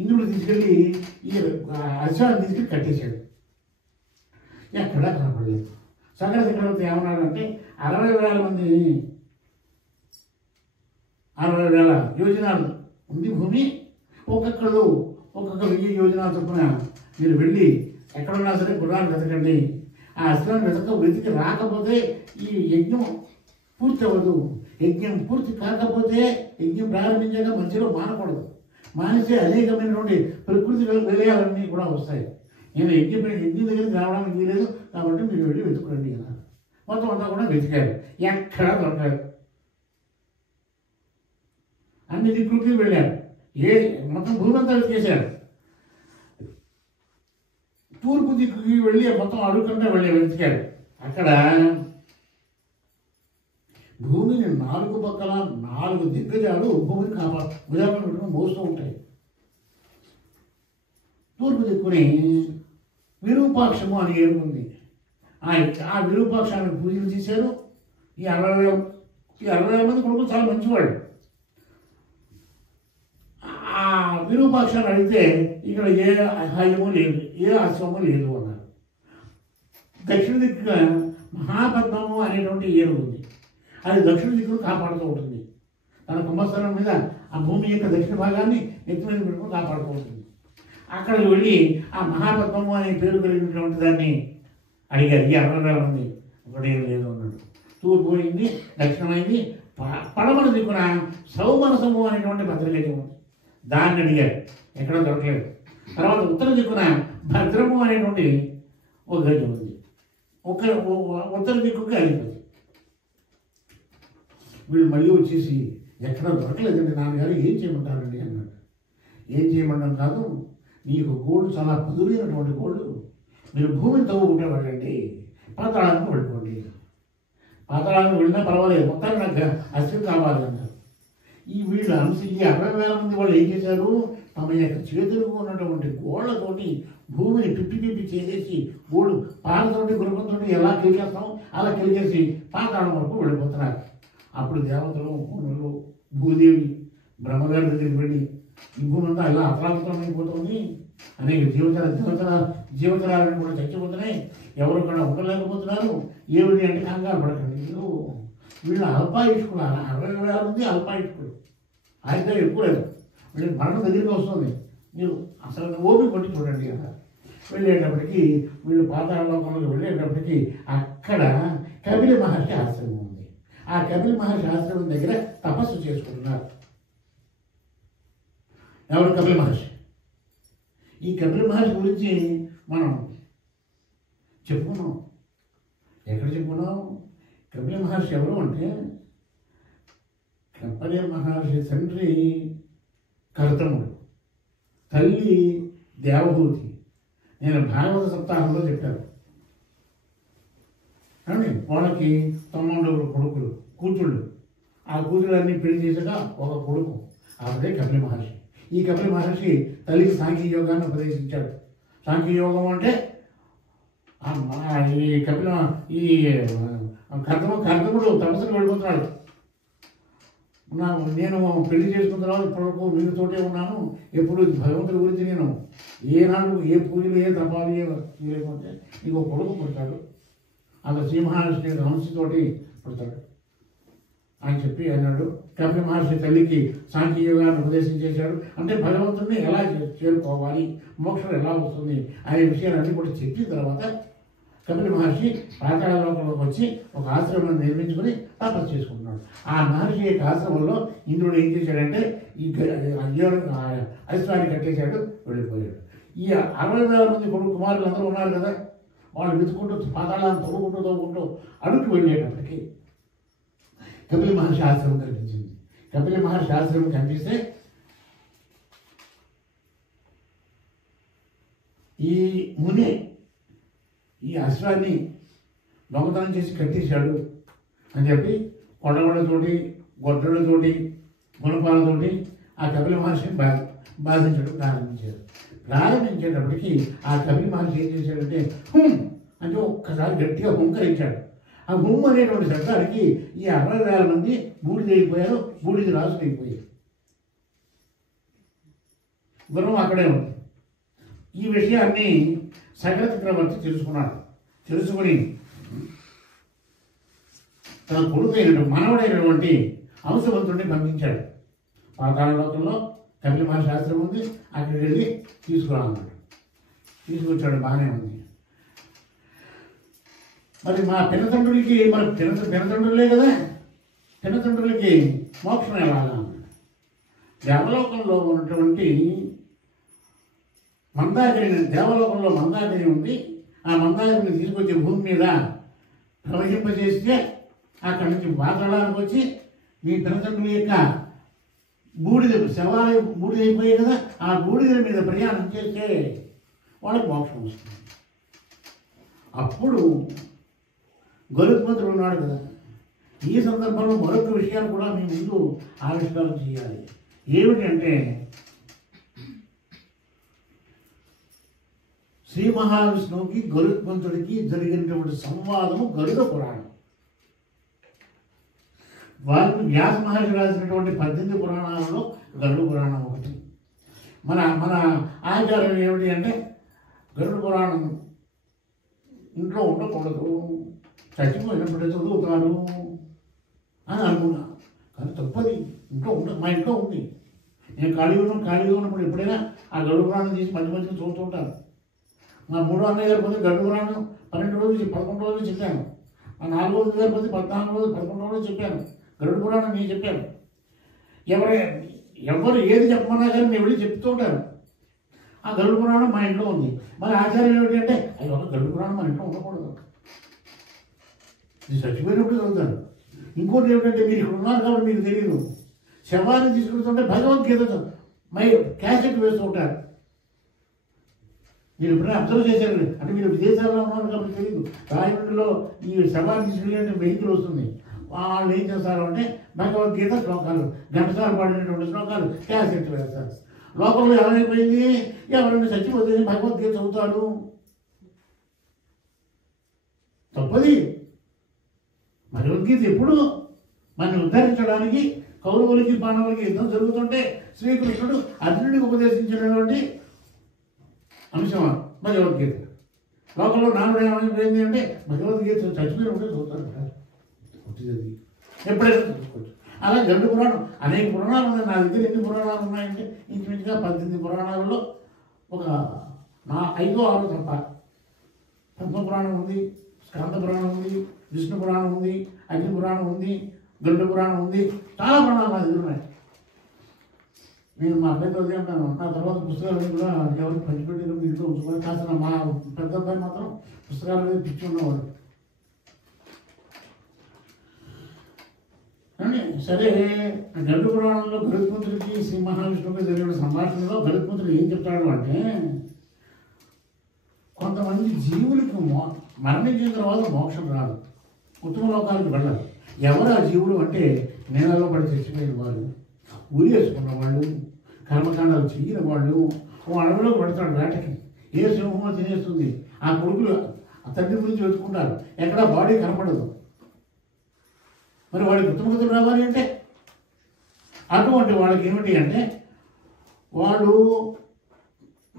ఇంద్రుడు తీసుకెళ్ళి ఈ అశ్వాన్ని తీసుకెళ్ళి కట్టేశాడు. ఎక్కడా కనపడలేదు. సగల చక్రవర్తి ఏమన్నాడంటే 60,000 మంది, 60,000 యోజనాలు ఉంది భూమి, ఒక్కొక్క 1000 యోజనాలు చొప్పున మీరు వెళ్ళి ఎక్కడున్నా సరే గుర్రాలు వెతకండి. ఆ అశ్వాన్ని వెతికి రాకపోతే ఈ యజ్ఞం పూర్తి అవ్వదు. యజ్ఞం పూర్తి కాకపోతే యజ్ఞం ప్రారంభించాక మధ్యలో మానకూడదు. మానేసి అనేకమైనటువంటి ప్రకృతి విలయాలన్నీ కూడా వస్తాయి. నేను యజ్ఞం దగ్గరికి రావడానికి వీలేదు కాబట్టి మీరు వెళ్ళి వెతుకురండి అన్నారు. మొత్తం అంతా కూడా వెతికారు, ఎక్కడా దొరకారు. అన్ని దిక్కులకి వెళ్ళారు, మొత్తం భూమి అంతా వెతికేశారు. తూర్పు దిక్కుకి వెళ్ళి మొత్తం అడుగుకుంటే వెతికారు. అక్కడ భూమిని 4 పక్కల 4 దిగ్గజాలు భూమిని భుజాలను పెట్టుకుని మోస్తూ ఉంటాయి. తూర్పు దిక్కుని విరూపాక్షము అని ఏముంది, ఆ విరూపాక్షాన్ని పూజలు చేశారు. ఈ 60,000 మంది కొడుకులు చాలా మంచివాళ్ళు. ఆ విరూపాక్షాన్ని అడిగితే ఇక్కడ ఏ అహాయము లేదు, ఏ ఆశ్రమము లేదు అన్నారు. దక్షిణ దిక్కుగా మహాపద్మము అనేటువంటి ఏరు ఉంది. అది దక్షిణ దిక్కును కాపాడుతూ ఉంటుంది. తన కుంభస్థలం మీద ఆ భూమి యొక్క దక్షిణ భాగాన్ని నెత్తి మీద పెట్టుకుని కాపాడుతూ ఉంటుంది. అక్కడికి వెళ్ళి ఆ మహాపద్మము అనే పేరు కలిగినటువంటి దాన్ని అడిగారు. ఈ 60,000 మంది ఒకటేం లేదు అన్నాడు. తూర్పు అయింది, దక్షిణమైంది, పడమర దిక్కున సౌమనసము అనేటువంటి భద్రగజం ఉంది. దాన్ని అడిగారు, ఎక్కడో దొరకలేదు. తర్వాత ఉత్తర దిక్కున భద్రము అనేటువంటి ఒక గజం ఉంది. ఉత్తర దిక్కుకి అధిపతి. వీళ్ళు మళ్ళీ వచ్చేసి ఎక్కడా దొరకలేదండి నాన్నగారు, ఏం చేయమంటారండి అన్నాడు. ఏం చేయమంటాం కాదు, నీకు గోల్డ్ చాలా కుదురైనటువంటి గోల్డ్, మీరు భూమిని తవ్వుకుంటే వెళ్ళండి, పాతాళానికి వెళ్ళిపోండి. పాతాళానికి వెళ్ళినా పర్వాలేదు, మొత్తానికి నాకు అస్తిని కావాలి అన్నారు. వీళ్ళు ఈ 60,000 మంది వాళ్ళు ఏం చేశారు, తమ యొక్క చేతులకు ఉన్నటువంటి గోళ్లతోటి భూమిని పిప్పి చేసేసి గోడు పాలతోటి గురుపంతో ఎలా కిలికేస్తాం అలా కిలికేసి పాతాళం వరకు వెళ్ళిపోతున్నారు. అప్పుడు దేవతలు, పూర్ణులు, భూదేవి బ్రహ్మగారి దగ్గరికి వెళ్ళి ఈ భూమి అంతా ఇలా అప్రాప్తమైపోతుంది, అనేక జీవచరాలను కూడా చచ్చిపోతున్నాయి, ఎవరు కూడా ఉండలేకపోతున్నారు, ఏమిటి అంటే కంగారు పడకండి. వీళ్ళు అల్పాయుష్కులు, 60,000 మంది అల్పాయుష్కులు, ఆయన ఎక్కువ లేదు. వీళ్ళకి మరణం దగ్గరికి వస్తుంది, మీరు అసలు ఓపిక పట్టి చూడండి అన్నారు. వెళ్ళేటప్పటికీ వీళ్ళు పాతాళ లోకంలోకి వెళ్ళేటప్పటికీ అక్కడ కపిల మహర్షి ఆశ్రమం ఉంది. ఆ కపిల మహర్షి ఆశ్రమం దగ్గర తపస్సు చేసుకుంటున్నారు. ఎవరు? కపిల మహర్షి. ఈ కపిల మహర్షి గురించి మనం చెప్పుకున్నాం. ఎక్కడ చెప్పుకున్నాం? కపిల మహర్షి ఎవరు అంటే కప్పలే మహర్షి తండ్రి కర్తముడు, తల్లి దేవహూతి. నేను భాగవత సప్తాహంలో చెప్పాను. కానీ వాళ్ళకి తమ్ముళ్ళు కొడుకులు కూతుళ్ళు. ఆ కూతుళ్ళన్నీ పెళ్లి చేశాక ఒక కొడుకు, అదే కపిల మహర్షి. ఈ కపిల మహర్షి తల్లికి సాంఖ్యయోగాన్ని ఉపదేశించాడు. సాంఖ్యయోగం అంటే ఈ కపిల ఈ కర్తముడు తపస్సుకు వెళ్ళిపోతున్నాడు. నేను పెళ్లి చేసుకున్న తర్వాత ఇప్పటివరకు వీరితోటే ఉన్నాను, ఎప్పుడు భగవంతుడి గురించి నేను ఏనాడు ఏ పూజలు ఏ తపాలు చేయలేకపోతే నీకు ఒక కొడుకు పుడతాడు, అలా శ్రీ మహర్షి హంసతోటి పుడతాడు అని చెప్పి అన్నాడు. కపిల మహర్షి తల్లికి సాంఖ్యయోగాన్ని ఉపదేశం చేశాడు. అంటే భగవంతుడిని ఎలా చేరుకోవాలి, మోక్షం ఎలా వస్తుంది అనే విషయాలన్నీ కూడా చెప్పిన తర్వాత కపిల మహర్షి పాతాళలోకంలోకి వచ్చి ఒక ఆశ్రమం నిర్మించుకొని తపస్సు చేసుకుంటున్నాడు. ఆ మహర్షి యొక్క ఆశ్రమంలో ఇంద్రుడు ఏం చేశాడంటే ఈ అశ్వాన్ని కట్టేశాడు, వెళ్ళిపోయాడు. ఈ 60,000 మంది కుమారులు అందరూ ఉన్నారు కదా, వాళ్ళు వెతుకుంటూ పాతాళాన్ని తవ్వుకుంటూ అడుగు వెళ్ళేటప్పటికి కపిల మహర్షి ఆశ్రమం కనిపించింది. కపిల మహర్షి ఆశ్రమం కనిపిస్తే ఈ ముని ఈ అశ్వాన్ని దొంగతనం చేసి కట్టేశాడు అని చెప్పి కొండగొండతోటి గొడ్డలతోటి గుణపాలతోటి ఆ కపిల మహర్షిని బాధించడం ప్రారంభించేటప్పటికి ఆ కపిల మహర్షి ఏం చేశాడంటే హుమ్ అంటే ఒక్కసారి గట్టిగా హుంకరించాడు. ఆ హుమ్ అనేటువంటి శబ్దానికి ఈ 60,000 మంది బూడిదైపోయారు, బూడిద రాజులు అయిపోయారు. గుర్రం అక్కడే ఉంది. ఈ విషయాన్ని సకల చక్రవర్తి తెలుసుకున్నాడు. తెలుసుకుని తన కొడుకైనటువంటి మనవడైనటువంటి అంశవంతుడిని పంపించాడు. పాతాళలోకంలో కపిల మహర్షి ఆశ్రమం ఉంది, అక్కడికి వెళ్ళి తీసుకురాన్నాడు. తీసుకొచ్చాడు, బాగానే ఉంది. మరి మా పినతండ్రులకి మరి పినతండ్రులే కదా, పినతండ్రులకి మోక్షం ఎలాగా? దేవలోకంలో ఉన్నటువంటి మందాకిని, దేవలోకంలో మందాకిని ఉంది. ఆ మందాకిని తీసుకొచ్చి భూమి మీద ప్రవహింపజేస్తే అక్కడి నుంచి పాతాళానికి వచ్చి మీ పినతండ్రుల యొక్క బూడిద శవాలు బూడిదైపోయాయి కదా, ఆ బూడిద మీద ప్రయాణం చేస్తే వాళ్ళకి మోక్షం వస్తుంది. అప్పుడు గరుత్మంతుడు ఉన్నాడు కదా, ఈ సందర్భంలో మరొక విషయాలు కూడా మీ ముందు ఆవిష్కారం చేయాలి. ఏమిటంటే శ్రీ మహావిష్ణువుకి గరుత్మంతుడికి జరిగినటువంటి సంవాదము గరుడ పురాణం. వారికి వ్యాస మహర్షి రాసినటువంటి 18 పురాణాలలో గరుడ పురాణం ఒకటి. మన మన ఆచారం ఏమిటి అంటే గరుడ పురాణం ఇంట్లో ఉండకూడదు, చచ్చిపోయినప్పుడే చదువుతాను అని అనుకున్నా. కానీ తప్పది, మా ఇంట్లో ఉంది. నేను ఖాళీగా ఉన్నప్పుడు ఎప్పుడైనా ఆ గరుడ పురాణం తీసి మధ్య మధ్యలో చూస్తూ ఉంటాను. మా 3వ అన్నయ్య గారి పోతే గరుడ పురాణం 12 రోజులు 11 రోజులు చెప్పాను. మా 4వ గారి పోతే 14 రోజులు 11 రోజులు చెప్పాను. గరుడ పురాణం నేను చెప్పాను. ఎవరు ఏది చెప్పమన్నా కానీ నేను వెళ్ళి చెప్తూ ఉంటాను. ఆ గరుడ పురాణం మా ఇంట్లో ఉంది. మరి ఆచార్యం ఏమిటి అంటే అయ్యో గరుడ పురాణం మా ఇంట్లో ఉండకూడదు, ఇది చచ్చిపోయినప్పుడు చదువుతారు. ఇంకోటి ఏమిటంటే మీరు ఇక్కడ ఉన్నారు కాబట్టి మీకు తెలియదు, శవాన్ని తీసుకుంటుంటే భగవద్గీత క్యాసెట్ వేస్తూ ఉంటారు. మీరు ఎప్పుడైనా అబ్జర్వ్ చేశారు అంటే మీరు విదేశాల్లో ఉన్నారు కాబట్టి తెలియదు. రాయమండ్రిలో ఈ శవాన్ని తీసుకెళ్ళే వెహికల్ వస్తుంది. వాళ్ళు ఏం చేస్తారు అంటే భగవద్గీత శ్లోకాలు, ఘంటసాల పాడినటువంటి శ్లోకాలు క్యాసెట్ వేస్తారు. లోకంలో ఏమైపోయింది, ఎవరైనా చచ్చిపోతే భగవద్గీత చదువుతారు. తప్పది. భగవద్గీత ఎప్పుడు మనల్ని ఉద్ధరించడానికి కౌరవులకి పాండవులకి యుద్ధం జరుగుతుంటే శ్రీకృష్ణుడు అర్జునుడికి ఉపదేశించినటువంటి అంశం భగవద్గీత. లోకంలో నాలుగు ఏమైపోయింది అంటే భగవద్గీత చచ్చిపోయినప్పుడే చదువుతారు. ఎప్పుడైనా చూసుకోవచ్చు. అలా గరుడ పురాణం అనేక పురాణాలు ఉన్నాయి. నా దగ్గర ఎన్ని పురాణాలు ఉన్నాయంటే ఇంచుమించుగా 18 పురాణాలలో ఒక 5 6 తప్ప పద్మ పురాణం ఉంది, స్కంద పురాణం ఉంది, విష్ణు పురాణం ఉంది, అగ్ని పురాణం ఉంది, గరుడ పురాణం ఉంది. చాలా పురాణాలు నా దగ్గర ఉన్నాయి. నేను మా అబ్బాయితో అంటాను, నా తర్వాత పుస్తకాలు కూడా ఎవరికి పంచిపెట్టి ఇంట్లో ఉంచుకొని. కాస్త మా పెద్ద అబ్బాయి మాత్రం పుస్తకాల మీద పిచ్చి ఉన్నవాడు. అని సరే గరుడ పురాణంలో గరుత్మంతుడికి శ్రీ మహావిష్ణువుకి జరిగిన సంభాషణలో గరుత్మంతుడు ఏం చెప్తాడు అంటే కొంతమంది జీవులకు మరణించిన తర్వాత మోక్షం రాదు, ఉత్తమ లోకాలకు వెళ్ళరు. ఎవరు ఆ జీవులు అంటే నేలలో పడి చచ్చిపోయిన వాళ్ళు, ఊరేసుకున్న వాళ్ళు, కర్మకాండాలు చెయ్యని వాళ్ళు. ఓ అడవిలోకి పడతాడు వేటకి, ఏ సింహమో తినేస్తుంది. ఆ కొడుకులు ఆ తండ్రి గురించి వెతుకుంటారు, ఎక్కడా బాడీ కనపడదు. మరి వాడికి ఉత్తమగతులు రావాలి అంటే అటువంటి వాళ్ళకి ఏమిటి అంటే వాడు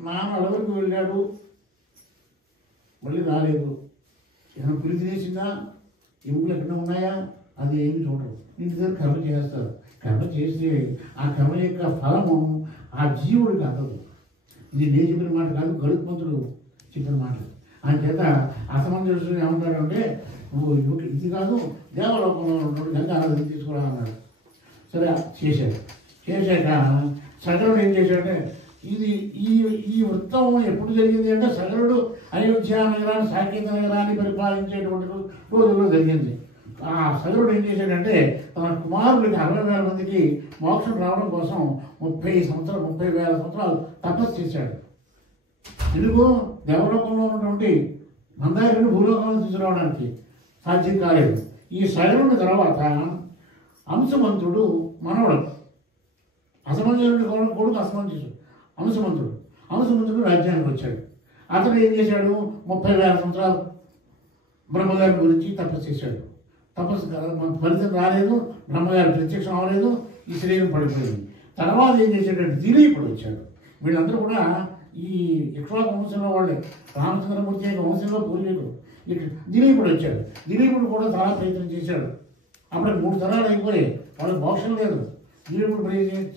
నాన్న అడవికి వెళ్ళాడు, మళ్ళీ రాలేదు, ఏమైనా పులి తినేసిందా, ఎముకలు ఎక్కడ ఉన్నాయా, అది ఏమి చూడరు. ఇంటి దగ్గర కర్మ చేస్తారు. కర్మ చేస్తే ఆ కర్మ యొక్క ఫలము ఆ జీవుడికి అందదు. ఇది నేను చెప్పిన మాట కాదు, గరుత్మంతుడు చెప్పిన మాట. ఆయన చేత అసమంజసుడు ఏమంటాడు అంటే నువ్వు ఇది కాదు, దేవలోకంలో ఉన్నప్పుడు గంగా నదిని తీసుకురా అన్నాడు. సరే చేశాడు. చేశాక సగరుడు ఏం చేశాడంటే ఇది ఈ ఈ వృత్తం ఎప్పుడు జరిగింది అంటే సగరుడు అయోధ్య నగరాన్ని, సాకేత నగరాన్ని పరిపాలించేటువంటి రోజుల్లో జరిగింది. ఆ సగరుడు ఏం చేశాడంటే తన కుమారుడికి 60,000 మందికి మోక్షం రావడం కోసం 30,000 సంవత్సరాలు తపస్సు చేశాడు. ఎందుకు? దేవలోకంలో ఉన్నటువంటి మందారుని భూలోకంలో తీసుకురావడానికి సాధ్యం కాలేదు. ఈ సగరుడి తర్వాత అంశమంతుడు మనవడు, అసమంజసుడి కొడుకు అంశమంతుడు రాజ్యానికి వచ్చాడు. అతను ఏం చేశాడు? 30,000 సంవత్సరాలు బ్రహ్మగారి గురించి తపస్సు చేశాడు. తపస్సు ఫలితం రాలేదు, బ్రహ్మగారి ప్రత్యక్షం అవ్వలేదు, ఈ శరీరం పడిపోయింది. తర్వాత ఏం చేశాడంటే దిలీపుడు వచ్చాడు. వీళ్ళందరూ కూడా ఈ ఇక్ష్వాకు వంశంలో వాళ్ళే, రామచంద్రమూర్తి యొక్క వంశంలో పూర్వీకుడు. ఇట్లా దిలీపుడు వచ్చాడు. దిలీపుడు కూడా చాలా ప్రయత్నం చేశాడు. అప్పుడు 3 తరాలు అయిపోయాయి, వాళ్ళకి మోక్షం లేదు. దిలీపుడు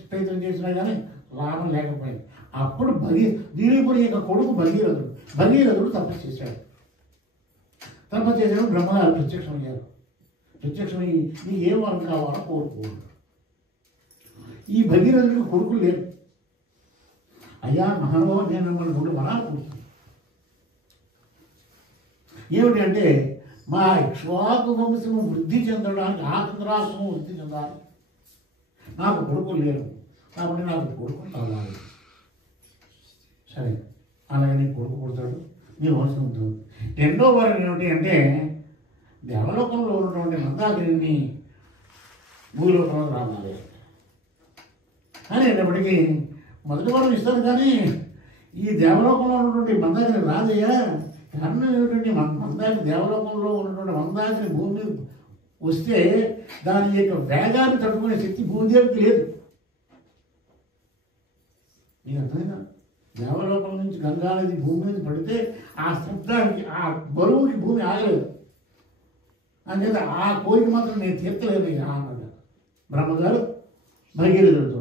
ప్రయత్నం చేసినా కానీ లాభం లేకపోయింది. అప్పుడు దిలీపుడి యొక్క కొడుకు భగీరథుడు తపస్సు చేశాడు. తపస్సు చేశాడు, బ్రహ్మగారు ప్రత్యక్షమయ్యారు. ప్రత్యక్షమయ్యి నీకు ఏం వరం కావాలో కోరుకోడు. ఈ భగీరథుడికి కొడుకులు లేరు. అయ్యా మహానుభావ, నేను మిమ్మల్ని 2 వరాలు కోరుతున్నాను. ఏమిటి అంటే మా ఇక్ష్వాకు వంశము వృద్ధి చెందడానికి, ఆంధ్రాశ్రమం వృద్ధి చెందాలి. నాకు కొడుకులు లేరు కాబట్టి నాకు కొడుకు కావాలి. సరే, అలాగే నీ కొడుకు పుడతాడు, నీ వంశం ఉంటుంది. 2వ వరం ఏమిటి అంటే దేవలోకంలో ఉన్నటువంటి మందాకిని భూలోకంలో రావాలి అనేటప్పటికీ మొదటి వరం ఇస్తాను. కానీ ఈ దేవలోకంలో ఉన్నటువంటి మందాకిని రాదయ్యా. కారణం ఏమిటంటే మందాకి దేవలోకంలో ఉన్నటువంటి మందాకిని భూమి మీద వస్తే దాని యొక్క వేగాన్ని తట్టుకునే శక్తి భూమిదేవికి లేదు. మీకు అర్థమైనా? దేవలోకం నుంచి గంగానది భూమి మీద పడితే ఆ శబ్దానికి, ఆ బరువుకి భూమి ఆగలేదు. అంచేత ఆ కోరిక మాత్రం నేను తీర్చలేదు అన్నాడు బ్రహ్మగారు భగీరథుడితో.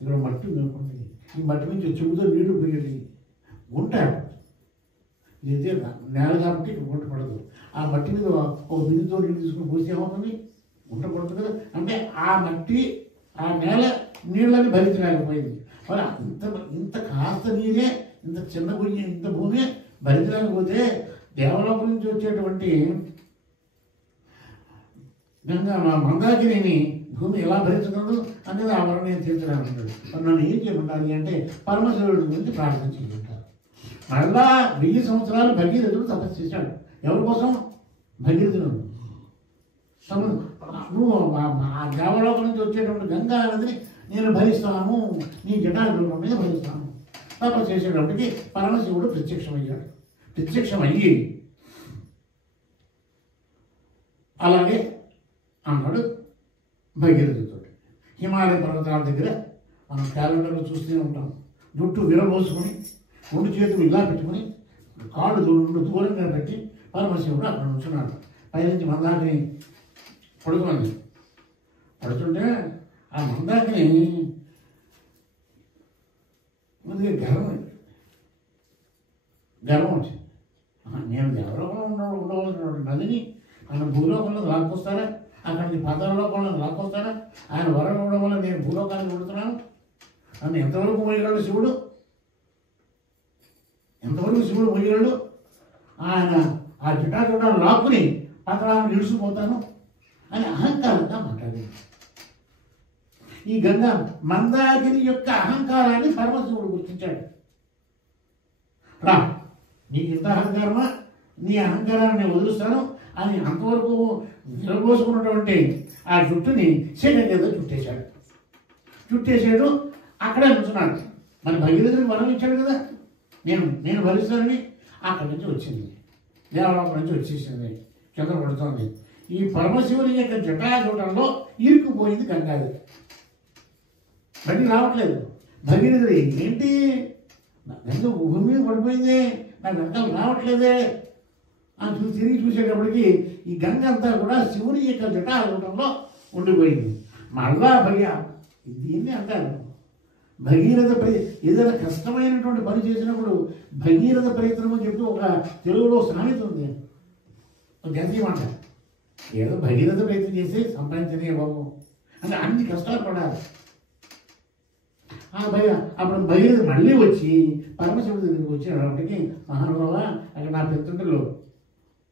ఇక్కడ మట్టి మేలుకుంది, ఈ మట్టి నుంచి చెబుతో నీళ్లు పోయేది గుంట. ఇదైతే నేల కాబట్టి గుంట పడదు. ఆ మట్టి మీద ఒక బిందుతో నీళ్ళు తీసుకుని పోస్తే ఏమవుతుంది? గుంట పడుతుంది కదా. అంటే ఆ మట్టి, ఆ నేల నీళ్ళని భరించలేకపోయింది. మరి ఇంత కాస్త నీరే, ఇంత చిన్న భూమి, ఇంత భూమి భరించలేకపోతే దేవలోకం నుంచి వచ్చేటువంటి గంగా మందాకిని భూమి ఎలా భరించగలదు అనేది ఆ వరం నేను తీర్చడానికి. నన్ను ఏం చేయమంటారు అంటే పరమశివుడి గురించి ప్రార్థన చేయమంటారు. మళ్ళా 1000 సంవత్సరాలు భగీరథుడు తపస్సు చేశాడు. ఎవరి కోసం? భగీరథుడు. నువ్వు ఆ దేవలోకం నుంచి వచ్చేటువంటి గంగా నదిని నేను భరిస్తాను, నీ జటాజుల మీద భరిస్తాను. తపస్సు చేసేటప్పటికి పరమశివుడు ప్రత్యక్షమయ్యాడు. ప్రత్యక్షమయ్యి అలాగే అన్నాడు భగీరథుడితో. హిమాలయ పర్వతాల దగ్గర మనం క్యాలెండర్లో చూస్తూనే ఉంటాం. జుట్టు విరబోసుకొని 2 చేతులు ఇలా పెట్టుకుని కాళ్ళు దూరంగా పెట్టి పరమశివుడు అక్కడ ఉంచున్నాడు. పైనుంచి మందాకిని పడుకోండి. పడుతుంటే ఆ మందాకిని ముందుగా గర్వం వచ్చింది. నేను దేవలోకంలో ఉండవలసినటువంటి నదిని ఆయన భూలోకంలో లాక్కొస్తారా? అక్కడ నుంచి పాతాళలోకంలో లాక్కొస్తారా? ఆయన వరం ఇవ్వడం వల్ల నేను భూలోకానికి పుడుతున్నాను. నన్ను ఎంతవరకు మోయగలడు శివుడు? ఎంతవరకు శివుడు మోయగలడు? ఆయన ఆ జటాజుటాలు లాక్కుని పతనాన్ని నిలిచిపోతాను అని అహంకారంగా మాట్లాడింది. ఈ గంగా మందాకిని యొక్క అహంకారాన్ని పరమశివుడు గుర్తించాడు. రా, నీకు ఇంత అహంకారమా, నీ అహంకారాన్ని నేను వదులుస్తాను అని అంతవరకు విరబోసుకున్నటువంటి ఆ జుట్టుని శేఖం కింద చుట్టేశాడు. అక్కడే నుంచున్నాడు. మన భగీరథుడికి వరం ఇచ్చాడు కదా, నేను భరిస్తానని. అక్కడి నుంచి వచ్చింది, దేవలోకం నుంచి వచ్చేసింది, కింద పడుతోంది. ఈ పరమశివుని యొక్క జటాజూటంలో ఇరుక్కుపోయింది గంగాది. బండి రావట్లేదు. భగీరథుడు ఏంటి ఎందుకు భూమి మీద పడిపోయింది, నాకు వెనకాల రావట్లేదే అని తిరిగి చూసేటప్పటికి ఈ గంగ అంతా కూడా శివుని యొక్క జటాజూటంలో ఉండిపోయింది. మళ్ళా దీన్ని అంటారు భగీరథ ఏదైనా కష్టమైనటువంటి పని చేసినప్పుడు భగీరథ ప్రయత్నం అని చెప్పి ఒక తెలుగులో సామెత ఉంది, గంధీమంట. ఏదో భగీరథ ప్రయత్నం చేసి సంపాదించనే బాబు అంటే అన్ని కష్టాలు పడాలి. అప్పుడు భగీరథ మళ్ళీ వచ్చి పరమశివుడి దగ్గరికి వచ్చేటప్పటికి, మహానుభావ అక్కడ నా పెద్దంటులు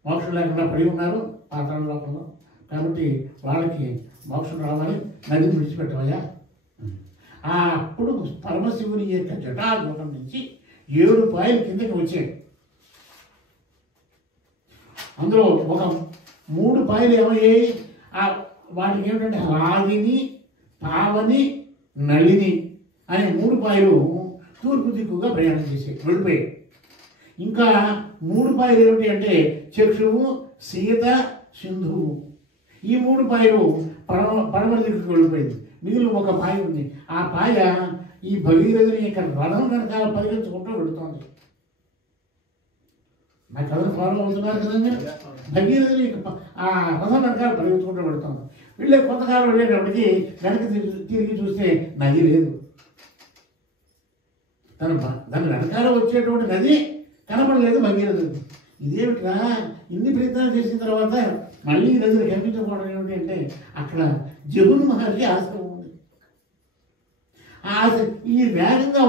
మోక్షం లేకుండా పడి ఉన్నారు పాతాళ లోకంలో, కాబట్టి వాళ్ళకి మోక్షం రావాలి, నదిని విడిచిపెట్టవయ్యా. అప్పుడు పరమశివుని యొక్క జటాజూటం నుంచి 7 పాయలు కిందకి వచ్చాయి. అందులో ఒక 3 పాయలు ఏమయ్యాయి, వాటికి ఏమిటంటే రాగిని, పావని, నళిని అనే 3 పాయలు తూర్పు దిక్కుగా ప్రయాణం చేసాయి, వెళ్ళిపోయాయి. ఇంకా 3 పాయలు ఏమిటి అంటే చక్షువు, సీత, సింధువు. ఈ 3 పాయలు పడమర దిక్కుకు వెళ్ళిపోయింది. మిగిలిన ఒక పాయ ఉంది. ఆ పాయ ఈ భగీరథుని యొక్క రథం వెనకాల పరిగెత్తుకుంటూ వెళుతోంది. నా కథను ఫాలో అవుతున్నారు కదండి. భగీరథుని యొక్క ఆ రథం వెనకాల పరిగెత్తుకుంటూ వెళుతోంది. వీళ్ళే కొంతకాలం వెళ్ళేటప్పటికి వెనక్కి తిరిగి చూస్తే నది లేదు. దాని వెనకాల వచ్చేటువంటి నది కనపడలేదు భగీరథుడు. ఇదేమిట్రా, ఇన్ని ప్రయత్నాలు చేసిన తర్వాత మళ్ళీ ఈ నదిని కనిపించకపోవడం ఏమిటి అంటే అక్కడ జగును మహర్షి ఆశ్రమం ఉంది. ఈ వేగంగా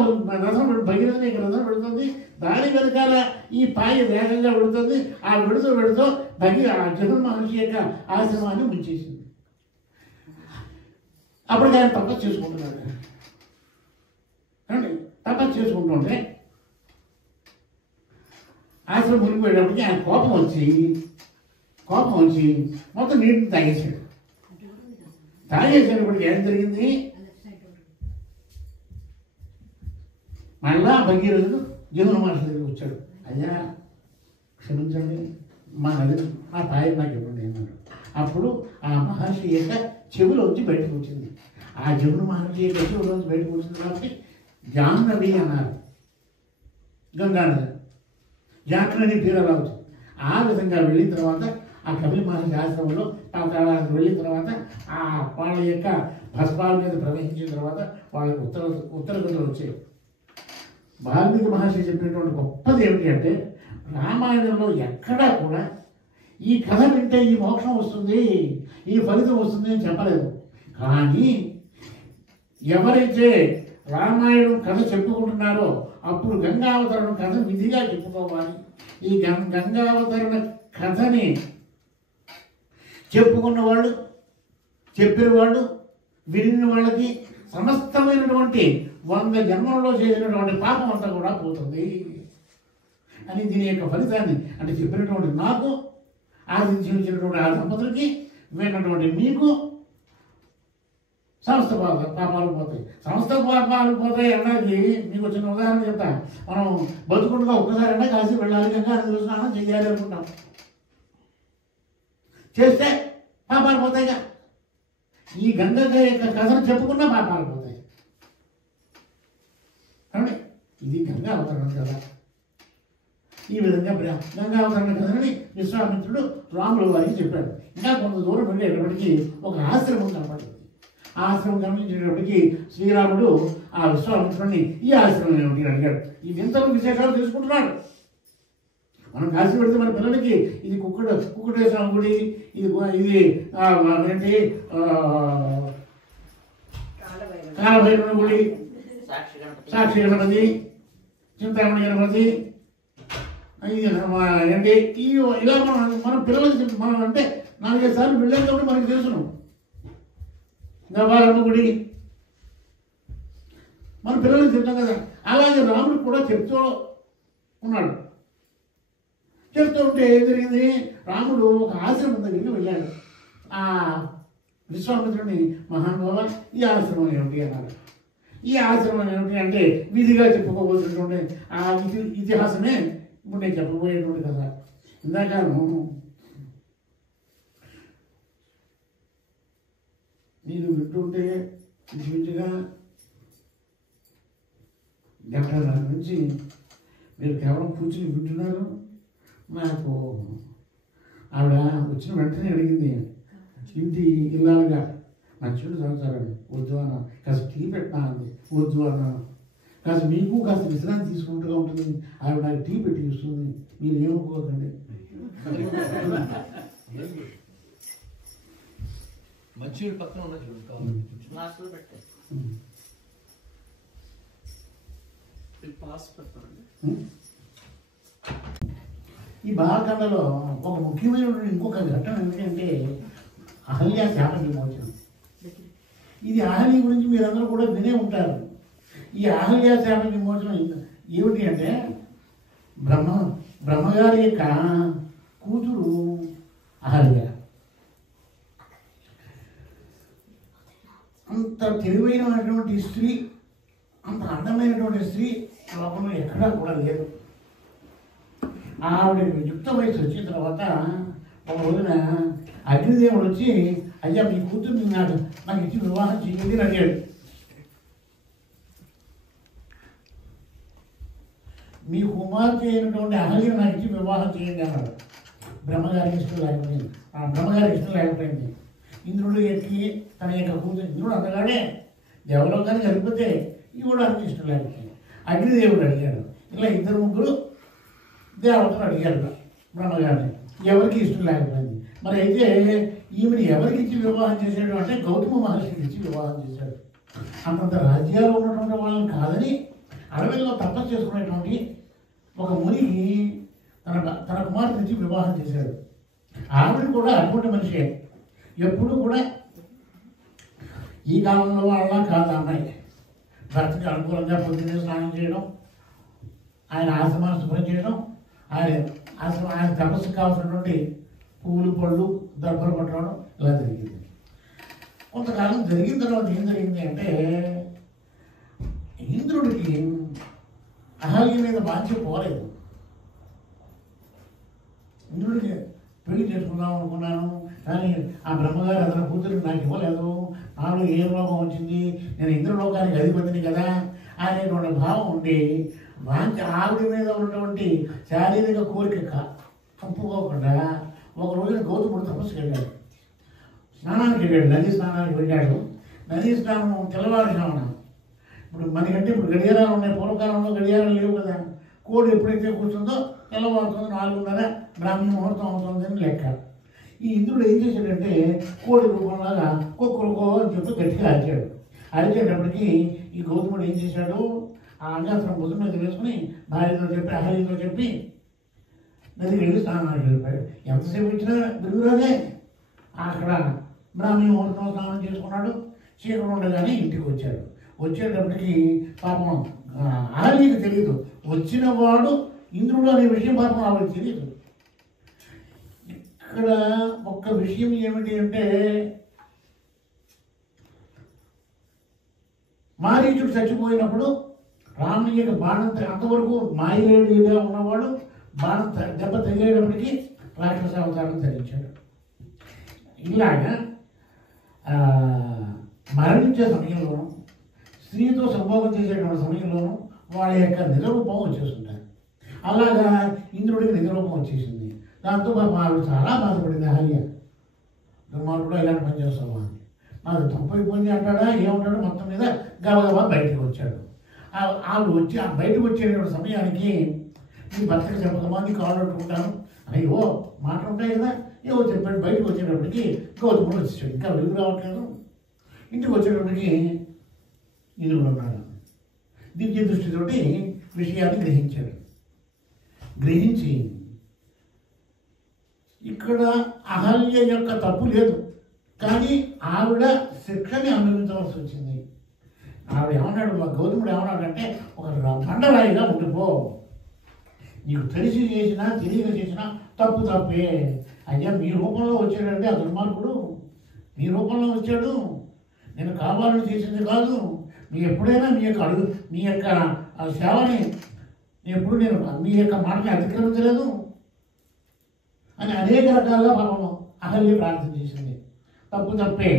రథం భగీరథుని యొక్క రథం పెడుతుంది, దాని వెనకాల ఈ పాయ వేగంగా పెడుతుంది. ఆ పెడుతూ ఆ జగును మహర్షి యొక్క ఆశ్రమాన్ని ముంచేసింది. అప్పుడు ఆయన తపస్సు చేసుకుంటున్నాడు. తపస్సు చేసుకుంటుంటే ఆశ్రమం మునిగిపోయేటప్పటికి ఆయన కోపం వచ్చి మొత్తం నీటిని తాగేశాడు. తాగేసేటప్పటికి ఏం జరిగింది, మళ్ళా భగీరథుడు జమున మహర్షి దగ్గరికి వచ్చాడు. అయ్యా క్షమించండి, మా పాయ నాకు ఇవ్వండి అన్నాడు. అప్పుడు ఆ మహర్షి యొక్క చెవులోంచి బయటకు వచ్చింది. ఆ జమున మహర్షి యొక్క చెవులోంచి బయటకు వచ్చింది కాబట్టి జాహ్నవి అన్నారు. గంగానది జాహ్నవి పేరు అలా వచ్చింది. ఆ విధంగా వెళ్ళిన తర్వాత ఆ కపిల మహర్షి ఆశ్రమంలో పాతాళానికి వెళ్ళిన తర్వాత ఆ వాళ్ళ యొక్క భస్మాల మీద ప్రవహించిన తర్వాత వాళ్ళకి ఉత్తర గతులు వచ్చాయి. వాల్మీకి మహర్షి చెప్పినటువంటి గొప్పది ఏమిటి అంటే రామాయణంలో ఎక్కడా కూడా ఈ కథ వింటే ఈ మోక్షం వస్తుంది, ఈ ఫలితం వస్తుంది అని చెప్పలేదు. కానీ ఎవరైతే రామాయణం కథ చెప్పుకుంటున్నారో అప్పుడు గంగావతరణ కథ విధిగా చెప్పుకోవాలి. ఈ గంగావతరణ కథని చెప్పుకున్నవాళ్ళు, చెప్పిన వాళ్ళు, విన్న వాళ్ళకి సమస్తమైనటువంటి 100 జన్మలలో చేసినటువంటి పాపం అంతా కూడా పోతుంది అని దీని యొక్క ఫలితాన్ని అంటే చెప్పినటువంటి నాకు, ఆశించినటువంటి ఆ దంపతులకి, విన్నటువంటి మీకు సమస్త పాపాలు పోతాయి. సమస్త పాపాలు పోతాయి అన్నది మీకు వచ్చిన ఉదాహరణ చెప్తా. మనం బతుకుండగా ఒక్కసారైనా కాశీ వెళ్ళాలి, గంగా నదిలో స్నానం చేయాలి అనుకుంటాం. చేస్తే పాపాలు పోతాయిగా. ఈ గంగ యొక్క కథను చెప్పుకున్నా పాపాలు పోతాయి. కాబట్టి ఇది గంగా అవతరణ కథ. ఈ విధంగా గంగా అవతరణ కథని విశ్వామిత్రుడు రాముల వారికి చెప్పాడు. ఇంకా కొంత దూరం వెళ్ళేటప్పటికీ ఒక ఆశ్రమం కనపడింది. ఆ ఆశ్రమం గమనించేటప్పటికి శ్రీరాముడు ఆ విశ్వామిత్రుడిని ఈ ఆశ్రమం ఏమిటి అడిగాడు. ఈ వింతలు విశేషాలు తెలుసుకుంటున్నాడు. మనం కాశీ పెడితే మన పిల్లలకి ఇది కుక్కటేశ్వర గుడి, ఇది ఏంటి కాలభైరవ గుడి, సాక్షి గణపతి, చింతామణి గణపతి, అంటే ఇలా మనం పిల్లలకి చెప్తాం. మనం అంటే 4-5 సార్లు వెళ్ళేటప్పుడు మనకి తెలుసును గవారమ్మ గుడి మన పిల్లలకి చెప్తాం కదా. అలాగే రాముడు కూడా చెప్తూ ఉన్నాడు. చెప్తూ ఉంటే ఏం జరిగింది, రాముడు ఒక ఆశ్రమం దగ్గరికి వెళ్ళాడు. ఆ విశ్వామిత్రుడిని, మహానుభావ ఈ ఆశ్రమం ఏమిటి అన్నాడు. ఈ ఆశ్రమం ఏమిటి అంటే విధిగా చెప్పుకోబోతున్నటువంటి ఆ ఇతిహాసమే ఇప్పుడు నేను చెప్పబోయేటువంటి కథ. ఇందాక మీరు వింటుంటే ఇంచుమించుగా 70 నుంచి మీరు కేవలం కూర్చుని వింటున్నారు. నాకు ఆవిడ వచ్చిన వెంటనే అడిగింది, ఇంటి ఇల్లాలుగా నచ్చుడు సంవత్సరాలు వద్దు అన్నా, కాస్త టీ పెట్టినా అంది. వద్దు అన్నాను. కాస్త మీకు కాస్త విశ్రాంతి తీసుకుంటూగా ఉంటుంది, ఆవిడ నాకు టీ పెట్టి ఇస్తుంది, మీరు ఏమనుకోకండి. మంచి పక్కన ఉన్న చూడు ఈ బాలకాండలో ఒక ముఖ్యమైనటువంటి ఇంకొక ఘట్టం ఏంటంటే అహల్య శాప విమోచనం. ఇది అహల్య గురించి మీరందరూ కూడా వినే ఉంటారు. ఈ అహల్య శాప విమోచనం ఏమిటి అంటే బ్రహ్మగారి యొక్క కూతురు అహల్య. అంత తెలివైనటువంటి స్త్రీ, అంత అందమైనటువంటి స్త్రీ లోకంలో ఎక్కడా కూడా లేదు. ఆవిడ యుక్త వయసు వచ్చిన తర్వాత ఒక రోజున అగ్నిదేవుడు వచ్చి, అయ్యా మీ కూతుర్ని నాకు ఇచ్చి వివాహం చేయండి అని అడిగాడు. మీ కుమార్తె అయినటువంటి అహల్యను నాకు ఇచ్చి వివాహం చేయండి అన్నాడు. బ్రహ్మగారికి ఇష్టం లేకపోయింది. ఇంద్రుడు ఎక్కి తన యొక్క కూతురు, ఇంద్రుడు అందగానే దేవలోకానికి కలిపితే ఇవ్వడానికి ఇష్టం లేకపోయింది. అగ్నిదేవుడు అడిగాడు. ఇలా 2-3 దేవతలు అడిగారు బ్రహ్మగారిని, ఎవరికి ఇష్టం లేకపోయింది. మరి అయితే ఈమెను ఎవరికి ఇచ్చి వివాహం చేశాడు అంటే గౌతమ మహర్షికి ఇచ్చి వివాహం చేశాడు. అంతంత రాజ్యాలు ఉన్నటువంటి వాళ్ళని కాదని అడవిలో తపస్సు చేసుకునేటువంటి ఒక మునికి తన కుమార్తె నుంచి వివాహం చేశాడు. ఆవిడ కూడా అటువంటి మనిషే. ఎప్పుడు కూడా ఈ కాలంలో అలా కాదు, అమ్మాయి భర్తకి అనుకూలంగా పొద్దున్నే స్నానం చేయడం, ఆయన ఆశ్రమాన్ని శుభ్రం చేయడం, ఆయన తపస్సుకు కావాల్సినటువంటి పువ్వులు పళ్ళు దర్భలు పట్టడం ఇలా జరిగింది. కొంతకాలం జరిగిన తర్వాత ఏం జరిగింది అంటే ఇంద్రుడికి అహల్య మీద బాధ్య పోలేదు. ఇంద్రుడికి పెళ్లి చేసుకుందాం అనుకున్నాను, కానీ ఆ బ్రహ్మగారు అతని కూతురికి నాకు ఇవ్వలేదు, నాలో ఏ లోకం వచ్చింది, నేను ఇంద్రలోకానికి అధిపతిని కదా అనేటువంటి భావం ఉండి ఆవిడ మీద ఉన్నటువంటి శారీరక కోరిక కంపుకోకుండా ఒక రోజున గౌతముడు తపస్సుకి వెళ్ళాడు, స్నానానికి వెళ్ళాడు, నదీ స్నానానికి వెళ్ళాడు. నదీ స్నానం తెల్లవారుజామున, మనకంటే ఇప్పుడు గడియారాలు ఉన్నాయి, పూర్వకాలంలో గడియారాలు లేవు కదా. కోడి ఎప్పుడైతే కూర్చుందో తెల్లవారుతుంది, 4:30 బ్రాహ్మణ ముహూర్తం అవుతుందని లెక్క. ఈ ఇంద్రుడు ఏం చేశాడంటే కోడి రూపంలాగా కుక్కరుకో అని చెప్పి గట్టిగా అరిచేటప్పటికి ఈ గౌతముడు ఏం చేశాడు, ఆ అంగాస్త్రం భుజం మీద వేసుకుని భార్యతో చెప్పి అహల్యతో చెప్పి నదికి వెళ్ళి స్నానానికి వెళ్ళిపోయాడు. ఎంతసేపు ఇచ్చినా బిరుగురాదే. అక్కడ బ్రాహ్మణ ముహూర్తం స్నానం చేసుకున్నాడు. చీకటి ఉండగానే ఇంటికి వచ్చాడు. వచ్చేటప్పటికి పాపం అహల్యకి తెలియదు, వచ్చిన వాడు ఇంద్రుడు అనే విషయం పాపం ఆవిడకి తెలియదు. ఇక్కడ ఒక్క విషయం ఏమిటి అంటే మారీచుడు చచ్చిపోయినప్పుడు రాముని యొక్క బాణం అంతవరకు మాయలేడిగా ఉన్నవాడు బాణం దెబ్బ తగిలేటప్పటికీ రాక్షస అవతారం ధరించాడు. ఇలాగా మరణించే సమయంలోనూ స్త్రీతో సంభోగం చేసేటువంటి సమయంలోనూ వాళ్ళ యొక్క నిజరూపం వచ్చేస్తుంటారు. అలాగా ఇంద్రుడికి నిజరూపం వచ్చేసింది. దాంతో ఆవిడ చాలా బాధపడింది. అహల్య దుర్మార్గుడు ఇలాంటి పని చేస్తావా అని. నాకు తప్పైపోయింది అంటాడా ఏమంటాడో మొత్తం మీద గబగబా బయటకు వచ్చాడు. ఆవిడ వచ్చి ఆ బయటకు వచ్చేటువంటి సమయానికి నీ భర్తకు చెప్పకమా, నీ కాళ్ళు పట్టుకుంటాను, అయ్యో మాటలు ఉంటాయి కదా, ఏవో చెప్పాడు. బయటకు వచ్చేటప్పటికి గౌతముడు వచ్చేసాడు. ఇంకా వెలుగు రావట్లేదు. ఇంటికి వచ్చేటప్పటికి ఇంద్రుడు ఉన్నాడు. దివ్య దృష్టితోటి విషయాన్ని గ్రహించాడు. గ్రహించి ఇక్కడ అహల్య యొక్క తప్పు లేదు, కానీ ఆవిడ శిక్షని అనుభవించవలసి వచ్చింది. ఆవిడ ఏమన్నాడు, మా గౌతముడు ఏమన్నాడంటే, ఒక బండరాయిగా ఉండిపో, నీకు తెలిసి చేసినా తెలియక చేసినా తప్పు తప్పే. అయ్యా మీ రూపంలో వచ్చాడంటే ఆ దుర్మార్గుడు, మీ రూపంలో వచ్చాడు, నేను కావాలని చేసింది కాదు, మీ ఎప్పుడైనా మీ యొక్క అడుగు మీ యొక్క సేవని ఎప్పుడు నేను మీ యొక్క మాటని అతిక్రమించలేదు అని అనేక రకాలుగా పాపం అహల్య ప్రార్థన చేసింది. తప్పు తప్పే,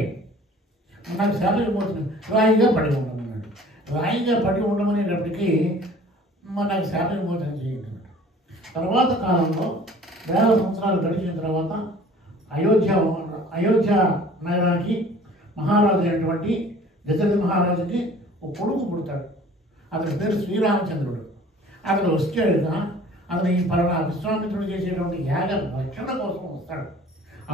నాకు సేవ అయిపోతుంది, రాయిగా పడి ఉండమన్నాడు. రాయిగా పడి ఉండమనేటప్పటికీ నాకు సేవ అయిపోతుంది చేయండి. తర్వాత కాలంలో వేల సంవత్సరాలు గడిచిన తర్వాత అయోధ్య నగరానికి మహారాజు అయినటువంటి దశరథ మహారాజుకి ఒక కొడుకు పుడతాడు. అతని పేరు శ్రీరామచంద్రుడు. అతను వచ్చాడుగా అతను ఈ విశ్వామిత్రుడు చేసేటువంటి యాగ రక్షణ కోసం వస్తాడు.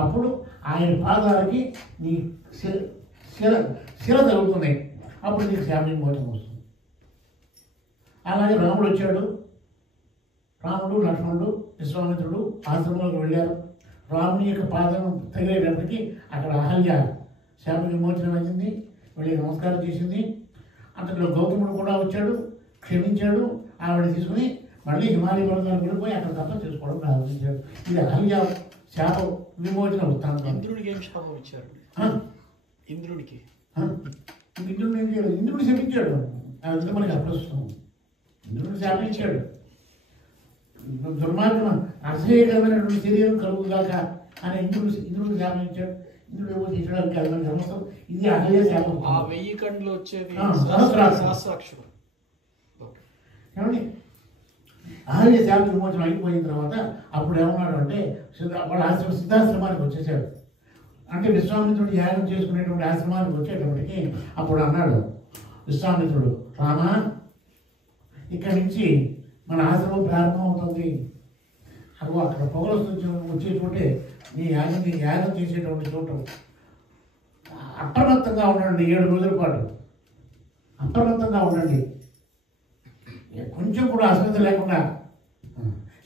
అప్పుడు ఆయన పాదాలకి నీ శిర తగులుతున్నాయి, అప్పుడు నీకు శాపం మోచం వస్తుంది. అలాగే రాముడు వచ్చాడు. రాముడు లక్ష్మణుడు విశ్వామిత్రుడు ఆశ్రమంలోకి వెళ్ళారు. రాముని యొక్క పాదం తగిలేటప్పటికీ అక్కడ అహల్య శాప విమోచనం అయింది, వెళ్ళి నమస్కారం చేసింది. అంతలో గౌతముడు కూడా వచ్చాడు, క్షమించాడు. ఆవిడ తీసుకుని మళ్ళీ హిమాలయ పర్వతాలకు వెళ్ళిపోయి అక్కడ తప్ప చేసుకోవడం ప్రారంభించాడు. ఇది అహల్య శాప విమోచన వృత్తాంతం. ఇంద్రుడికి ఏం శాపం ఇచ్చారు? ఇంద్రుడికి ఇంద్రుడు ఏం చేయలేదు, ఇంద్రుడు శపించాడు. అది మనకి అప్రస్తుతం. ఇంద్రుడు శాపించాడు, దుర్మార్గం అసహ్యకరమైనటువంటి శరీరం కలుగుగాక అని ఇంద్రుడు శాపించాడు. ఇంద్రుడు ఏమో చేసడానికి అది సమస్తం. ఇది అహల్య శాపం. ఆ 1000 కండ్లు వచ్చేది సహస్రాక్షరం. ఏమండి, అహల్య శాప విమోచనం అయిపోయిన తర్వాత అప్పుడు ఏమన్నాడు అంటే, వాళ్ళ ఆశ్రమం సిద్ధాశ్రమానికి వచ్చేసాడు. అంటే విశ్వామిత్రుడు యాగం చేసుకునేటువంటి ఆశ్రమానికి వచ్చేటప్పటికి అప్పుడు అన్నాడు విశ్వామిత్రుడు, రామా ఇక్కడి నుంచి మన ఆశ్రమం ప్రారంభం అవుతుంది. అదిగో అక్కడ పొగలు వచ్చే చోటే నీ యాగం చేసేటువంటి చోటు. అప్రమత్తంగా ఉండండి, 7 రోజుల పాటు అప్రమత్తంగా ఉండండి, కొంచెం కూడా అశ్రద్ధ లేకుండా.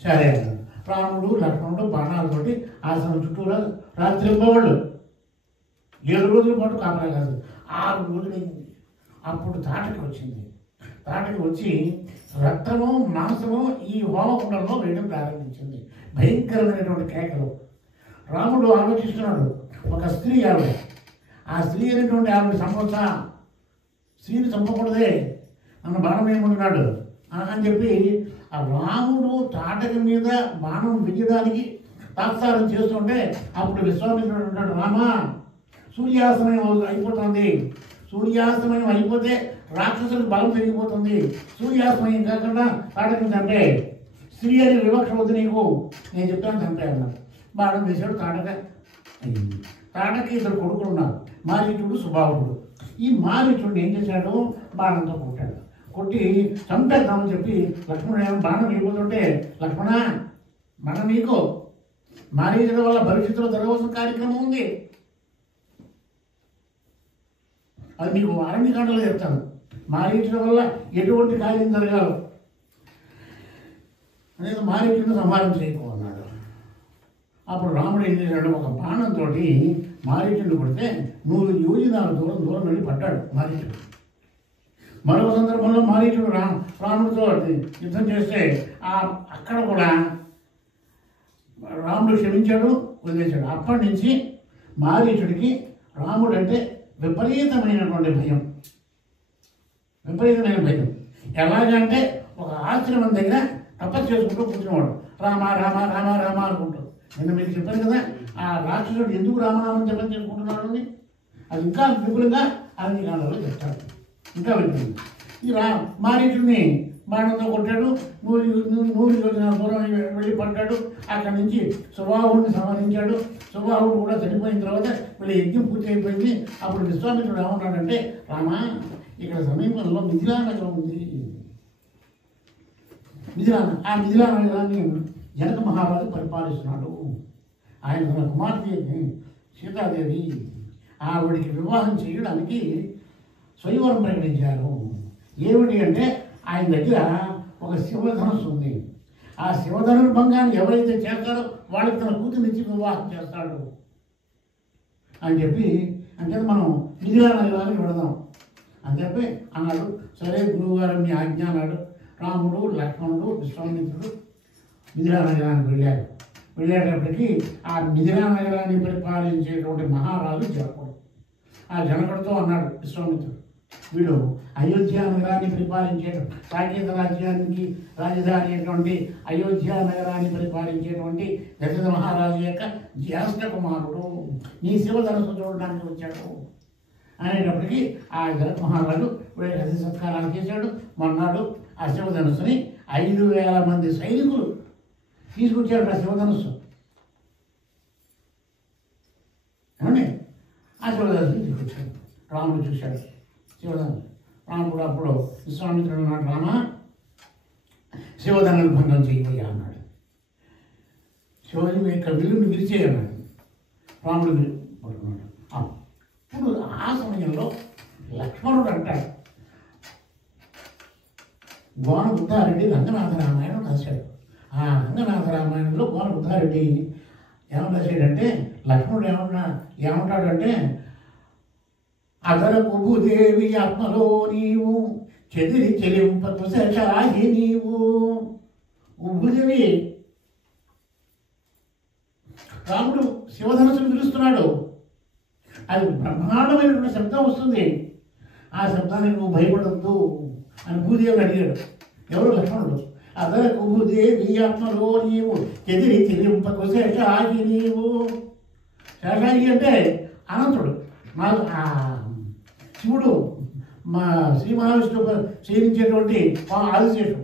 సరే అన్నాడు. రాముడు లక్ష్మణుడు బాణాలతోటి ఆశ్రమం చుట్టూరా రాత్రి పోవాళ్ళు 7 రోజుల పాటు కాపలా కాదు. 6 రోజులైంది. అప్పుడు తాటకి వచ్చింది. తాటకి వచ్చి రక్తము మాంసము ఈ హోమకుండంలో వేయడం ప్రారంభించింది. భయంకరమైనటువంటి కేకలు. రాముడు ఆలోచిస్తున్నాడు, ఒక స్త్రీ ఆవిడ, ఆ స్త్రీ అనేటువంటి ఆవిడ సంపద, స్త్రీని చంపకూడదే, నన్ను బాణం వేయమంటున్నాడు అని చెప్పి ఆ రాముడు తాటకి మీద బాణం వెయ్యడానికి తాత్సారం చేస్తుంటే అప్పుడు విశ్వామిత్రుడు అంటాడు, రామా సూర్యాస్తమయం అయిపోతుంది, సూర్యాస్తమయం అయిపోతే రాక్షసులకు బలం పెరిగిపోతుంది, సూర్యాస్తమయం కాకుండా తాటకి చంపే, స్త్రీ అని వివక్ష వద్దు నీకు, నేను చెప్తాను చంపే అన్నాడు. బాణం వేశాడు. తాటకి 2 కొడుకులు ఉన్నారు, మారీచుడు సుబాహుడు. ఈ మారీచుడిని ఏం చేశాడు, బాణంతో కొట్టాడు. కొట్టి చంపేద్దామని చెప్పి లక్ష్మణుడు ఏమో బాణం వెళ్ళిపోతుంటే, లక్ష్మణ మనం నీకు మారీచుడి వల్ల భవిష్యత్తులో జరగవలసిన కార్యక్రమం ఉంది, అది మీకు అరణ్యకాండలో చెప్తాను. మారీచుడి వల్ల ఎటువంటి కార్యం జరగాలి అనేది మారీచుడిని సంహారం చేయకు అన్నాడు. అప్పుడు రాముడు ఏం చేశాడు, ఒక బాణంతో మారీచుడిని కొడితే 100 యోజనాల దూరం వెళ్ళి పడ్డాడు మారీచుడు. మరొక సందర్భంలో మారీచుడు రాముడితో యుద్ధం చేస్తే అక్కడ కూడా రాముడు క్షమించాడు, వదిలేశాడు. అప్పటి నుంచి మారీచుడికి రాముడు అంటే విపరీతమైనటువంటి భయం, విపరీతమైన భయం. ఎలాగంటే ఒక ఆశ్రమం దగ్గర తపస్సు చేసుకుంటూ కూర్చునేవాడు, రామ రామ రామ రామ అనుకుంటూ. నేను మీకు చెప్పాను కదా, ఆ రాక్షసుడు ఎందుకు రామనామం జపం చేసుకుంటున్నాడు అని, అది ఇంకా విపులంగా అరణ్యకాండలో చెప్తాడు, ఇంకా విపులంగా. ఈ మారీచుడిని బాణంతో కొట్టాడు, 100 యోజనాల దూరం వెళ్ళి పడ్డాడు. అక్కడి నుంచి సుబాహుడిని సంహరించాడు. సుబాహుడు కూడా చనిపోయిన తర్వాత వీళ్ళ యజ్ఞం పూర్తి అయిపోయింది. అప్పుడు విశ్వామిత్రుడు ఏమన్నాడంటే, రామా ఇక్కడ సమీపంలో మిథిలా నగరం ఉంది, ఆ మిథిలా నగరాన్ని జనక మహారాజు పరిపాలిస్తున్నాడు. ఆయన తన కుమార్తె సీతాదేవి ఆవిడికి వివాహం చేయడానికి స్వయంవరం ప్రకటించారు. ఏమిటి అంటే ఆయన దగ్గర ఒక శివధనస్సు ఉంది. ఆ శివధనుర్భంగాన్ని ఎవరైతే చేస్తారో వాళ్ళకి తన కూతురినిచ్చి వివాహం చేస్తాడు అని చెప్పి అంటే మనం మిథిలా నగరానికి వెళదాం అని చెప్పి అన్నాడు. సరే గురువుగారు మీ ఆజ్ఞ అన్నాడు. రాముడు, లక్ష్మణుడు, విశ్వామిత్రుడు మిథిలా నగరానికి వెళ్ళారు. వెళ్ళేటప్పటికీ ఆ మిథిలా నగరాన్ని పరిపాలించేటువంటి మహారాజు జనకుడు. ఆ జనకుడితో అన్నాడు విశ్వామిత్రుడు, వీడు అయోధ్య నగరాన్ని పరిపాలించేటువంటి సాకేత రాజ్యానికి రాజధాని అయినటువంటి అయోధ్య నగరాన్ని పరిపాలించేటువంటి దశరథ మహారాజు యొక్క జ్యేష్ఠ కుమారుడు, నీ శివధనుసు చూడడానికి వచ్చాడు అనేటప్పటికీ ఆ జనక మహారాజు వీళ్ళకి అతి సత్కారాలు చేశాడు. మన్నాడు ఆ శివధనుసుని 5,000 మంది సైనికులు తీసుకొచ్చాడు. ఆ శివధనుస్సు ఏమండి ఆ శివధనుసుని తీసుకొచ్చాడు. రాముడు చూశాడు శివధనుసు. రాముడు అప్పుడు విశ్వామిత్రుడు అన్నాడు, రామ శివధనుర్భంగం చేయబోయా అన్నాడు. శివజీ యొక్క విల్లుని విరిచేయన్నాడు. రాముడు పడుకున్నాడు. అప్పుడు ఆ సమయంలో లక్ష్మణుడు అంటాడు, గోన బుద్ధారెడ్డి రంగనాథ రామాయణం రాశాడు. ఆ రంగనాథ రామాయణంలో గోన బుద్ధారెడ్డి ఏమని రాశాడంటే, లక్ష్మణుడు ఏమంటాడంటే, అదరకు భూదేవి ఆత్మలో నీవు చెదిరి చెలింపకు శశాహి నీవు. భూదేవి రాముడు శివధనుసును పిలుస్తున్నాడు. అది బ్రహ్మాండమైనటువంటి శబ్దం వస్తుంది. ఆ శబ్దానికి నువ్వు భయపడద్దు అని భూదేవుడు అడిగాడు. ఎవరు? లక్ష్మణుడు. అదరకు భూదేవి ఆత్మలో నీవు చెదిరి చెలింపకు శశాహి నీవు. శశాహి అంటే అనంతుడు. శివుడు మా శ్రీ మహావిష్ణువు క్షీణించేటువంటి ఆదిశేషుడు.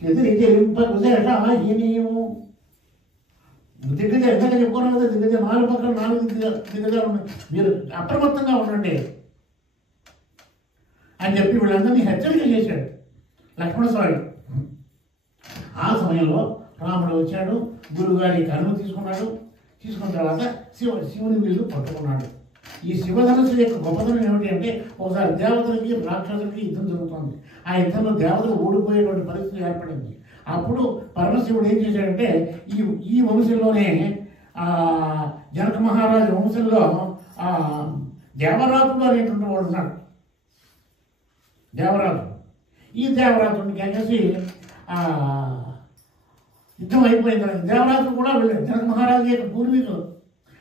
చెదిరి చెలింపకు శశాహి నీవు. దిగ్గజ ఎంతగా చెప్పుకున్నాం కదా, దిగ్గజ 4 పక్కన 4 దిగ్గజాలు ఉన్నాయి. మీరు అప్రమత్తంగా ఉండండి అని చెప్పి వీళ్ళందరినీ హెచ్చరిక చేశాడు లక్ష్మణస్వామి. ఆ సమయంలో రాముడు వచ్చాడు. గురువుగారికి అనుమతి తీసుకున్నాడు. తీసుకున్న తర్వాత శివుని వీళ్ళు పట్టుకున్నాడు. ఈ శివధనుసు యొక్క గొప్పతనం ఏమిటి అంటే, ఒకసారి దేవతలకి రాక్షసులకి యుద్ధం జరుగుతుంది. ఆ యుద్ధంలో దేవతలు ఓడిపోయేటువంటి పరిస్థితి ఏర్పడింది. అప్పుడు పరమశివుడు ఏం చేశాడంటే, ఈ వంశంలోనే జనక మహారాజు వంశంలో దేవరాతుడు అనేటువంటి వాడు ఉన్నాడు. దేవరాతుడు. ఈ దేవరాతుడిని కలిసి యుద్ధం అయిపోయిన తర్వాత దేవరాతుడు కూడా వెళ్ళాడు. జనక మహారాజు యొక్క పూర్వీకులు.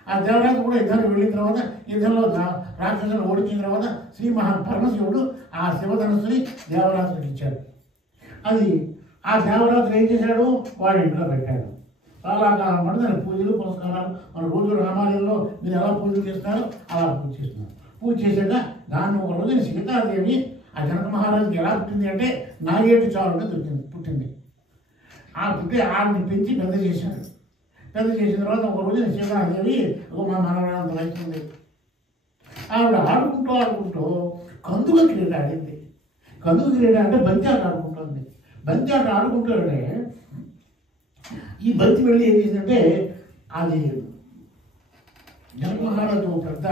ఆ దేవరాజు కూడా యుద్ధానికి వెళ్ళిన తర్వాత యుద్ధంలో రాక్షసులు ఓడించిన తర్వాత పరమశివుడు ఆ శివధనుసుని దేవరాజుకి ఇచ్చాడు. అది ఆ దేవరాజు ఏం చేశాడు, వాడి ఇంట్లో పెట్టాడు. చాలా కాలం పడి దాని పూజలు పురస్కారాలు మన రోజు రామాలయంలో మీరు ఎలా పూజలు చేస్తారో అలా పూజ చేస్తున్నారు. పూజ చేశాక దాన్ని ఒక రోజు సీతాదేవి ఆ జనక మహారాజుకి ఎలా పుట్టింది అంటే, నాగేటి చారుగా పుట్టింది. ఆ పుట్టి ఆవిడని పెంచి పెద్ద చేశాడు. పెద్ద చేసిన తర్వాత ఒక రోజు సీతాదేవి మా మనవడంత వస్తుంది. ఆవిడ ఆడుకుంటూ కందుక క్రీడ ఆడింది. కందుక క్రీడ అంటే బంతి ఆట ఆడుకుంటుంది. బంతి ఆట ఆడుకుంటుంటే ఈ బంతి వెళ్ళి ఏం చేసిందంటే, అది జనక మహారాజు పెద్ద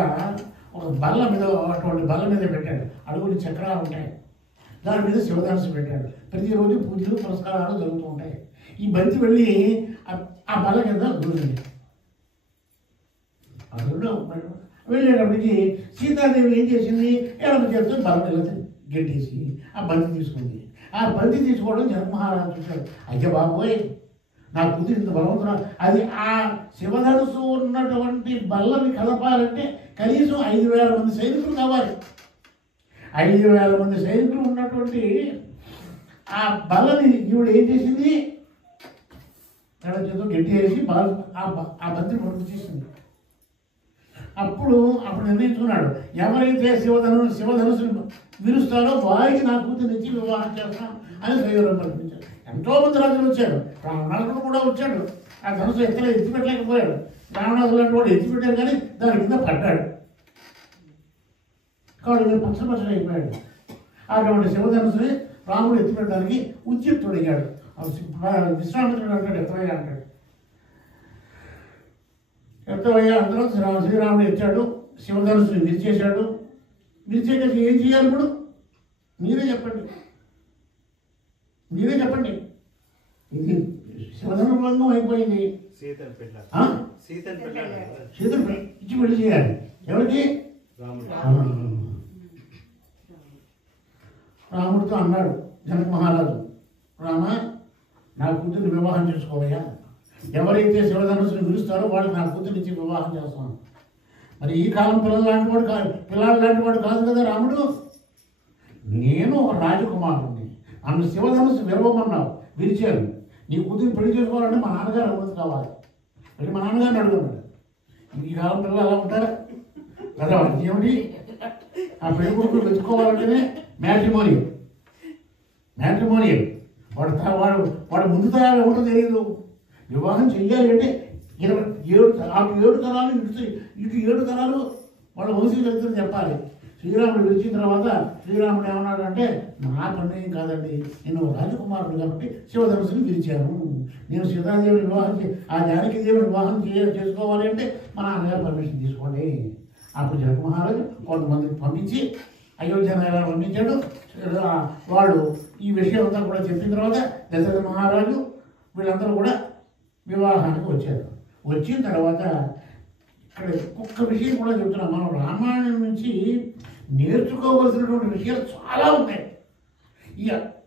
ఒక బల్ల మీద, అటువంటి బల్ల మీద పెట్టాడు. అడుగుని చక్రాలు ఉంటాయి. దాని మీద శివధనుసు పెట్టాడు. ప్రతిరోజు పూజలు పురస్కారాలు జరుగుతూ ఉంటాయి. ఈ బంతి వెళ్ళి ఆ బల్ల కింద దూరింది. వెళ్ళేటప్పటికి సీతాదేవి ఏం చేసింది, ఎడమ చేస్తూ బల్ల మీద గెట్టేసి ఆ బంతి తీసుకుంది. ఆ బంతి తీసుకోవడం జనక మహారాజు చూశాడు. అయ్య బాబోయ్, నా కూతురు ఇంత బలవంతున్నా. అది ఆ శివధనుసు ఉన్నటువంటి బల్లని కలపాలంటే కనీసం 5,000 మంది సైనికులు కావాలి. 5,000 మంది సైనికులు ఉన్నటువంటి ఆ బల్లని ఈవిడ ఏం చేసింది, ఎడ చేతో గట్టి వేసి ఆ బంతిని పొడుపు చేసింది. అప్పుడు నిర్ణయించుకున్నాడు, ఎవరైతే శివధనుసుని విరుస్తారో వారికి నా కూతురినిచ్చి వివాహం చేస్తాం అని దైవం ప్రకటించాడు. ఎంతోమంది రాజులు వచ్చారు. రావణాసుడు కూడా వచ్చాడు. ఆ ధనుసు ఎత్తిపెట్టలేకపోయాడు. రావణాసుడు లాంటి వాడు ఎత్తిపెట్టారు, కానీ దాని కింద పడ్డాడు. కాబట్టి పచ్చపచ్చలు అయిపోయాడు. అటువంటి శివధనుసుని రాముడు ఎత్తిపెట్టడానికి ఉద్యుక్తుడు అయ్యాడు. విశ్వామిత్రుడు అంటాడు, ఎత్తవయ్యా అంటాడు. ఎత్తవయ్యా అందరూ శ్రీరాముడు ఎత్తాడు. శివధనుసుని విరిచేశాడు. విరిచేక ఏం చేయాలి ఇప్పుడు? మీరే చెప్పండి. ఇది శివధనుర్భంగం అయిపోయింది. సీతను ఇచ్చి పెళ్లి చేయాలి. ఎవరికి? రాముడితో అన్నాడు జనక మహారాజు, రామ నా కూతురు వివాహం చేసుకోవయ్యా. ఎవరైతే శివధనుసుని పిలుస్తారో వాళ్ళకి నా కూతురు ఇచ్చి వివాహం చేస్తాను. మరి ఈ కాలం పిల్లలు లాంటి వాడు కాదు కదా రాముడు. నేను ఒక రాజకుమారుడిని, నన్ను శివధనుసు విరవమన్నావు, విరిచాను. నీ కూతురు పెళ్లి చేసుకోవాలంటే మా నాన్నగారు అనుమతి కావాలి. వెళ్ళి మా నాన్నగారిని అడుగున్నాడు. ఈ కాలం పిల్లలు అలా ఉంటారా కదా? ఏమిటి ఆ పెళ్లి కొడుకులు వెతుక్కోవాలంటేనే మ్యాట్రిమోనియల్. వాడు ముందు తరాలు ఏమిటో తెలియదు. వివాహం చెయ్యాలి అంటే 7 తరాలు ఇటు 7 తరాలు వాళ్ళ వంశీ చరిత్రను చెప్పాలి. శ్రీరాముడు వచ్చిన తర్వాత శ్రీరాముడు ఏమన్నాడు అంటే, నా పండుగ కాదండి, నేను రాజకుమారుడు కాబట్టి శివధనుసుని పిలిచాను. నేను సీతాదేవిని ఆ జానకీదేవిని వివాహం చేసుకోవాలి అంటే మా నాన్నగారు పర్మిషన్ తీసుకోండి. అప్పుడు జనక మహారాజు కొంతమందిని పంపించి అయోధ్య నగరాన్ని పంపించాడు. వాడు ఈ విషయం అంతా కూడా చెప్పిన తర్వాత దశరథ మహారాజు వీళ్ళందరూ కూడా వివాహానికి వచ్చారు. వచ్చిన తర్వాత ఇక్కడ ఒక్క విషయం కూడా చెప్తున్నాం, మనం రామాయణం నుంచి నేర్చుకోవలసినటువంటి విషయాలు చాలా ఉన్నాయి.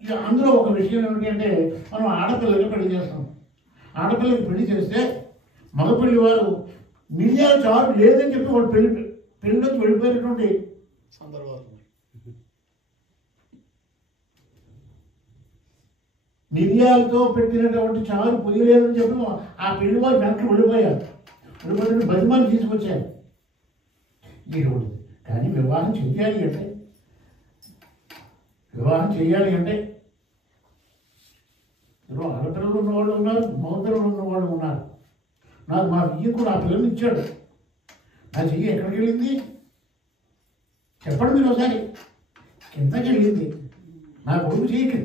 ఇక అందులో ఒక విషయం ఏమిటి అంటే, మనం ఆడపిల్లకి పెళ్లి చేస్తాం. ఆడపిల్లకి పెళ్లి చేస్తే మగపిల్లి వారు మిరియాల చారు లేదని చెప్పి వాడు పెళ్ళిలోకి వెళ్ళిపోయినటువంటి సందర్భాలు. మిరియాలతో పెట్టినటువంటి చారు పొయ్యలేదని చెప్పి ఆ పెళ్లి వారు వెనక్కి వెళ్ళిపోయారు. వెళ్ళిపోయిన బతిమాలు తీసుకొచ్చారు. ఈరోజు కానీ వివాహం చెయ్యాలి అంటే ఆడపిల్లలు ఉన్నవాళ్ళు ఉన్నారు, మగపిల్లలు ఉన్నవాళ్ళు ఉన్నారు. నాకు మా బియ్యం కూడా ఆ పిల్లలు ఇచ్చాడు. నా చెయ్యి ఎక్కడికి వెళ్ళింది చెప్పండి మీరు ఒకసారి. కిందకి వెళ్ళింది. నా కొడుకు చెయ్యి,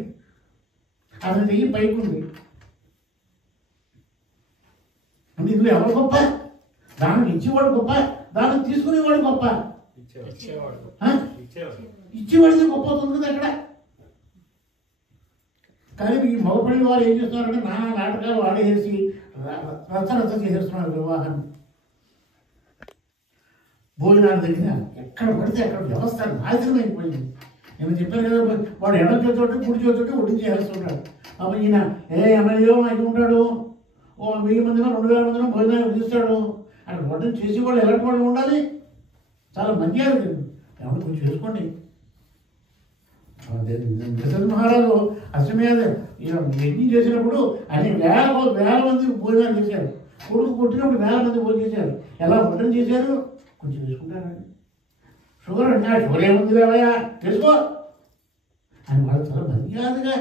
అతని చెయ్యి పైకి ఉంది. అంటే ఇందులో ఎవరు గొప్ప? దాన్ని ఇచ్చేవాడు గొప్ప, దాన్ని తీసుకునేవాడు గొప్ప. ఇచ్చేవాడిది గొప్ప అవుతుంది కదా అక్కడ. కానీ ఈ మగపల్లి వారు ఏం చేస్తున్నారంటే నానా నాటకాలు ఆడేసి రచ్చ చేసేస్తున్నారు వివాహాన్ని. భోజనాల దగ్గర ఎక్కడ పడితే అక్కడ వ్యవస్థ నాశనం అయిపోయింది. నేను చెప్పాను కదా, వాడు ఎడం చేతోటి కుడి చేతోటి వడ్డించి చేస్తున్నాడు. అప్పుడు ఈయన ఎమ్మెల్యే అయితే ఉంటాడు, 1000 మందినో 2000 మందినో భోజనాలు వదిలిస్తాడు. అక్కడ వడ్డీని చేసేవాళ్ళు ఎలాంటి వాళ్ళు ఉండాలి? చాలా మర్యాద ఎవరు కొంచెం చేసుకోండి. దశరథ మహారాజు అశ్వమేధ యజ్ఞం చేసినప్పుడు అన్ని వేల మంది భోజనాలు చేశారు. కొడుకు పుట్టినప్పుడు 1000 మంది భోజనం చేశారు. ఎలా వడ్డన చేశారు? కొంచెం వేసుకుంటారండి. షుగర్ అంటే షుగర్ ఏముంది లేవయా చేసుకో అని వాళ్ళు చాలా మర్యాదగా,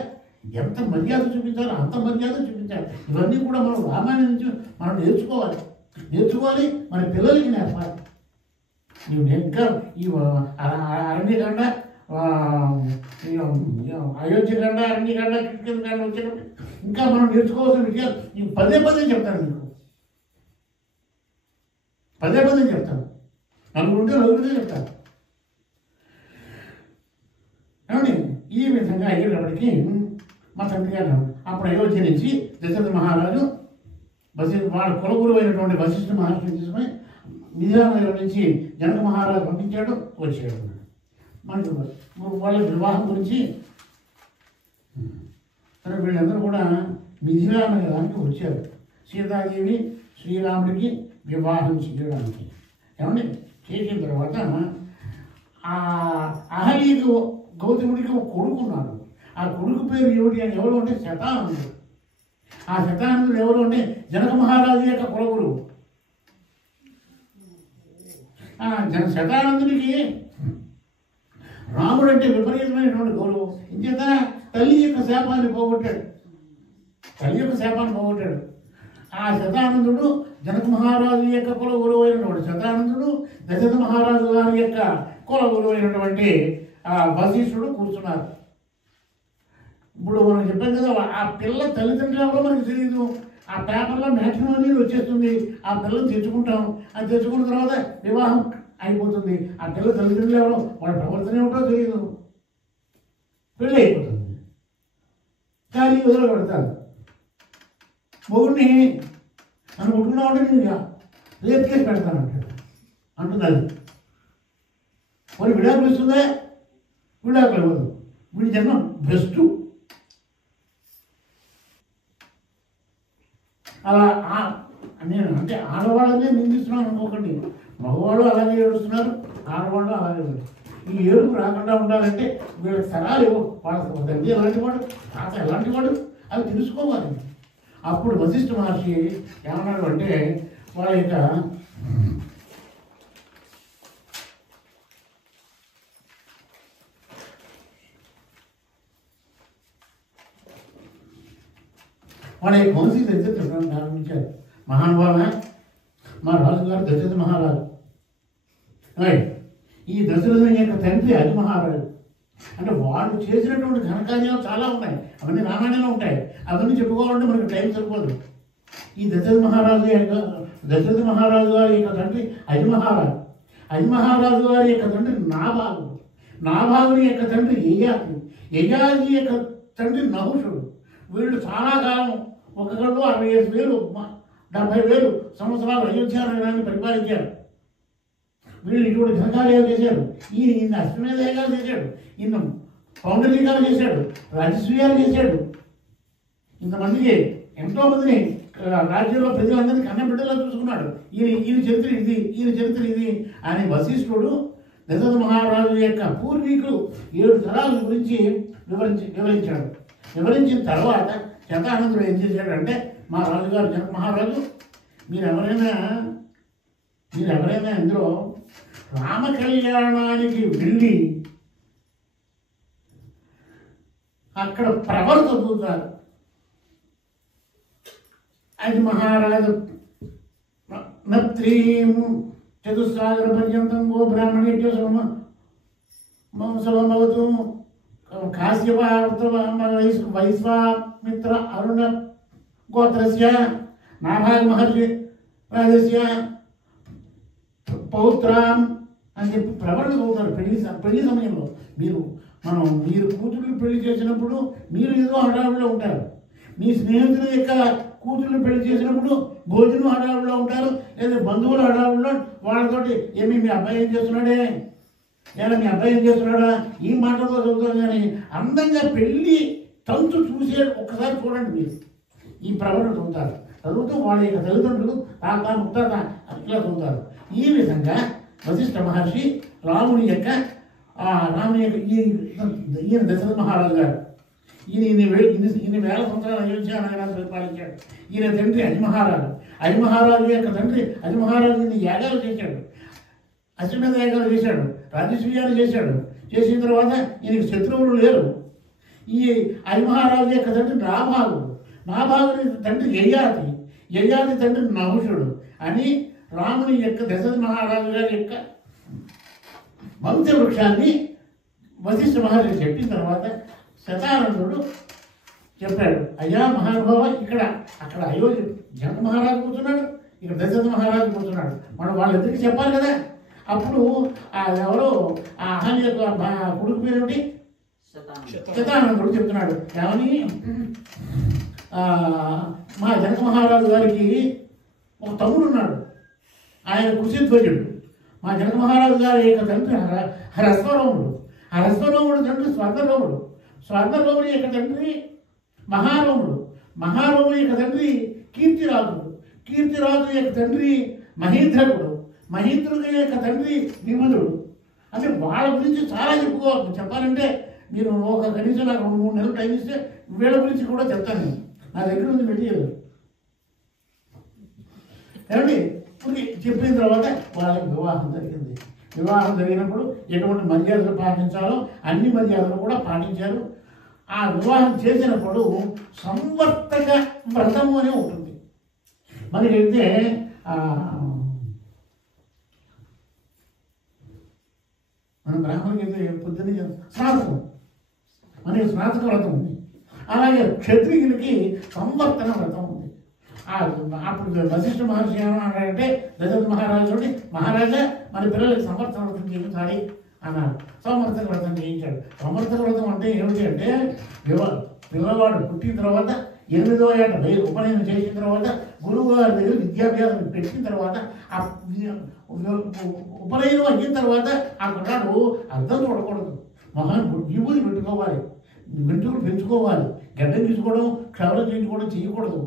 ఎంత మర్యాద చూపించాలో అంత మర్యాద చూపించాలి. ఇవన్నీ కూడా మనం రామాయణం నుంచి మనం నేర్చుకోవాలి, మన పిల్లలకి నేర్పాలి. నువ్వు ఇంకా ఈ అరణ్యకాండ, అయోధ్యకాండ, అరణ్యకాండ, కిష్కింధకాండ వచ్చినప్పుడు ఇంకా మనం నేర్చుకోవాల్సిన విషయాలు నేను పదే చెప్తాను. మీకు పదే చెప్తాను. నలుగురితో చెప్తాను. ఏమండి ఈ విధంగా అయ్యేటప్పటికీ మా తండ్రి గారు అప్పుడు అయోధ్య నుంచి దశరథ మహారాజు వాళ్ళ కులగురు అయినటువంటి వశిష్ఠ మహర్షిని తీసుకుని మిథిలానగరం నుంచి జనక మహారాజు పంపించాడు, వచ్చాడు. మనకు వాళ్ళ వివాహం గురించి సరే వీళ్ళందరూ కూడా మిథిలానగరానికి వచ్చారు సీతాదేవి శ్రీరాముడికి వివాహం చేయడానికి. ఏమండి చేసిన తర్వాత అహల్యకి గౌతముడికి ఒక కొడుకున్నాడు. ఆ కొడుకు పేరు ఏమిటి అని ఎవరు అంటే శతానందుడు. ఆ శతానందుడు ఎవరు అంటే జనక మహారాజు యొక్క కులగురువు. శతానందుడికి రాముడు అంటే విపరీతమైనటువంటి గౌరవం. ఇంచేత తల్లి యొక్క శాపాన్ని పోగొట్టాడు. ఆ శతానందుడు జనక మహారాజు యొక్క కుల గురువు అయినటువంటి శతానందుడు, దశరథ మహారాజు గారి యొక్క కుల గురువు అయినటువంటి వశిష్ఠుడు కూర్చున్నారు. ఇప్పుడు మనం చెప్పాం కదా, ఆ పిల్ల తల్లిదండ్రులు ఎవరో మనకు తెలియదు. ఆ పేపర్లో మ్యాట్రిమోనీ వచ్చేస్తుంది. ఆ పిల్లని తెచ్చుకుంటాం. అది తెచ్చుకున్న తర్వాత వివాహం అయిపోతుంది. ఆ పిల్ల తల్లిదండ్రులు ఎవరో వాళ్ళ ప్రవర్తన ఏమిటో తెలియదు. పెళ్ళి అయిపోతుంది. కానీ వదిలి పెడతారు. మొగుడిని నన్ను ముట్టుకున్నావు అంటే నేను రేపు కేసు పెడతానంటాడు అంటున్నది. మరి విడాకులు ఇస్తుందే, విడాకులు ఇవ్వదు. వీడి జన్మ బెస్ట్. అలా నేను అంటే ఆడవాళ్ళనే నిందిస్తున్నాను అనుకోకండి. మగవాళ్ళు అలాగే ఏడుస్తున్నారు, ఆడవాళ్ళు అలాగే. ఈ ఏడుపు రాకుండా ఉండాలంటే వీళ్ళకి సరాలు వాళ్ళ తండ్రి ఎలాంటి వాడు, తాత ఎలాంటి వాడు అది తెలుసుకోవాలి. అప్పుడు వశిష్ఠ మహర్షి ఏమన్నాడు అంటే వాళ్ళ యొక్క వంశీ దశరథ ప్రారంభించారు. మహానుభావ, మా రాజుగారు దశరథ మహారాజు. ఈ దశరథుని యొక్క తండ్రి అజ మహారాజు. అంటే వాళ్ళు చేసినటువంటి ఘనకార్యాలు చాలా ఉన్నాయి, అవన్నీ రామాయణంలో ఉంటాయి. అవన్నీ చెప్పుకోవాలంటే మనకు టైం సరిపోదు. ఈ దశరథ మహారాజు గారి యొక్క తండ్రి అజమహారాజు. అజమహారాజు గారి యొక్క తండ్రి నాభాగు. నాభాగుని యొక్క తండ్రి యయాతి. యయాతి యొక్క తండ్రి నహుషుడు. వీళ్ళు చాలా కాలం ఒకళ్ళు 65,000 70,000 సంవత్సరాలు అయోధ్య నగరాన్ని పరిపాలించారు. వీళ్ళు ఇటువంటి ఘనకార్యాలు చేశారు. ఈయన అశ్వమేధ యాగాలు చేశాడు, ఈయన పౌండరీకాలు చేశాడు, రాజస్వీయాలు చేశాడు. ఇంతమందికి ఎంతోమందిని రాజ్యంలో ప్రజలందరినీ కన్నబిడ్డలో చూసుకున్నాడు. ఈయన చరిత్ర ఇది అని వశిష్ఠుడు దశరథ మహారాజు యొక్క పూర్వీకులు 7 తరాల గురించి వివరించాడు. వివరించిన తర్వాత శతానందుడు ఏం చేశాడంటే, మా రాజుగారు జనక మహారాజు, మీరు ఎవరైనా ఇందులో రామ కళ్యాణానికి వెళ్ళి అక్కడ ప్రవర చదువుతారు. అది మహారాజు నత్రీం చతుస్సాగర పర్యంతం గో బ్రాహ్మణేభ్యో సమవతు కాశ్యప వైశ్వామిత్ర అరుణ గోత్రస్య నాభాగ మహర్షి రాజస్య పౌత్రాం అని చెప్పి ప్రవరణ చదువుతారు. పెళ్లి సమయంలో మీరు కూతుర్ని పెళ్లి చేసినప్పుడు మీరు ఏదో హడావుడిలో ఉంటారు. మీ స్నేహితుల యొక్క కూతుర్ని పెళ్లి చేసినప్పుడు భోజనం హడావుడిలో ఉంటారు, లేదా బంధువుల హడావుడిలో వాళ్ళతోటి ఏమి మీ అబ్బాయి ఏం చేస్తున్నాడా, మీ అబ్బాయి ఏం చేస్తున్నాడా, ఈ మాటలతో చదువుతారు. కానీ అందంగా పెళ్ళి తంతు చూసే ఒక్కసారి చూడండి. మీరు ఈ ప్రవరణ చదువుతారు. చదువుతూ వాళ్ళ యొక్క తల్లిదండ్రులు తాత ముత్తాత అట్లా చదువుతారు. ఈ విధంగా వశిష్ఠ మహర్షి రాముని యొక్క ఈయన దశరథ మహారాజు గారు ఇన్ని వేల సంవత్సరాలు అయోధ్య నగరాన్ని పరిపాలించాడు. ఈయన తండ్రి అజమహారాజు. అజమహారాజు యొక్క తండ్రి అజమహారాజు ఇన్ని యాగాలు చేశాడు, అశ్వమేధ యాగాలు చేశాడు, రాజస్వీయాలు చేశాడు. చేసిన తర్వాత ఈయనకి శత్రువులు లేరు. ఈ అజమహారాజు యొక్క తండ్రి నాభాగుని తండ్రి యయాతి తండ్రి నహుషుడు అని రాముని యొక్క దశరథ మహారాజు గారి యొక్క వంశవృక్షాన్ని వశిష్ఠ మహర్షి చెప్పిన తర్వాత శతానందుడు చెప్పాడు, అయ్యా మహానుభావ, అక్కడ అయోధ్య జనక మహారాజు కూర్చున్నాడు, ఇక్కడ దశరథ మహారాజు కూర్చున్నాడు. మనం వాళ్ళిద్దరికి చెప్పాలి కదా. అప్పుడు ఎవరో అహల్య యొక్క కొడుకు పేరు శతానందుడు చెప్తున్నాడు, ఏమని, మా జనక మహారాజు గారికి ఒక తమ్ముడు ఉన్నాడు, ఆయన కుశధ్వజుడు. మా జనక మహారాజు గారి యొక్క తండ్రి హ్రస్వరోముడు. హ్రస్వరోముడు తండ్రి స్వర్ణరోముడి యొక్క తండ్రి మహారోముడి యొక్క తండ్రి కీర్తిరాజు యొక్క తండ్రి మహీంద్రుడి యొక్క తండ్రి విమలుడు. అంటే వాళ్ళ గురించి చాలా చెప్పాలంటే మీరు ఒక కనీసం నాకు 2-3 నెలలు టైం ఇస్తే వీళ్ళ గురించి కూడా చెప్తాను. నా దగ్గర ఉంది మెటీరియల్. ఏమండి, చెప్పిన తర్వాత వాళ్ళకి వివాహం జరిగింది. వివాహం జరిగినప్పుడు ఎటువంటి మర్యాదలు పాటించాలో అన్ని మర్యాదలు కూడా పాటించారు. ఆ వివాహం చేసినప్పుడు సంవర్తక వ్రతము అనే ఉంటుంది. మనకైతే మన బ్రాహ్మణులకి అయితే పొద్దున్నే స్నాతకం, మనకి స్నాతక వ్రతం ఉంది. అలాగే క్షత్రియులకి సంవర్తన వ్రతం ఉంది. అప్పుడు వశిష్ఠ మహర్షి ఏమన్నాడంటే దశరథ మహారాజా మన పిల్లలకి సంవర్తన వ్రతం చేయించాలి అన్నాడు. సంవర్తక వ్రతం చేయించాడు. సంవర్తక వ్రతం అంటే ఏమిటి అంటే పిల్లవాడు పుట్టిన తర్వాత 8వ ఏట ఉపనయనం చేసిన తర్వాత గురువు గారి దగ్గర విద్యాభ్యాసం పెట్టిన తర్వాత ఆ ఉపనయనం అయిన తర్వాత ఆ కుర్రాడు అర్థం చూడకూడదు, మొహాన్ని విభూతి పెట్టుకోవాలి, వెంట్రుకలు పెంచుకోవాలి, గడ్డం తీసుకోవడం క్షవరం చేయించుకోవడం చేయకూడదు,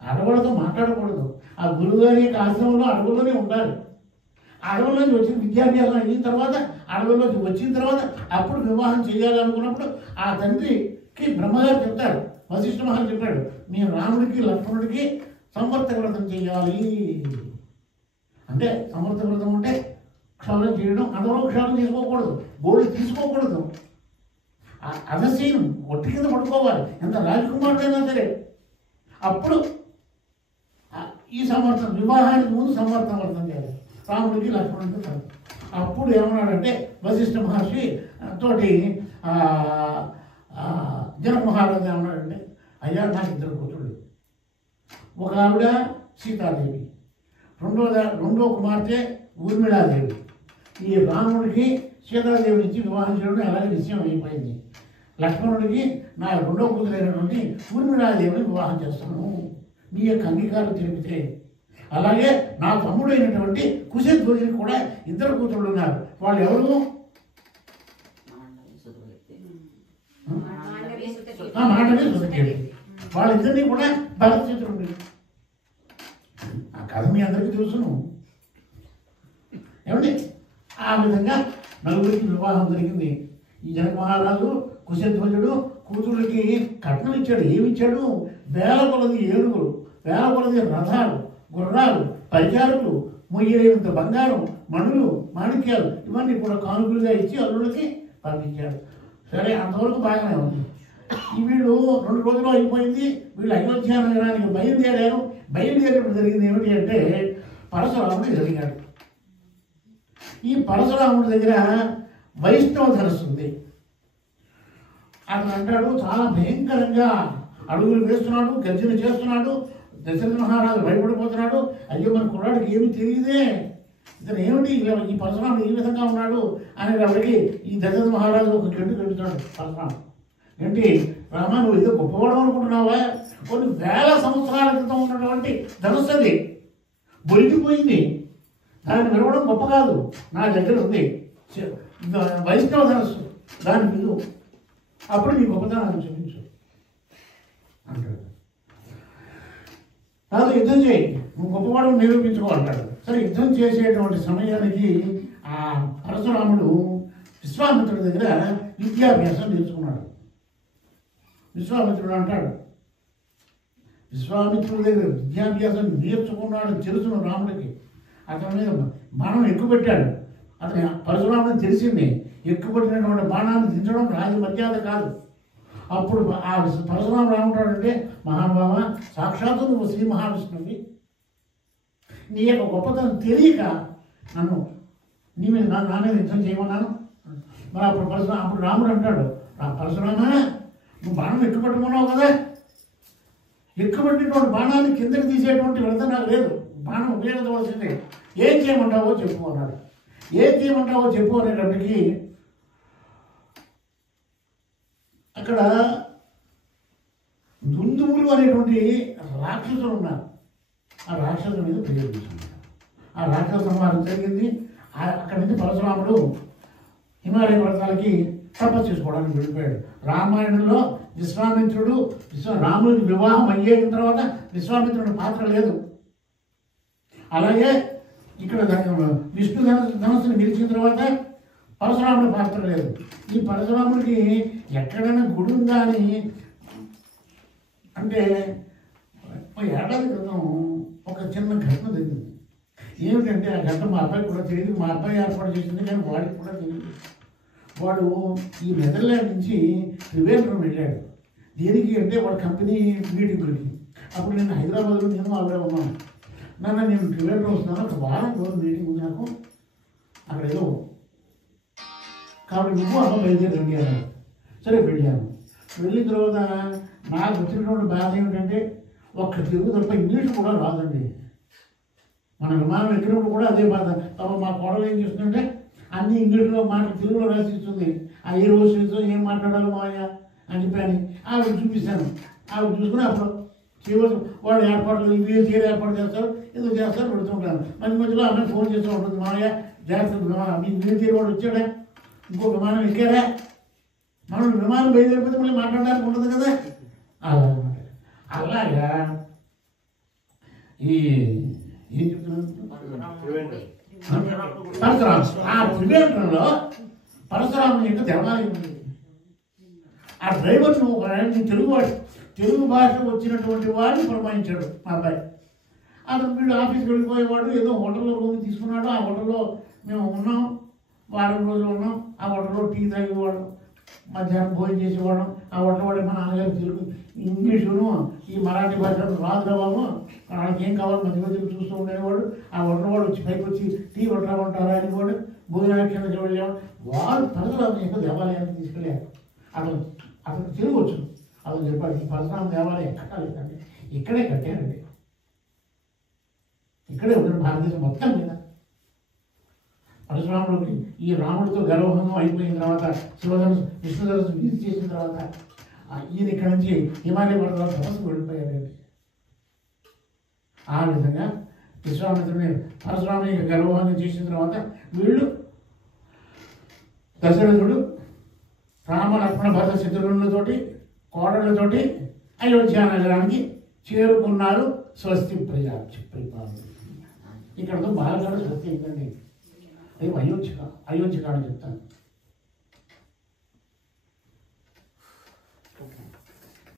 ఆడవాళ్ళతో మాట్లాడకూడదు. ఆ గురువు గారి యొక్క ఆశ్రమంలో అడవుల్లోనే ఉండాలి. అడవుల్లోంచి వచ్చిన విద్యాభ్యాసం అయిన తర్వాత అడవుల్లోంచి వచ్చిన తర్వాత అప్పుడు వివాహం చేయాలనుకున్నప్పుడు ఆ తండ్రికి బ్రహ్మగారు చెప్తారు, వశిష్ఠ మహర్షి చెప్పాడు, మీ రాముడికి లక్ష్మణుడికి సంవర్తక వ్రతం చేయాలి. అంటే సంవర్తక వ్రతం అంటే క్షవరం చేయడం, అందులో క్షవరం చేసుకోకూడదు, గోళ్ళు తీసుకోకూడదు, అదశీనం ఒట్టి కింద పడుకోవాలి, ఎంత రాజకుమారుడైనా సరే. అప్పుడు ఈ సంవర్తనం వివాహానికి ముందు సంవర్తన వ్రతం చేయాలి, రాముడికి లక్ష్మణుడికి కాదు. అప్పుడు ఏమన్నాడంటే వశిష్ఠ మహర్షి తోటి జనక మహారాజు ఏమన్నాడంటే, అయ్యా నాకు 2 కూతుళ్ళు, ఒక ఆవిడ సీతాదేవి, రెండో కుమార్తె ఊర్మిళాదేవి. ఈ రాముడికి సీతాదేవి నుంచి వివాహం చేయడం అలాగే నిశ్చయం అయిపోయింది. లక్ష్మణుడికి నా 2వ కూతురైనటువంటి ఊర్మిళాదేవిని వివాహం చేస్తాను, మీ యొక్క అంగీకారం తెలిపితే. అలాగే నా తమ్ముడైనటువంటి కుశధ్వజునికి కూడా 2 కూతుళ్ళు ఉన్నారు. వాళ్ళు ఎవరు? మాండవి సుతకేతు. వాళ్ళిద్దరినీ కూడా భరతచిత్రుడు. ఆ కథ మీ అందరికీ తెలుసును ఏమండి. ఆ విధంగా 4గురికి వివాహం జరిగింది. ఈ జనక మహారాజు కుశధ్వజుడు కూతుళ్ళకి కట్నం ఇచ్చాడు. ఏమిచ్చాడు? వేల కొలది ఏనుగులు, వేల కొలది రథాలు, గుర్రాలు, పరిచారకులు, మొయ్యలేనంత బంగారం, మణులు, మాణిక్యాలు ఇవన్నీ కూడా కానుకలుగా ఇచ్చి అల్లుడికి పంపించాడు. సరే, అంతవరకు బాగానే ఉంది. వీళ్ళు 2 రోజులు అయిపోయింది. వీళ్ళు అయోధ్య నగరానికి బయలుదేరారు. బయలుదేరేప్పుడు జరిగింది ఏమిటి అంటే పరశురాముడు జరిగాడు. ఈ పరశురాముడి దగ్గర వైష్ణవ ధనస్సు ఉంది. అతను అంటాడు, చాలా భయంకరంగా అడుగులు వేస్తున్నాడు, గర్జన చేస్తున్నాడు. దశరథ మహారాజు భయపడిపోతున్నాడు. అయ్యో, మన కుర్రాడికి ఏమి తెలియదే, ఇతను ఏమిటి ఈ పరశురాముడు ఈ విధంగా ఉన్నాడు అనేటప్పటికి ఈ దశరథ మహారాజు ఒక గంటు కట్టుతాడు. పరశురాముడు ఏంటి, రామా నువ్వు ఏదో గొప్పవాడు అనుకుంటున్నావా? కొన్ని వేల సంవత్సరాల క్రితం ఉన్నటువంటి ధనుస్సు అది బొలికిపోయింది. దాన్ని వినవడం గొప్ప కాదు, నా దగ్గర ఉంది వైష్ణవ ధనుస్సు, దాన్ని విలు, అప్పుడు నీ గొప్పతనాన్ని చూపించు అంటాడు. కాదు, యుద్ధం చేయి, నువ్వు గొప్పవాడు నిరూపించుకోవాలంటాడు. సరే, యుద్ధం చేసేటువంటి సమయానికి ఆ పరశురాముడు విశ్వామిత్రుడి దగ్గర విద్యాభ్యాసం నేర్చుకున్నాడు. విశ్వామిత్రుడు అంటాడు, విశ్వామిత్రుడి దగ్గర విద్యాభ్యాసం నేర్చుకున్నాడు తెలుసును రాముడికి. అతని మీద బాణం ఎక్కుపెట్టాడు. అతని పరశురాముడిని తెలిసింది, ఎక్కుపెట్టినటువంటి బాణాన్ని దించడం రాజ మర్యాద కాదు. అప్పుడు ఆ పరశురాముడు ఏమంటాడంటే, మహానుభావ, సాక్షాత్తు నువ్వు శ్రీ మహావిష్ణువి, నీ యొక్క గొప్పతనం తెలియక నన్ను నీ మీద నా మీద యుద్ధం చేయమన్నాను. మరి అప్పుడు రాముడు అంటాడు, పరశురామ, నువ్వు బాణం ఎక్కుపెట్టుకున్నావు కదా, ఎక్కుపెట్టినటువంటి బాణాన్ని కిందకి తీసేటువంటి వ్రత నాకు లేదు, బాణం ఉపయోగించవలసిందే, ఏం చేయమంటావో చెప్పు అన్నాడు. ఏం చేయమంటావో చెప్పు అనేటప్పటికీ అక్కడ దుందుములు అనేటువంటి రాక్షసులు ఉన్నారు. ఆ రాక్షసుల మీద ప్రయోగించుకున్నారు. ఆ రాక్షస సంహారం జరిగింది. అక్కడి నుంచి పరశురాముడు హిమాలయ పర్వతాలకి తపస్సు చేసుకోవడానికి వెళ్ళిపోయాడు. రామాయణంలో విశ్వామిత్రుడు రాముడికి వివాహం అయ్యేసిన తర్వాత విశ్వామిత్రుడి పాత్ర లేదు. అలాగే ఇక్కడ విష్ణు ధనస్సును గెలిచిన తర్వాత పరశురాముడి పాత్ర లేదు. ఈ పరశురాముడికి ఎక్కడైనా గుడి ఉందా అని అంటే 1 ఏడాది క్రితం ఒక చిన్న ఘటన జరిగింది. ఏమిటంటే ఆ ఘటన మా అబ్బాయికి కూడా తెలియదు, మా అబ్బాయి ఏర్పాటు చేసింది కానీ వాడికి కూడా తెలియదు. వాడు ఈ నెదర్లాండ్ నుంచి త్రివేంద్రం వెళ్ళాడు. దేనికి అంటే వాడు కంపెనీ మీటింగులకి. అప్పుడు నేను హైదరాబాద్లో నేను ఆవిడ ఉన్నాను. నేను త్రివేంద్రం వస్తున్నాను, ఒక వారం రోజు మీటింగ్ ఉంది నాకు అక్కడ ఏదో, కాబట్టి నువ్వు అమ్మ బయలుదేరి రండి అన్నాడు. సరే, వెళ్ళాను. వెళ్ళిన తర్వాత నాకు వచ్చినటువంటి బాధ ఏమిటంటే ఒక్క తెలుగు తప్ప ఇంగ్లీష్ కూడా రాదండి. మన విమానం ఎక్కినప్పుడు కూడా అదే బాధ. మా కోడలు ఏం చేస్తుందంటే అన్ని ఇంగ్లీష్లో తెలుగులో రాసి ఇస్తుంది. ఆ ఏ రోజు ఏం మాట్లాడాలి మావయ్య అని చెప్పాను. ఆవిడ చూపిస్తాను, అవి చూసుకుని అప్పుడు చేయవలసి వాళ్ళు ఏర్పాట్లు వీళ్ళు తీరు ఏర్పాటు చేస్తారు ఏదో చేస్తారు పెడుతుంటారు. మధ్య మధ్యలో అమ్మాయి ఫోన్ చేస్తూ ఉంటుంది, మామయ్య జాగ్రత్త మీకు వీళ్ళు తీరు వాడు వచ్చాడా, ఇంకో విమానం ఎక్కారా, మనం విమానం బయలుదేరిపోతే మళ్ళీ మాట్లాడడానికి ఉంటుంది కదా. అలా అలాగా ఈ ఏం చెప్తున్నాను పరశురామ ఆ త్రివేంద్రంలో పరశురాముని యొక్క దేవాలయం ఉంది. ఆ డ్రైవర్ను ఒక ఆయన తెలుగు భాష వచ్చినటువంటి వాడిని పురమాయించాడు మా అబ్బాయి. అతను వీడు ఆఫీస్కి వెళ్ళిపోయేవాడు, ఏదో హోటల్లో రూమ్ తీసుకున్నాడు. ఆ హోటల్లో మేము ఉన్నాం, వారం రోజులు ఉన్నాం. ఆ హోటల్లో టీ తాగేవాడు, మధ్యాహ్నం భోజనం చేసేవాడు. ఆ హోటల్ వాడు మా నాన్నగారు తెలుగు ఇంగ్లీషును ఈ మరాఠీ భాష రాదు బాబు, వాళ్ళకి ఏం కావాలి మధ్య మధ్యలో చూస్తూ ఉండేవాడు. ఆ హోటల్ వాడు వచ్చి పైకి వచ్చి టీ కొట్టమంటారా అని వాడు భోజనాక్షణకి వెళ్ళేవాడు. వాడు పరశురాముని యొక్క దేవాలయానికి తీసుకెళ్ళారు. అతను తెలుగు వచ్చు. అతను చెప్పాడు, ఈ పరశురామ దేవాలయం కట్టాలండి, ఇక్కడే కట్టారండి, ఇక్కడే ఉన్నాడు భారతదేశం మొత్తం మీద. పరశురాముడికి ఈ రాముడితో గర్వభంగం అయిపోయిన తర్వాత, శివధనుసు విష్ణుధనుసు వీధి చేసిన తర్వాత ఈయన ఇక్కడ నుంచి హిమాలయ పర్వతాల తపస్సుకు వెళ్ళిపోయారండి. ఆ విధంగా విశ్వామిత్రుని పరశురాముని యొక్క గర్వభంగం చేసిన తర్వాత వీళ్ళు దశరథుడు రామ లక్ష్మణ భరత శత్రుఘ్నులతోటి కోడళ్లతోటి అయోధ్య నగరానికి చేరుకున్నారు. స్వస్తి ప్రజాక్షి పరిపాలన. ఇక్కడతో బాలగాడు స్వస్తి ఏంటండి, రేపు అయోధ్య అని చెప్తాను.